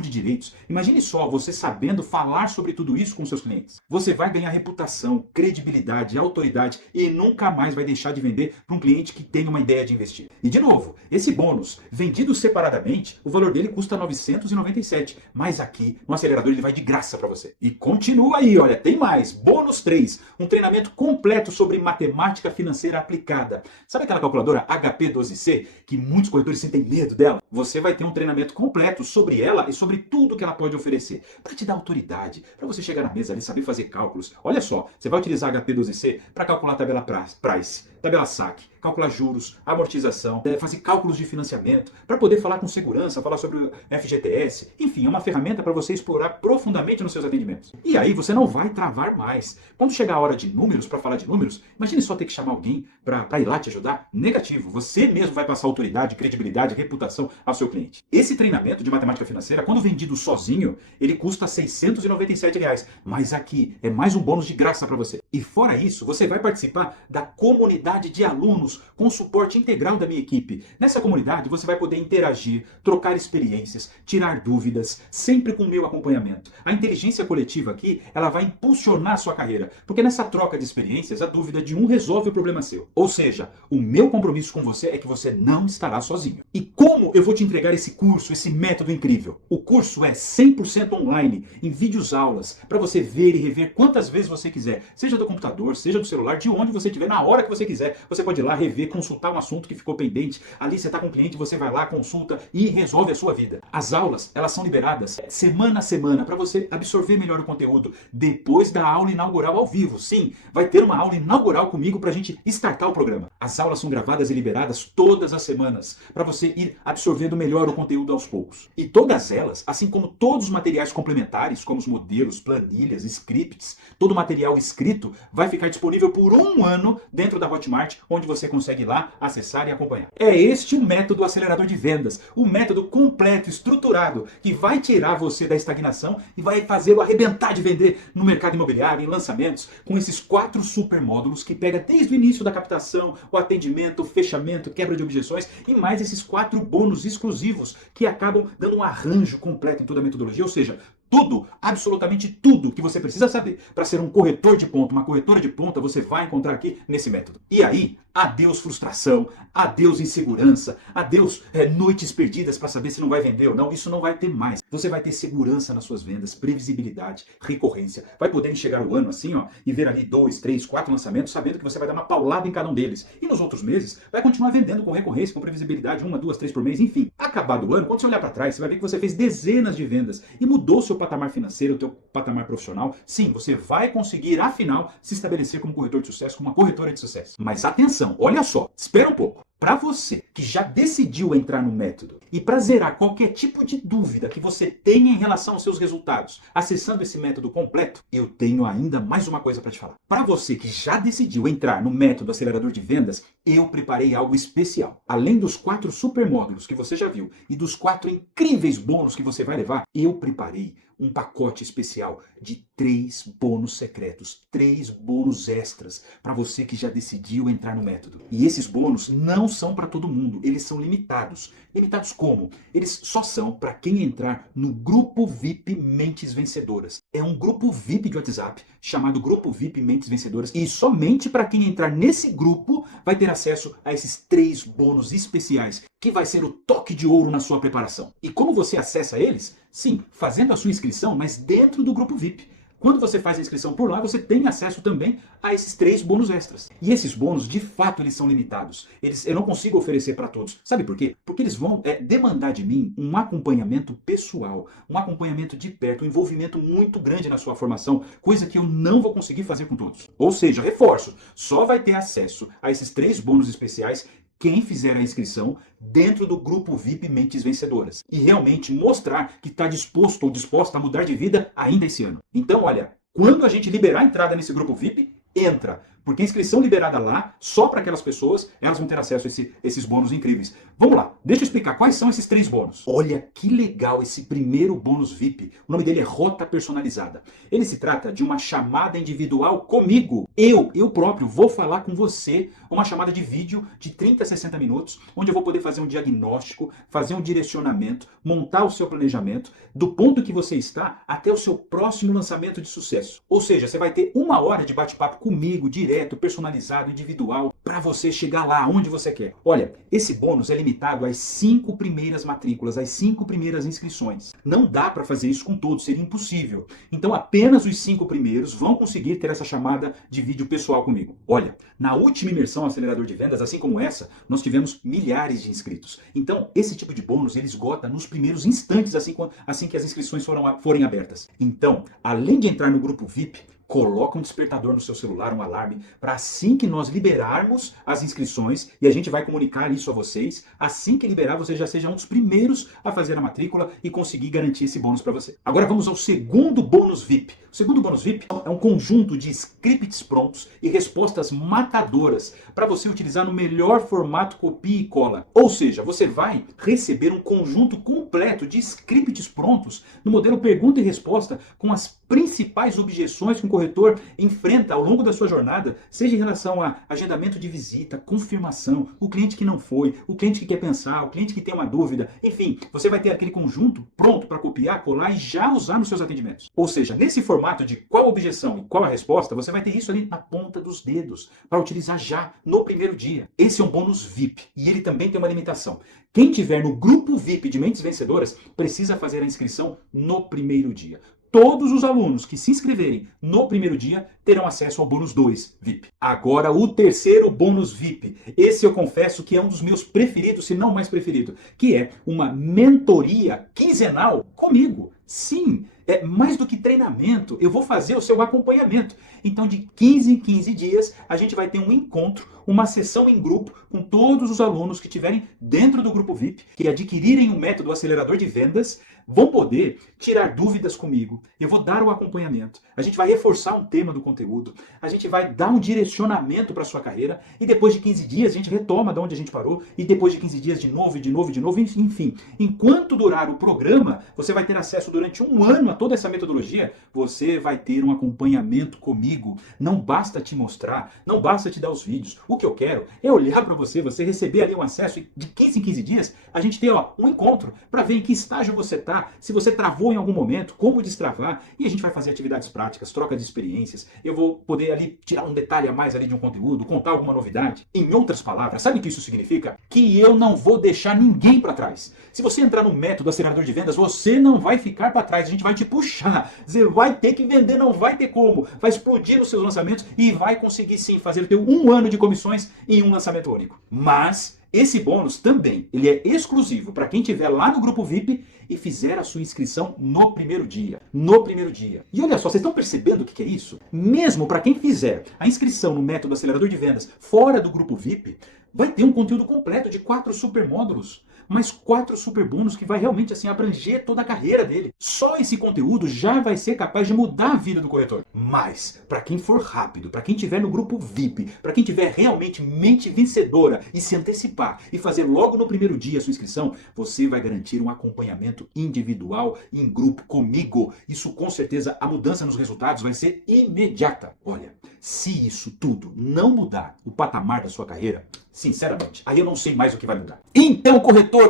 de direitos. Imagine só você sabendo falar sobre tudo isso com seus clientes. Você vai ganhar reputação, credibilidade, autoridade e nunca mais vai deixar de vender para um cliente que tem uma ideia de investir. E de novo, esse bônus, vendido separadamente, o valor dele custa R$ 997, mas aqui no acelerador ele vai de graça para você. E continua aí, olha, tem mais. Bônus 3, um treinamento completo sobre matemática financeira aplicada. Sabe aquela calculadora HP12C, que muitos corretores sentem medo dela? Você vai ter um treinamento completo sobre ela e sobre tudo que ela pode oferecer, para te dar autoridade, para você chegar na mesa ali, saber fazer cálculos. Olha só, você vai utilizar a HP12C para calcular a tabela price, tabela saque, calcular juros, amortização, fazer cálculos de financiamento, para poder falar com segurança, falar sobre o FGTS. Enfim, é uma ferramenta para você explorar profundamente nos seus atendimentos. E aí você não vai travar mais. Quando chegar a hora de números, para falar de números, imagine só ter que chamar alguém para ir lá te ajudar. Negativo. Você mesmo vai passar autoridade, credibilidade, reputação ao seu cliente. Esse treinamento de matemática financeira, quando vendido sozinho, ele custa R$ 697. Mas aqui é mais um bônus de graça para você. E fora isso, você vai participar da comunidade de alunos com suporte integral da minha equipe. Nessa comunidade você vai poder interagir, trocar experiências, tirar dúvidas, sempre com o meu acompanhamento. A inteligência coletiva aqui, ela vai impulsionar a sua carreira, porque nessa troca de experiências, a dúvida de um resolve o problema seu. Ou seja, o meu compromisso com você é que você não estará sozinho. E como eu vou te entregar esse curso, esse método incrível? O curso é 100% online, em vídeos aulas, para você ver e rever quantas vezes você quiser, seja do computador, seja do celular, de onde você estiver, na hora que você quiser. quiser, você pode ir lá rever, consultar um assunto que ficou pendente. Ali você está com um cliente, você vai lá, consulta e resolve a sua vida. As aulas, elas são liberadas semana a semana para você absorver melhor o conteúdo depois da aula inaugural ao vivo. Sim, vai ter uma aula inaugural comigo para a gente startar o programa. As aulas são gravadas e liberadas todas as semanas para você ir absorvendo melhor o conteúdo aos poucos. E todas elas, assim como todos os materiais complementares, como os modelos, planilhas, scripts, todo o material escrito, vai ficar disponível por 1 ano dentro da Hotmart, onde você consegue ir lá acessar e acompanhar. É este o método acelerador de vendas, o método completo, estruturado, que vai tirar você da estagnação e vai fazê-lo arrebentar de vender no mercado imobiliário, em lançamentos, com esses 4 super módulos que pega desde o início da captação, o atendimento, o fechamento, quebra de objeções e mais esses 4 bônus exclusivos que acabam dando um arranjo completo em toda a metodologia, ou seja, tudo, absolutamente tudo que você precisa saber para ser um corretor de ponta, uma corretora de ponta, você vai encontrar aqui nesse método. E aí, adeus frustração, adeus insegurança, adeus noites perdidas para saber se não vai vender ou não. Isso não vai ter mais. Você vai ter segurança nas suas vendas, previsibilidade, recorrência. Vai poder chegar o ano assim, ó, e ver ali 2, 3, 4 lançamentos, sabendo que você vai dar uma paulada em cada um deles. E nos outros meses, vai continuar vendendo com recorrência, com previsibilidade, 1, 2, 3 por mês, enfim. Acabado o ano, quando você olhar para trás, você vai ver que você fez dezenas de vendas e mudou seu patamar financeiro, o teu patamar profissional. Sim, você vai conseguir, afinal, se estabelecer como corretor de sucesso, como uma corretora de sucesso. Mas atenção, olha só, espera um pouco. Para você que já decidiu entrar no método e para zerar qualquer tipo de dúvida que você tenha em relação aos seus resultados, acessando esse método completo, eu tenho ainda mais uma coisa para te falar. Para você que já decidiu entrar no método acelerador de vendas, eu preparei algo especial. Além dos 4 super módulos que você já viu e dos 4 incríveis bônus que você vai levar, eu preparei um pacote especial de 3 bônus secretos, 3 bônus extras para você que já decidiu entrar no método. E esses bônus não são para todo mundo, eles são limitados. Limitados como? Eles só são para quem entrar no Grupo VIP Mentes Vencedoras. É um grupo VIP de WhatsApp chamado Grupo VIP Mentes Vencedoras e somente para quem entrar nesse grupo vai ter acesso a esses 3 bônus especiais, que vai ser o toque de ouro na sua preparação. E como você acessa eles? Sim, fazendo a sua inscrição, mas dentro do grupo VIP. Quando você faz a inscrição por lá, você tem acesso também a esses 3 bônus extras. E esses bônus, de fato, eles são limitados. Eu não consigo oferecer para todos. Sabe por quê? Porque eles vão demandar de mim um acompanhamento pessoal, um acompanhamento de perto, um envolvimento muito grande na sua formação, coisa que eu não vou conseguir fazer com todos. Ou seja, reforço, só vai ter acesso a esses 3 bônus especiais quem fizer a inscrição dentro do grupo VIP Mentes Vencedoras e realmente mostrar que está disposto ou disposta a mudar de vida ainda esse ano. Então, olha, quando a gente liberar a entrada nesse grupo VIP, entra. Porque a inscrição liberada lá, só para aquelas pessoas, elas vão ter acesso a esses bônus incríveis. Vamos lá, deixa eu explicar quais são esses 3 bônus. Olha que legal esse primeiro bônus VIP. O nome dele é Rota Personalizada. Ele se trata de uma chamada individual comigo. Eu próprio vou falar com você, uma chamada de vídeo de 30 a 60 minutos, onde eu vou poder fazer um diagnóstico, fazer um direcionamento, montar o seu planejamento, do ponto que você está até o seu próximo lançamento de sucesso. Ou seja, você vai ter 1 hora de bate-papo comigo, direto, personalizado, individual, para você chegar lá onde você quer. Olha, esse bônus é limitado às 5 primeiras matrículas, às 5 primeiras inscrições. Não dá para fazer isso com todos, seria impossível. Então apenas os 5 primeiros vão conseguir ter essa chamada de vídeo pessoal comigo. Olha, na última imersão Acelerador de Vendas, assim como essa, nós tivemos milhares de inscritos. Então esse tipo de bônus ele esgota nos primeiros instantes, assim que as inscrições forem abertas. Então, além de entrar no grupo VIP, coloca um despertador no seu celular, um alarme, para assim que nós liberarmos as inscrições, e a gente vai comunicar isso a vocês, assim que liberar, você já seja um dos primeiros a fazer a matrícula e conseguir garantir esse bônus para você. Agora vamos ao segundo bônus VIP. O segundo bônus VIP é um conjunto de scripts prontos e respostas matadoras para você utilizar no melhor formato copia e cola. Ou seja, você vai receber um conjunto completo de scripts prontos no modelo pergunta e resposta com as principais objeções que um corretor enfrenta ao longo da sua jornada, seja em relação a agendamento de visita, confirmação, o cliente que não foi, o cliente que quer pensar, o cliente que tem uma dúvida, enfim, você vai ter aquele conjunto pronto para copiar, colar e já usar nos seus atendimentos. Ou seja, nesse formato de qual a objeção e qual a resposta, você vai ter isso ali na ponta dos dedos, para utilizar já no primeiro dia. Esse é um bônus VIP e ele também tem uma limitação. Quem tiver no grupo VIP de Mentes Vencedoras precisa fazer a inscrição no primeiro dia. Todos os alunos que se inscreverem no primeiro dia terão acesso ao bônus 2 VIP. Agora, o terceiro bônus VIP. Esse eu confesso que é um dos meus preferidos, se não mais preferido, que é uma mentoria quinzenal comigo. Sim, é mais do que treinamento, eu vou fazer o seu acompanhamento. Então, de 15 em 15 dias, a gente vai ter um encontro, uma sessão em grupo com todos os alunos que estiverem dentro do grupo VIP, que adquirirem o método acelerador de vendas, vão poder tirar dúvidas comigo. Eu vou dar o acompanhamento. A gente vai reforçar um tema do conteúdo. A gente vai dar um direcionamento para a sua carreira. E depois de 15 dias, a gente retoma de onde a gente parou. E depois de 15 dias, de novo, e de novo, e de novo. Enfim, enquanto durar o programa, você vai ter acesso durante um ano a toda essa metodologia. Você vai ter um acompanhamento comigo. Não basta te mostrar, não basta te dar os vídeos. O que eu quero é olhar para você receber ali um acesso. E de 15 em 15 dias, a gente ter um encontro para ver em que estágio você está. Se você travou em algum momento, como destravar, e a gente vai fazer atividades práticas, troca de experiências, eu vou poder ali tirar um detalhe a mais ali de um conteúdo, contar alguma novidade. Em outras palavras, sabe o que isso significa? Que eu não vou deixar ninguém para trás. Se você entrar no método acelerador de vendas, você não vai ficar para trás, a gente vai te puxar. Você vai ter que vender, não vai ter como. Vai explodir nos seus lançamentos e vai conseguir sim fazer o teu 1 ano de comissões em um lançamento único. Mas esse bônus também, ele é exclusivo para quem estiver lá no grupo VIP e fizer a sua inscrição no primeiro dia. No primeiro dia. E olha só, vocês estão percebendo o que é isso? Mesmo para quem fizer a inscrição no método acelerador de vendas fora do grupo VIP, vai ter um conteúdo completo de 4 super módulos. Mais 4 super bônus que vai realmente assim abranger toda a carreira dele. Só esse conteúdo já vai ser capaz de mudar a vida do corretor. Mas, para quem for rápido, para quem estiver no grupo VIP, para quem tiver realmente mente vencedora e se antecipar e fazer logo no primeiro dia a sua inscrição, você vai garantir um acompanhamento individual em grupo comigo. Isso com certeza, a mudança nos resultados vai ser imediata. Olha, se isso tudo não mudar o patamar da sua carreira, sinceramente, aí eu não sei mais o que vai mudar. Então, corretor,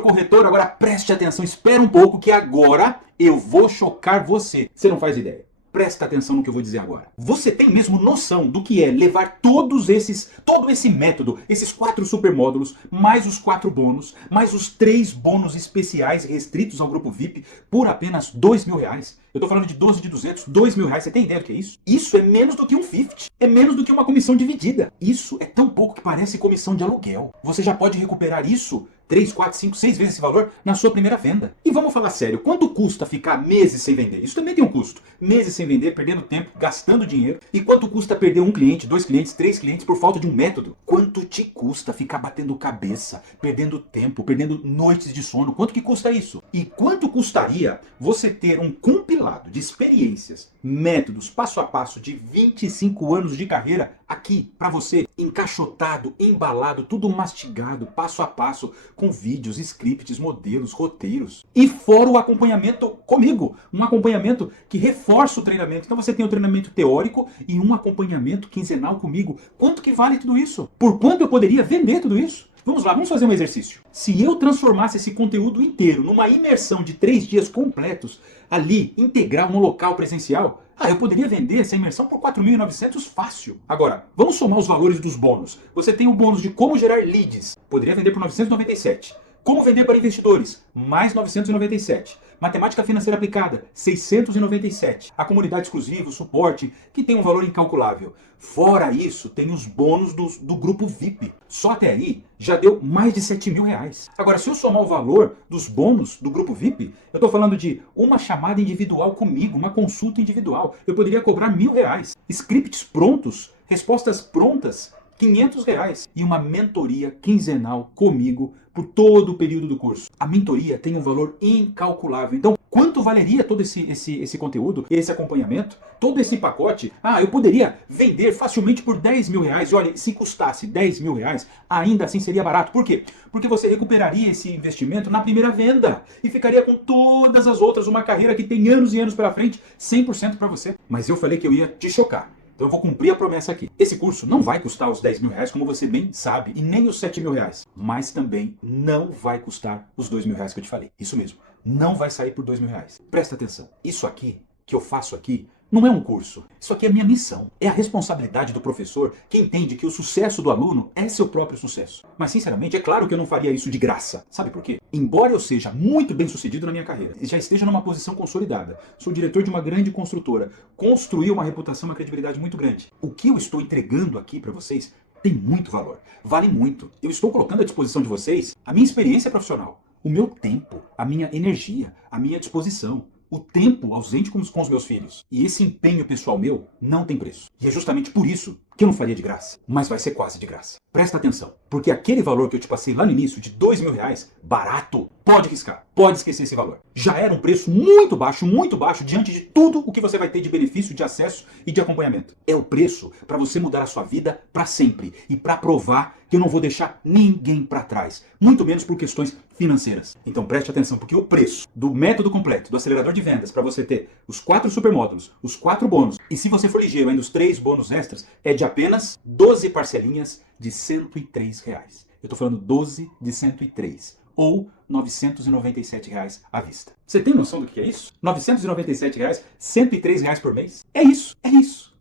agora preste atenção, espera um pouco que agora eu vou chocar você. Você não faz ideia. Presta atenção no que eu vou dizer agora. Você tem mesmo noção do que é levar todo esse método, esses 4 supermódulos, mais os 4 bônus, mais os 3 bônus especiais restritos ao grupo VIP por apenas R$2.000? Eu tô falando de 12 de 200, R$2.000. Você tem ideia do que é isso? Isso é menos do que um 50. É menos do que uma comissão dividida. Isso é tão pouco que parece comissão de aluguel. Você já pode recuperar isso 3, 4, 5, 6 vezes esse valor na sua primeira venda. E vamos falar sério, quanto custa ficar meses sem vender? Isso também tem um custo. Meses sem vender, perdendo tempo, gastando dinheiro. E quanto custa perder 1 cliente, 2 clientes, 3 clientes por falta de um método? Quanto te custa ficar batendo cabeça, perdendo tempo, perdendo noites de sono? Quanto que custa isso? E quanto custaria você ter um compilado de experiências, métodos, passo a passo de 25 anos de carreira aqui para você, encaixotado, embalado, tudo mastigado, passo a passo, com vídeos, scripts, modelos, roteiros. E fora o acompanhamento comigo, um acompanhamento que reforça o treinamento. Então você tem um treinamento teórico e um acompanhamento quinzenal comigo. Quanto que vale tudo isso? Por quanto eu poderia vender tudo isso? Vamos lá, vamos fazer um exercício. Se eu transformasse esse conteúdo inteiro numa imersão de 3 dias completos, ali, integral, no local presencial, eu poderia vender essa imersão por 4.900 fácil. Agora, vamos somar os valores dos bônus. Você tem o bônus de como gerar leads, poderia vender por 997. Como vender para investidores, mais 997. Matemática financeira aplicada, 697. A comunidade exclusiva, o suporte, que tem um valor incalculável. Fora isso, tem os bônus do grupo VIP. Só até aí, já deu mais de R$7.000. Agora, se eu somar o valor dos bônus do grupo VIP, eu estou falando de uma chamada individual comigo, uma consulta individual. Eu poderia cobrar R$1.000. Scripts prontos, respostas prontas, R$500. E uma mentoria quinzenal comigo por todo o período do curso. A mentoria tem um valor incalculável. Então, quanto valeria todo esse conteúdo, esse acompanhamento, todo esse pacote? Eu poderia vender facilmente por R$10.000. E olha, se custasse R$10.000, ainda assim seria barato. Por quê? Porque você recuperaria esse investimento na primeira venda e ficaria com todas as outras, uma carreira que tem anos e anos pela frente, 100% para você. Mas eu falei que eu ia te chocar. Então eu vou cumprir a promessa aqui. Esse curso não vai custar os R$10.000, como você bem sabe, e nem os R$7.000. Mas também não vai custar os R$2.000 que eu te falei. Isso mesmo, não vai sair por R$2.000. Presta atenção, isso aqui que eu faço aqui Não é um curso. Isso aqui é a minha missão. É a responsabilidade do professor que entende que o sucesso do aluno é seu próprio sucesso. Mas, sinceramente, é claro que eu não faria isso de graça. Sabe por quê? Embora eu seja muito bem sucedido na minha carreira e já esteja numa posição consolidada, sou diretor de uma grande construtora, construí uma reputação e uma credibilidade muito grande. O que eu estou entregando aqui para vocês tem muito valor. Vale muito. Eu estou colocando à disposição de vocês a minha experiência profissional, o meu tempo, a minha energia, a minha disposição. O tempo ausente com os meus filhos. E esse empenho pessoal meu não tem preço. E é justamente por isso que eu não faria de graça. Mas vai ser quase de graça. Presta atenção. Porque aquele valor que eu te passei lá no início, de R$2.000, barato, pode riscar. Pode esquecer esse valor. Já era um preço muito baixo diante de tudo o que você vai ter de benefício, de acesso e de acompanhamento. É o preço para você mudar a sua vida para sempre. E para provar que eu não vou deixar ninguém para trás. Muito menos por questões financeiras. Então preste atenção, porque o preço do método completo, do acelerador de vendas, para você ter os 4 supermódulos, os 4 bônus, e se você for ligeiro, ainda os 3 bônus extras, é de apenas 12 parcelinhas de R$103. Eu estou falando 12 de 103. Ou R$997 à vista. Você tem noção do que é isso? R$997, R$103 por mês? É isso,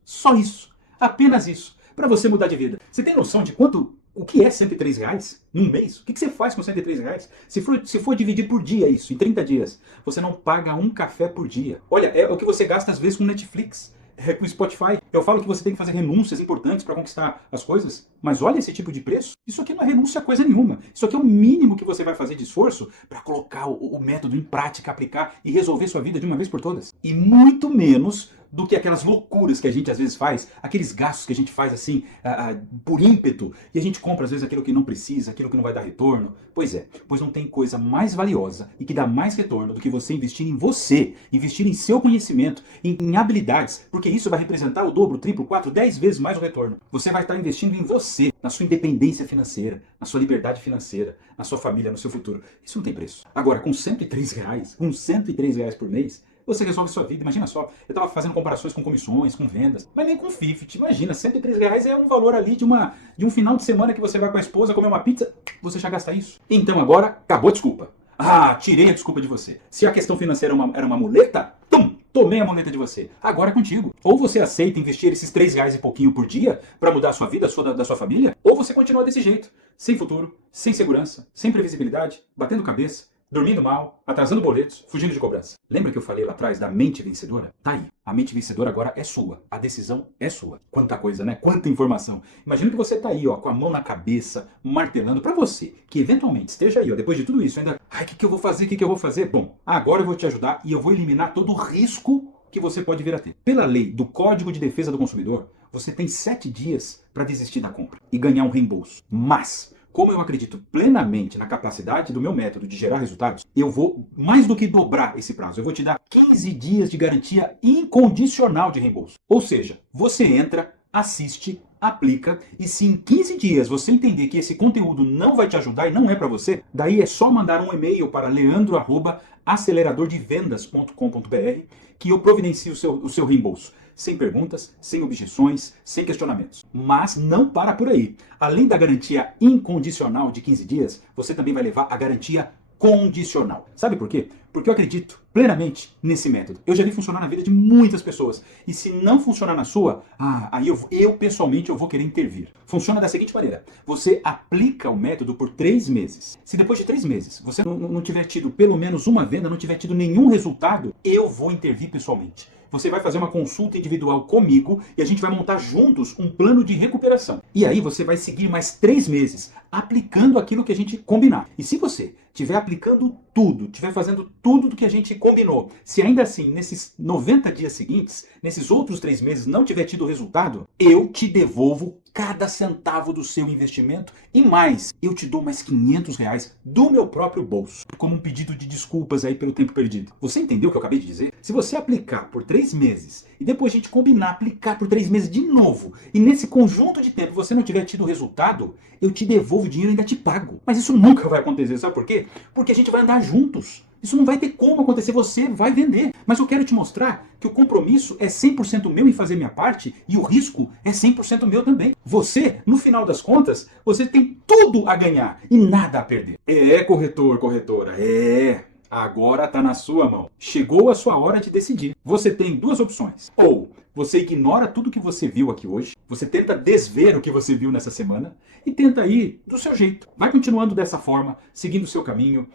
só isso, apenas isso, para você mudar de vida. Você tem noção de o que é R$103 num mês? O que você faz com R$103? Se for dividir por dia isso, em 30 dias, você não paga um café por dia. Olha, é o que você gasta às vezes com Netflix. Com Spotify. Eu falo que você tem que fazer renúncias importantes para conquistar as coisas, mas olha esse tipo de preço. Isso aqui não é renúncia a coisa nenhuma. Isso aqui é o mínimo que você vai fazer de esforço para colocar o método em prática, aplicar e resolver sua vida de uma vez por todas. E muito menos do que aquelas loucuras que a gente às vezes faz, aqueles gastos que a gente faz assim, por ímpeto, e a gente compra às vezes aquilo que não precisa, aquilo que não vai dar retorno. Pois não tem coisa mais valiosa e que dá mais retorno do que você investir em você, investir em seu conhecimento, em habilidades, porque isso vai representar o dobro, o triplo, 4, 10 vezes mais o retorno. Você vai estar investindo em você, na sua independência financeira, na sua liberdade financeira, na sua família, no seu futuro. Isso não tem preço. Agora, com R$103 por mês, você resolve sua vida. Imagina só, eu estava fazendo comparações com comissões, com vendas, mas nem com Fifty. Imagina, R$103 é um valor ali de um final de semana que você vai com a esposa comer uma pizza, você já gasta isso. Então agora, acabou a desculpa. Tirei a desculpa de você. Se a questão financeira era uma muleta, tomei a muleta de você. Agora é contigo. Ou você aceita investir esses R$3 e pouquinho por dia para mudar a sua vida, da sua família, ou você continua desse jeito, sem futuro, sem segurança, sem previsibilidade, batendo cabeça, dormindo mal, atrasando boletos, fugindo de cobrança. Lembra que eu falei lá atrás da mente vencedora? Tá aí. A mente vencedora agora é sua. A decisão é sua. Quanta coisa, né? Quanta informação. Imagina que você tá aí, com a mão na cabeça, martelando pra você, que eventualmente esteja aí, depois de tudo isso, ainda, o que eu vou fazer? O que eu vou fazer? Bom, agora eu vou te ajudar e eu vou eliminar todo o risco que você pode vir a ter. Pela lei do Código de Defesa do Consumidor, você tem 7 dias para desistir da compra e ganhar um reembolso. Mas como eu acredito plenamente na capacidade do meu método de gerar resultados, eu vou mais do que dobrar esse prazo. Eu vou te dar 15 dias de garantia incondicional de reembolso. Ou seja, você entra, assiste, aplica, e se em 15 dias você entender que esse conteúdo não vai te ajudar e não é para você, daí é só mandar um e-mail para leandro@aceleradordevendas.com.br que eu providencio o seu reembolso. Sem perguntas, sem objeções, sem questionamentos. Mas não para por aí. Além da garantia incondicional de 15 dias, você também vai levar a garantia condicional. Sabe por quê? Porque eu acredito plenamente nesse método. Eu já vi funcionar na vida de muitas pessoas. E se não funcionar na sua, aí eu pessoalmente vou querer intervir. Funciona da seguinte maneira. Você aplica o método por 3 meses. Se depois de 3 meses você não tiver tido pelo menos uma venda, não tiver tido nenhum resultado, eu vou intervir pessoalmente. Você vai fazer uma consulta individual comigo e a gente vai montar juntos um plano de recuperação. E aí você vai seguir mais 3 meses aplicando aquilo que a gente combinar. E se você estiver aplicando tudo, estiver fazendo tudo do que a gente combinou, se ainda assim, nesses 90 dias seguintes, nesses outros 3 meses não tiver tido resultado, eu te devolvo cada centavo do seu investimento e mais, eu te dou mais R$500 do meu próprio bolso, como um pedido de desculpas aí pelo tempo perdido. Você entendeu o que eu acabei de dizer? Se você aplicar por 3 meses e depois a gente combinar aplicar por 3 meses de novo e nesse conjunto de tempo você não tiver tido resultado, eu te devolvo o dinheiro e ainda te pago. Mas isso nunca vai acontecer, sabe por quê? Porque a gente vai andar juntos. Isso não vai ter como acontecer, você vai vender. Mas eu quero te mostrar que o compromisso é 100% meu em fazer minha parte e o risco é 100% meu também. Você, no final das contas, você tem tudo a ganhar e nada a perder. Corretor, corretora, Agora está na sua mão. Chegou a sua hora de decidir. Você tem duas opções. Ou você ignora tudo que você viu aqui hoje, você tenta desver o que você viu nessa semana e tenta ir do seu jeito. Vai continuando dessa forma, seguindo o seu caminho,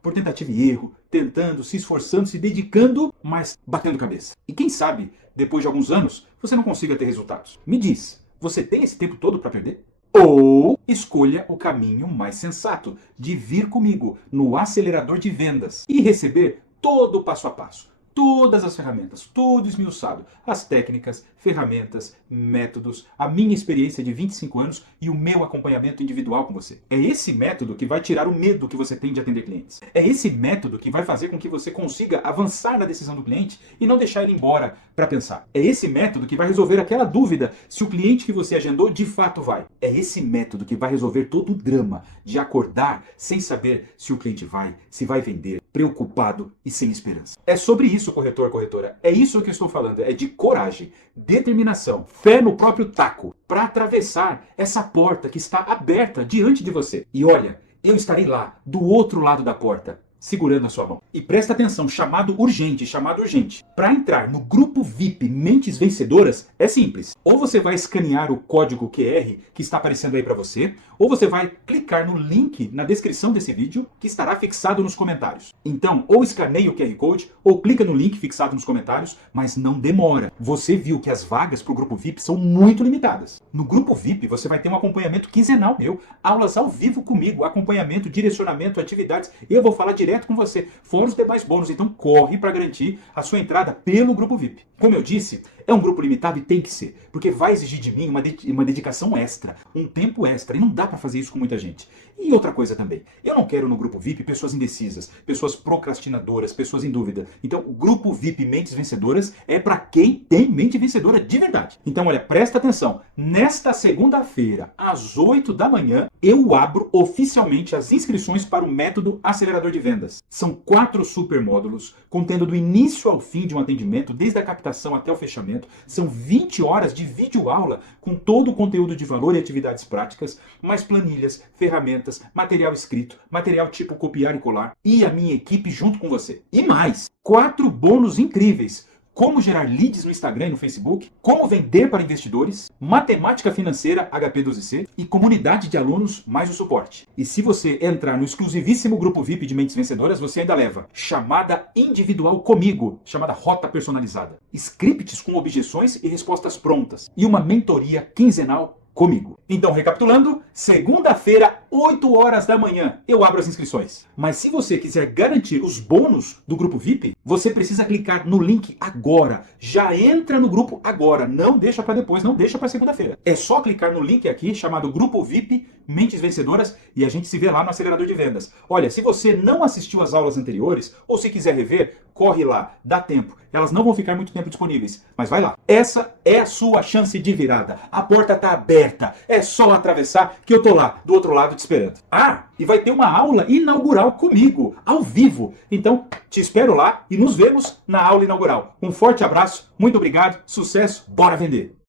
por tentativa e erro, tentando, se esforçando, se dedicando, mas batendo cabeça. E quem sabe, depois de alguns anos, você não consiga ter resultados. Me diz, você tem esse tempo todo para perder? Ou escolha o caminho mais sensato de vir comigo no acelerador de vendas e receber todo o passo a passo. Todas as ferramentas, tudo esmiuçado, as técnicas, ferramentas, métodos, a minha experiência de 25 anos e o meu acompanhamento individual com você. É esse método que vai tirar o medo que você tem de atender clientes. É esse método que vai fazer com que você consiga avançar na decisão do cliente e não deixar ele embora para pensar. É esse método que vai resolver aquela dúvida se o cliente que você agendou de fato vai. É esse método que vai resolver todo o drama de acordar sem saber se o cliente vai, se vai vender, preocupado e sem esperança. É sobre isso, corretor, corretora. É isso que eu estou falando. É de coragem, determinação, fé no próprio taco para atravessar essa porta que está aberta diante de você. E olha, eu estarei lá, do outro lado da porta, segurando a sua mão. E presta atenção, chamado urgente. Para entrar no grupo VIP Mentes Vencedoras é simples. Ou você vai escanear o código QR que está aparecendo aí para você, ou você vai clicar no link na descrição desse vídeo que estará fixado nos comentários. Então, ou escaneia o QR Code, ou clica no link fixado nos comentários, mas não demora. Você viu que as vagas para o grupo VIP são muito limitadas. No grupo VIP você vai ter um acompanhamento quinzenal meu, aulas ao vivo comigo, acompanhamento, direcionamento, atividades. Eu vou falar direto com você, fora os demais bônus. Então corre para garantir a sua entrada pelo grupo VIP. Como eu disse, é um grupo limitado e tem que ser, porque vai exigir de mim uma dedicação extra, um tempo extra, e não dá para fazer isso com muita gente. E outra coisa também, eu não quero no grupo VIP pessoas indecisas, pessoas procrastinadoras, pessoas em dúvida. Então o grupo VIP Mentes Vencedoras é para quem tem mente vencedora de verdade. Então olha, presta atenção, nesta segunda-feira, às 8 da manhã, eu abro oficialmente as inscrições para o método acelerador de vendas. São 4 super módulos, contendo do início ao fim de um atendimento, desde a captação até o fechamento. São 20 horas de videoaula com todo o conteúdo de valor e atividades práticas, mais planilhas, ferramentas, material escrito, material tipo copiar e colar e a minha equipe junto com você. E mais, 4 bônus incríveis. Como gerar leads no Instagram e no Facebook, como vender para investidores, matemática financeira HP12C e comunidade de alunos mais o suporte. E se você entrar no exclusivíssimo grupo VIP de Mentes Vencedoras, você ainda leva chamada individual comigo, chamada Rota Personalizada, scripts com objeções e respostas prontas e uma mentoria quinzenal comigo. Então, recapitulando, segunda-feira, 8 horas da manhã, eu abro as inscrições. Mas se você quiser garantir os bônus do grupo VIP, você precisa clicar no link agora. Já entra no grupo agora. Não deixa para depois, não deixa para segunda-feira. É só clicar no link aqui, chamado Grupo VIP Mentes Vencedoras, e a gente se vê lá no acelerador de vendas. Olha, se você não assistiu às aulas anteriores, ou se quiser rever, corre lá, dá tempo. Elas não vão ficar muito tempo disponíveis, mas vai lá. Essa é a sua chance de virada. A porta está aberta, é só atravessar que eu tô lá, do outro lado te esperando. Ah, e vai ter uma aula inaugural comigo, ao vivo. Então, te espero lá e nos vemos na aula inaugural. Um forte abraço, muito obrigado, sucesso, bora vender!